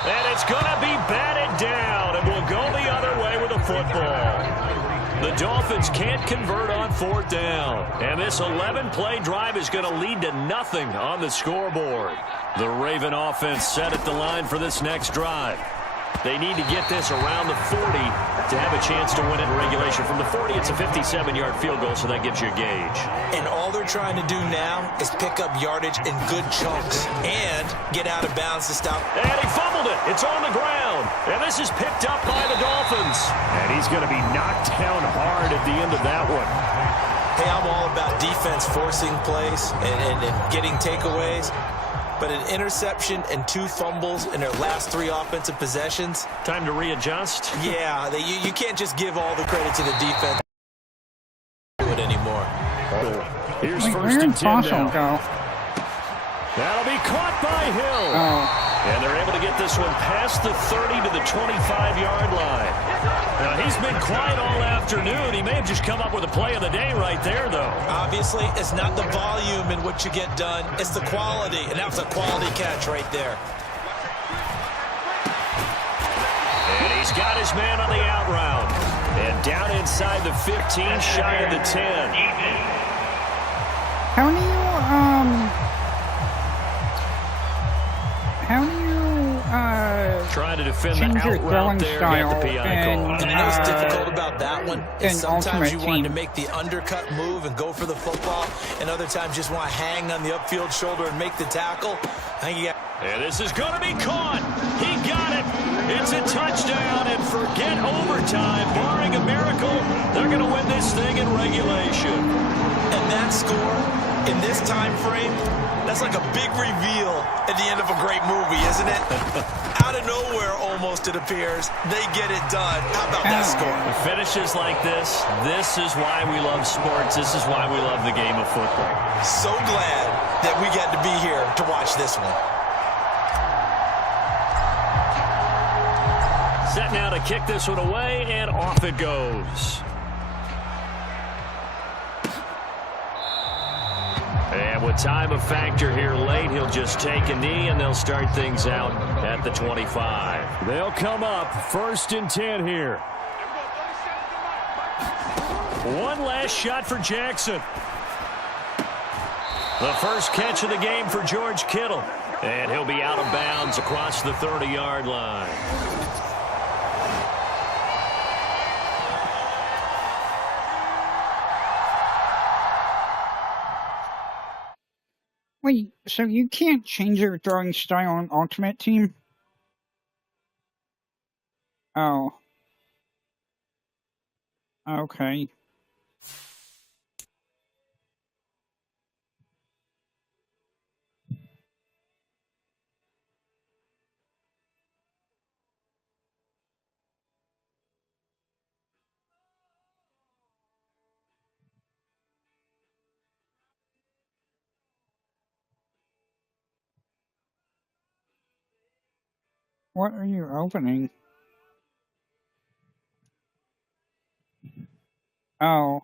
And it's going to be batted down, and we'll go the other way with the football. The Dolphins can't convert on 4th down. And this 11-play drive is going to lead to nothing on the scoreboard. The Raven offense set at the line for this next drive. They need to get this around the 40 to have a chance to win it in regulation. From the 40, it's a 57-yard field goal, so that gives you a gauge. And all they're trying to do now is pick up yardage in good chunks and get out of bounds to stop. And he fumbled it. It's on the ground. And this is picked up by the Dolphins. And he's going to be knocked down hard at the end of that one. Hey, I'm all about defense forcing plays and getting takeaways. But an interception and 2 fumbles in their last 3 offensive possessions. Time to readjust. Yeah, you can't just give all the credit to the defense. Do it anymore. Here's Wait, 1st and 10 now. Go? That'll be caught by Hill. Oh. And they're able to get this one past the 30 to the 25-yard line. Now, he's been quiet all afternoon. He may have just come up with a play of the day right there, though. Obviously, it's not the volume in what you get done. It's the quality, and that was a quality catch right there. And he's got his man on the out route. And down inside the 15, shy of the 10. How do you trying to defend change the your out route throwing there, style get the PI and, call. And you know what's difficult about that one? Is sometimes you want to Team. make the undercut move and go for the football, and other times just want to hang on the upfield shoulder and make the tackle. I think you got. And this is going to be caught. He got it. It's a touchdown, and forget overtime. Barring a miracle, they're going to win this thing in regulation. And that score in this time frame, that's like a big reveal at the end of a great movie, isn't it? Out of nowhere, almost, it appears, they get it done. How about that score? Finishes like this is why we love sports. This is why we love the game of football. So glad that we got to be here to watch this one. Set now to kick this one away, and off it goes. And with time a factor here late, he'll just take a knee, and they'll start things out at the 25. They'll come up 1st and 10 here. One last shot for Jackson. The first catch of the game for George Kittle. And he'll be out of bounds across the 30-yard line. Wait, so you can't change your throwing style on Ultimate Team? Oh. Okay. What are you opening? Oh.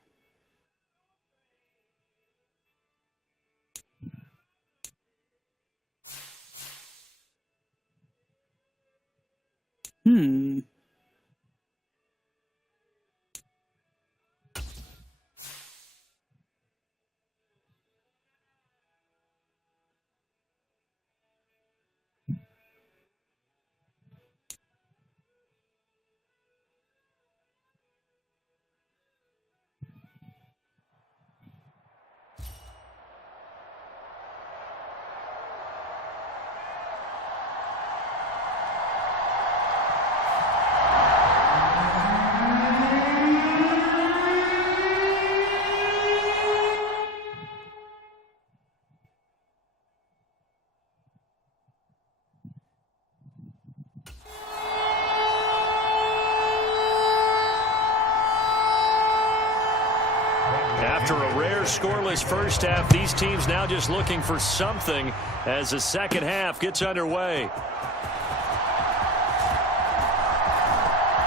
After a rare scoreless first half, these teams now just looking for something as the second half gets underway.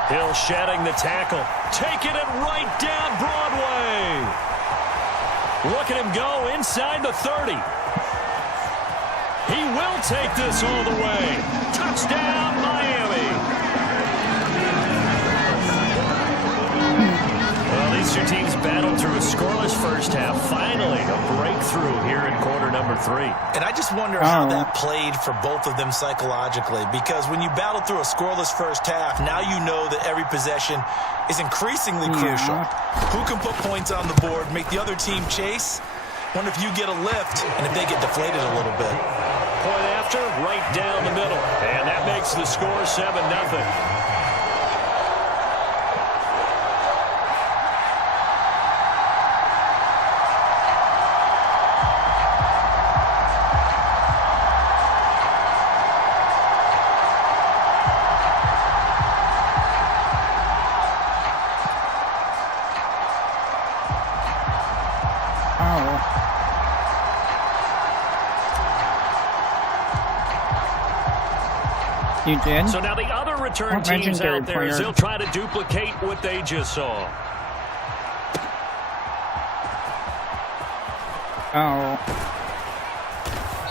Hill shedding the tackle, taking it right down Broadway. Look at him go inside the 30. He will take this all the way. Touchdown, Miami. Well, these two teams battled through a scoreless first half. Finally, a breakthrough here in quarter number 3. And I just wonder how that played for both of them psychologically, because when you battle through a scoreless first half, now you know that every possession is increasingly crucial. Who can put points on the board, make the other team chase? Wonder if you get a lift and if they get deflated a little bit. Point after, right down the middle. And that makes the score 7-0. You did? So now the other return teams out there, as they'll try to duplicate what they just saw. Oh.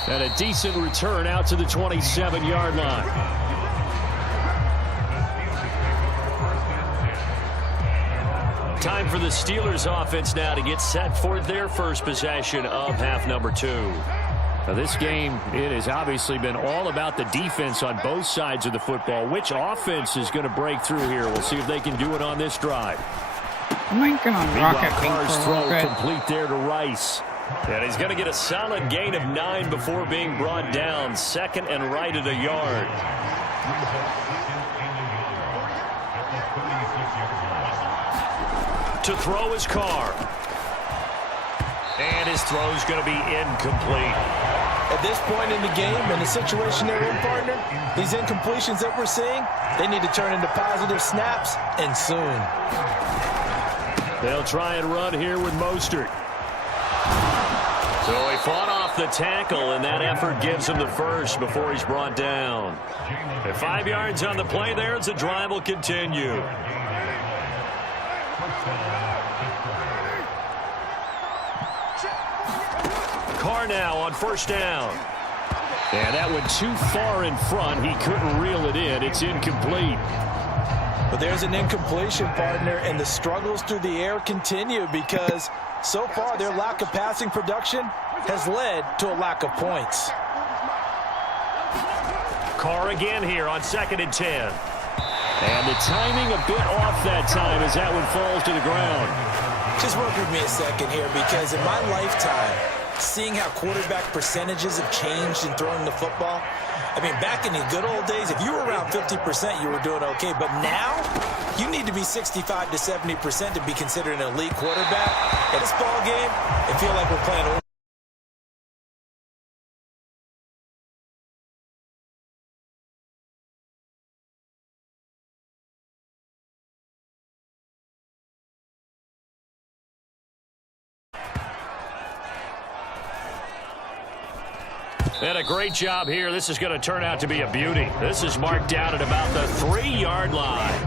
And a decent return out to the 27-yard line. Time for the Steelers offense now to get set for their first possession of half number 2. Now this game, it has obviously been all about the defense on both sides of the football. Which offense is going to break through here? We'll see if they can do it on this drive. Meanwhile, Carr's throw complete there to Rice. And he's going to get a solid gain of 9 before being brought down. Second and right at a yard. To throw his Carr. And his throw's going to be incomplete. At this point in the game, in the situation they're in, partner, these incompletions that we're seeing, they need to turn into positive snaps, and soon. They'll try and run here with Mostert. So he fought off the tackle, and that effort gives him the first before he's brought down. At 5 yards on the play there, as the drive will continue. Carr now on first down. And that went too far in front. He couldn't reel it in. It's incomplete. But there's an incompletion, partner, and the struggles through the air continue because so far their lack of passing production has led to a lack of points. Carr again here on 2nd and 10. And the timing a bit off that time as that one falls to the ground. Just work with me a second here, because in my lifetime, seeing how quarterback percentages have changed in throwing the football, I mean, back in the good old days, if you were around 50%, you were doing okay. But now, you need to be 65 to 70% to be considered an elite quarterback. In this ball game, I feel like we're playing. And a great job here. This is going to turn out to be a beauty. This is marked out at about the 3-yard line.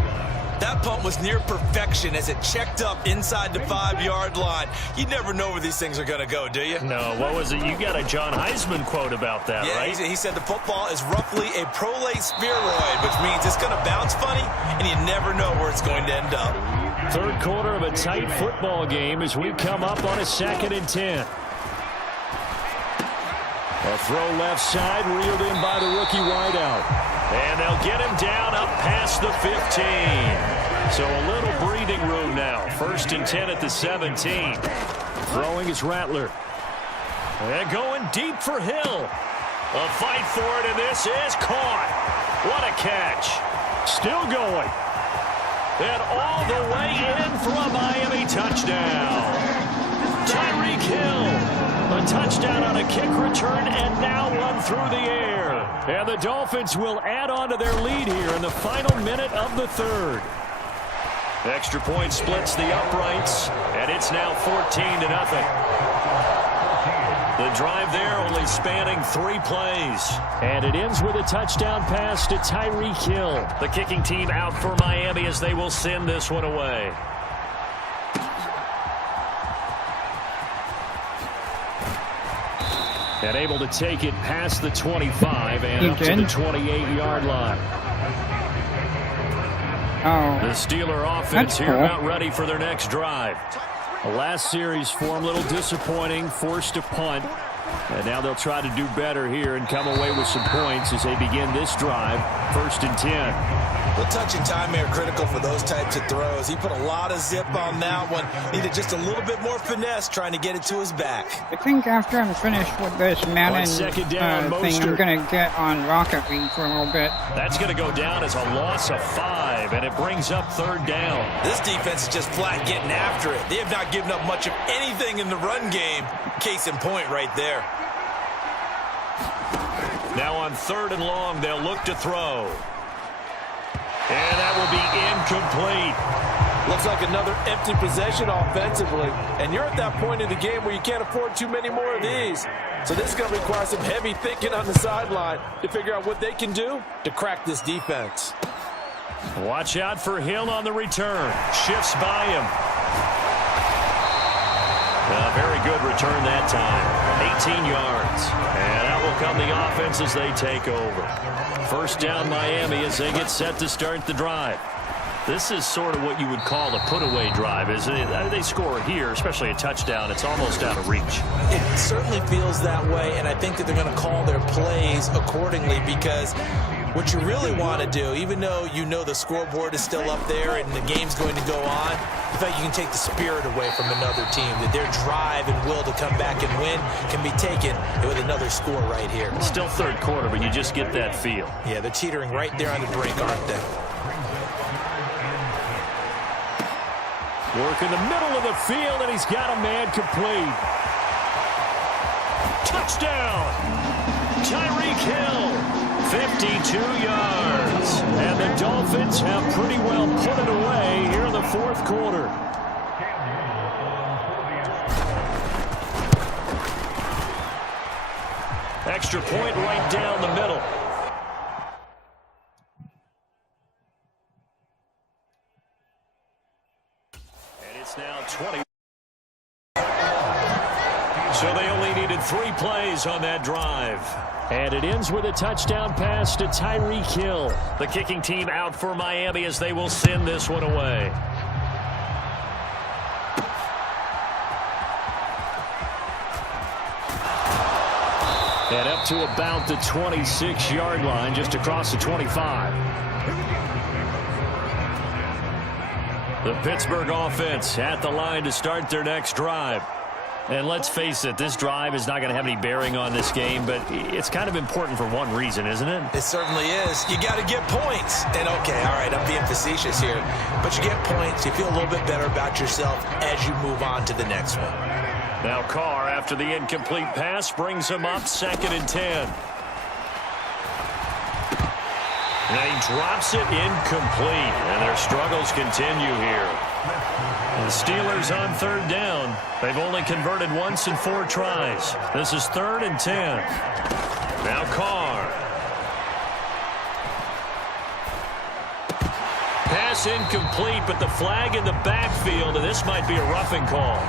That punt was near perfection as it checked up inside the 5-yard line. You never know where these things are going to go, do you? No, what was it? You got a John Heisman quote about that, yeah, right? He said the football is roughly a prolate spheroid, which means it's going to bounce funny, and you never know where it's going to end up. Third quarter of a tight football game as we come up on a 2nd and 10. A throw left side, reeled in by the rookie wideout. And they'll get him down up past the 15. So a little breathing room now. 1st and 10 at the 17. Throwing is Rattler. And going deep for Hill. A fight for it, and this is caught. What a catch. Still going. And all the way in for a Miami touchdown. Tyreek Hill. A touchdown on a kick return, and now one through the air. And the Dolphins will add on to their lead here in the final minute of the 3rd. Extra point splits the uprights, and it's now 14-0. The drive there only spanning 3 plays. And it ends with a touchdown pass to Tyreek Hill. The kicking team out for Miami as they will send this one away. And able to take it past the 25 and up to the 28-yard line. Oh, the Steeler offense here about ready for their next drive. The last series for them, a little disappointing, forced a punt. And now they'll try to do better here and come away with some points as they begin this drive. 1st and 10. The touch and time are critical for those types of throws. He put a lot of zip on that one. Needed just a little bit more finesse trying to get it to his back. I think after I'm finished with this Madden thing, I'm going to get on Rocket League for a little bit. That's going to go down as a loss of 5, and it brings up 3rd down. This defense is just flat getting after it. They have not given up much of anything in the run game. Case in point right there. Now on 3rd and long, they'll look to throw. And that will be incomplete. Looks like another empty possession offensively. And you're at that point in the game where you can't afford too many more of these. So this is going to require some heavy thinking on the sideline to figure out what they can do to crack this defense. Watch out for Hill on the return. Shifts by him. A very good return that time. 18 yards. And out will come the offense as they take over. 1st down Miami as they get set to start the drive. This is sort of what you would call a put-away drive, isn't it? They score here, especially a touchdown. It's almost out of reach. It certainly feels that way, and I think that they're going to call their plays accordingly because what you really want to do, even though you know the scoreboard is still up there and the game's going to go on, in fact, you can take the spirit away from another team, that their drive and will to come back and win can be taken with another score right here. It's still 3rd quarter, but you just get that feel. Yeah, they're teetering right there on the brink, aren't they? Work in the middle of the field, and he's got a man complete. Touchdown! Tyreek Hill, 52 yards. And the Dolphins have pretty well put it away here in the 4th quarter. Extra point right down the middle. Now 20. So they only needed 3 plays on that drive. And it ends with a touchdown pass to Tyreek Hill. The kicking team out for Miami as they will send this one away. And up to about the 26-yard line, just across the 25. The Pittsburgh offense at the line to start their next drive. And let's face it, this drive is not going to have any bearing on this game, but it's kind of important for one reason, isn't it? It certainly is. You got to get points. And okay, all right, I'm being facetious here, but you get points. You feel a little bit better about yourself as you move on to the next one. Now Carr, after the incomplete pass, brings him up 2nd and 10. And he drops it incomplete, and their struggles continue here. The Steelers on 3rd down. They've only converted once in 4 tries. This is 3rd and 10. Now Carr. Pass incomplete, but the flag in the backfield, and this might be a roughing call.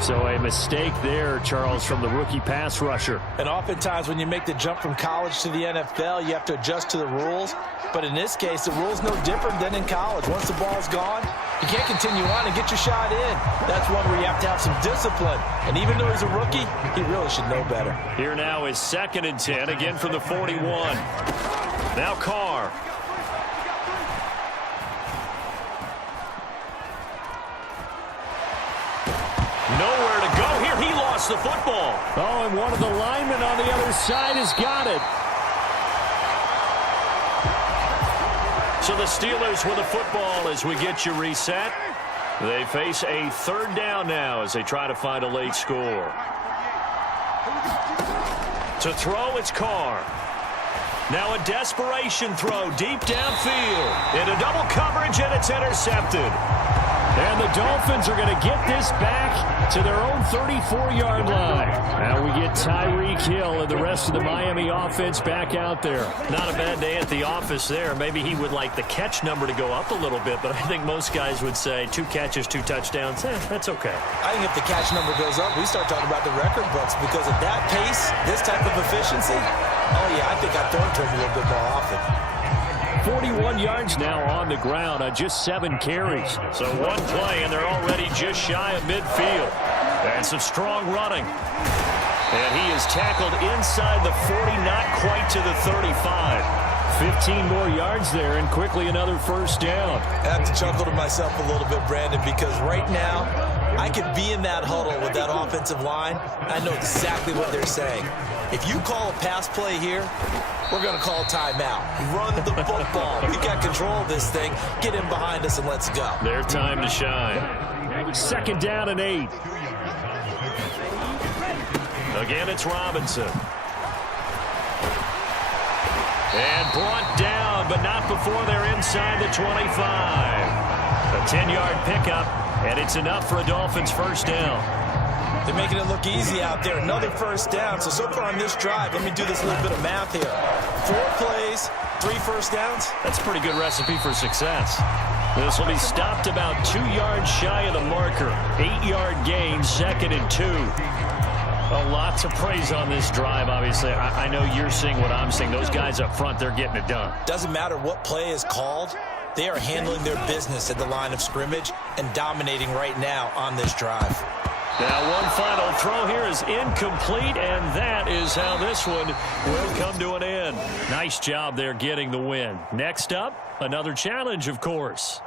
So a mistake there, Charles, from the rookie pass rusher. And oftentimes when you make the jump from college to the NFL, you have to adjust to the rules. But in this case, the rule's no different than in college. Once the ball's gone, you can't continue on and get your shot in. That's one where you have to have some discipline. And even though he's a rookie, he really should know better. Here now is 2nd and 10, again from the 41. Now Carr. Nowhere to go here. He lost the football. Oh, and one of the linemen on the other side has got it. So the Steelers with the football as we get you reset. They face a 3rd down now as they try to find a late score. To throw, it's Carr. Now a desperation throw deep downfield. Into double coverage, and it's intercepted. And the Dolphins are going to get this back to their own 34-yard line. Now we get Tyreek Hill and the rest of the Miami offense back out there. Not a bad day at the office there. Maybe he would like the catch number to go up a little bit, but I think most guys would say 2 catches, 2 touchdowns. That's okay. I think if the catch number goes up, we start talking about the record books because at that pace, this type of efficiency, oh, yeah, I think I'd throw it to him a little bit more often. 41 yards now on the ground on just 7 carries. So one play, and they're already just shy of midfield. And some strong running. And he is tackled inside the 40, not quite to the 35. 15 more yards there, and quickly another 1st down. I have to chuckle to myself a little bit, Brandon, because right now I could be in that huddle with that offensive line. I know exactly what they're saying. If you call a pass play here, we're going to call timeout. Run the football. We got control of this thing. Get in behind us and let's go. Their time to shine. 2nd down and 8. Again, it's Robinson. And brought down, but not before they're inside the 25. A 10-yard pickup, and it's enough for a Dolphins 1st down. They're making it look easy out there. Another 1st down. So far on this drive, let me do this little bit of math here. 4 plays, 3 1st downs. That's a pretty good recipe for success. This will be stopped about 2 yards shy of the marker. 8-yard gain, 2nd and 2. Lots of praise on this drive, obviously. I know you're seeing what I'm seeing. Those guys up front, they're getting it done. Doesn't matter what play is called. They are handling their business at the line of scrimmage and dominating right now on this drive. Now one final throw here is incomplete, and that is how this one will come to an end. Nice job there getting the win. Next up, another challenge, of course.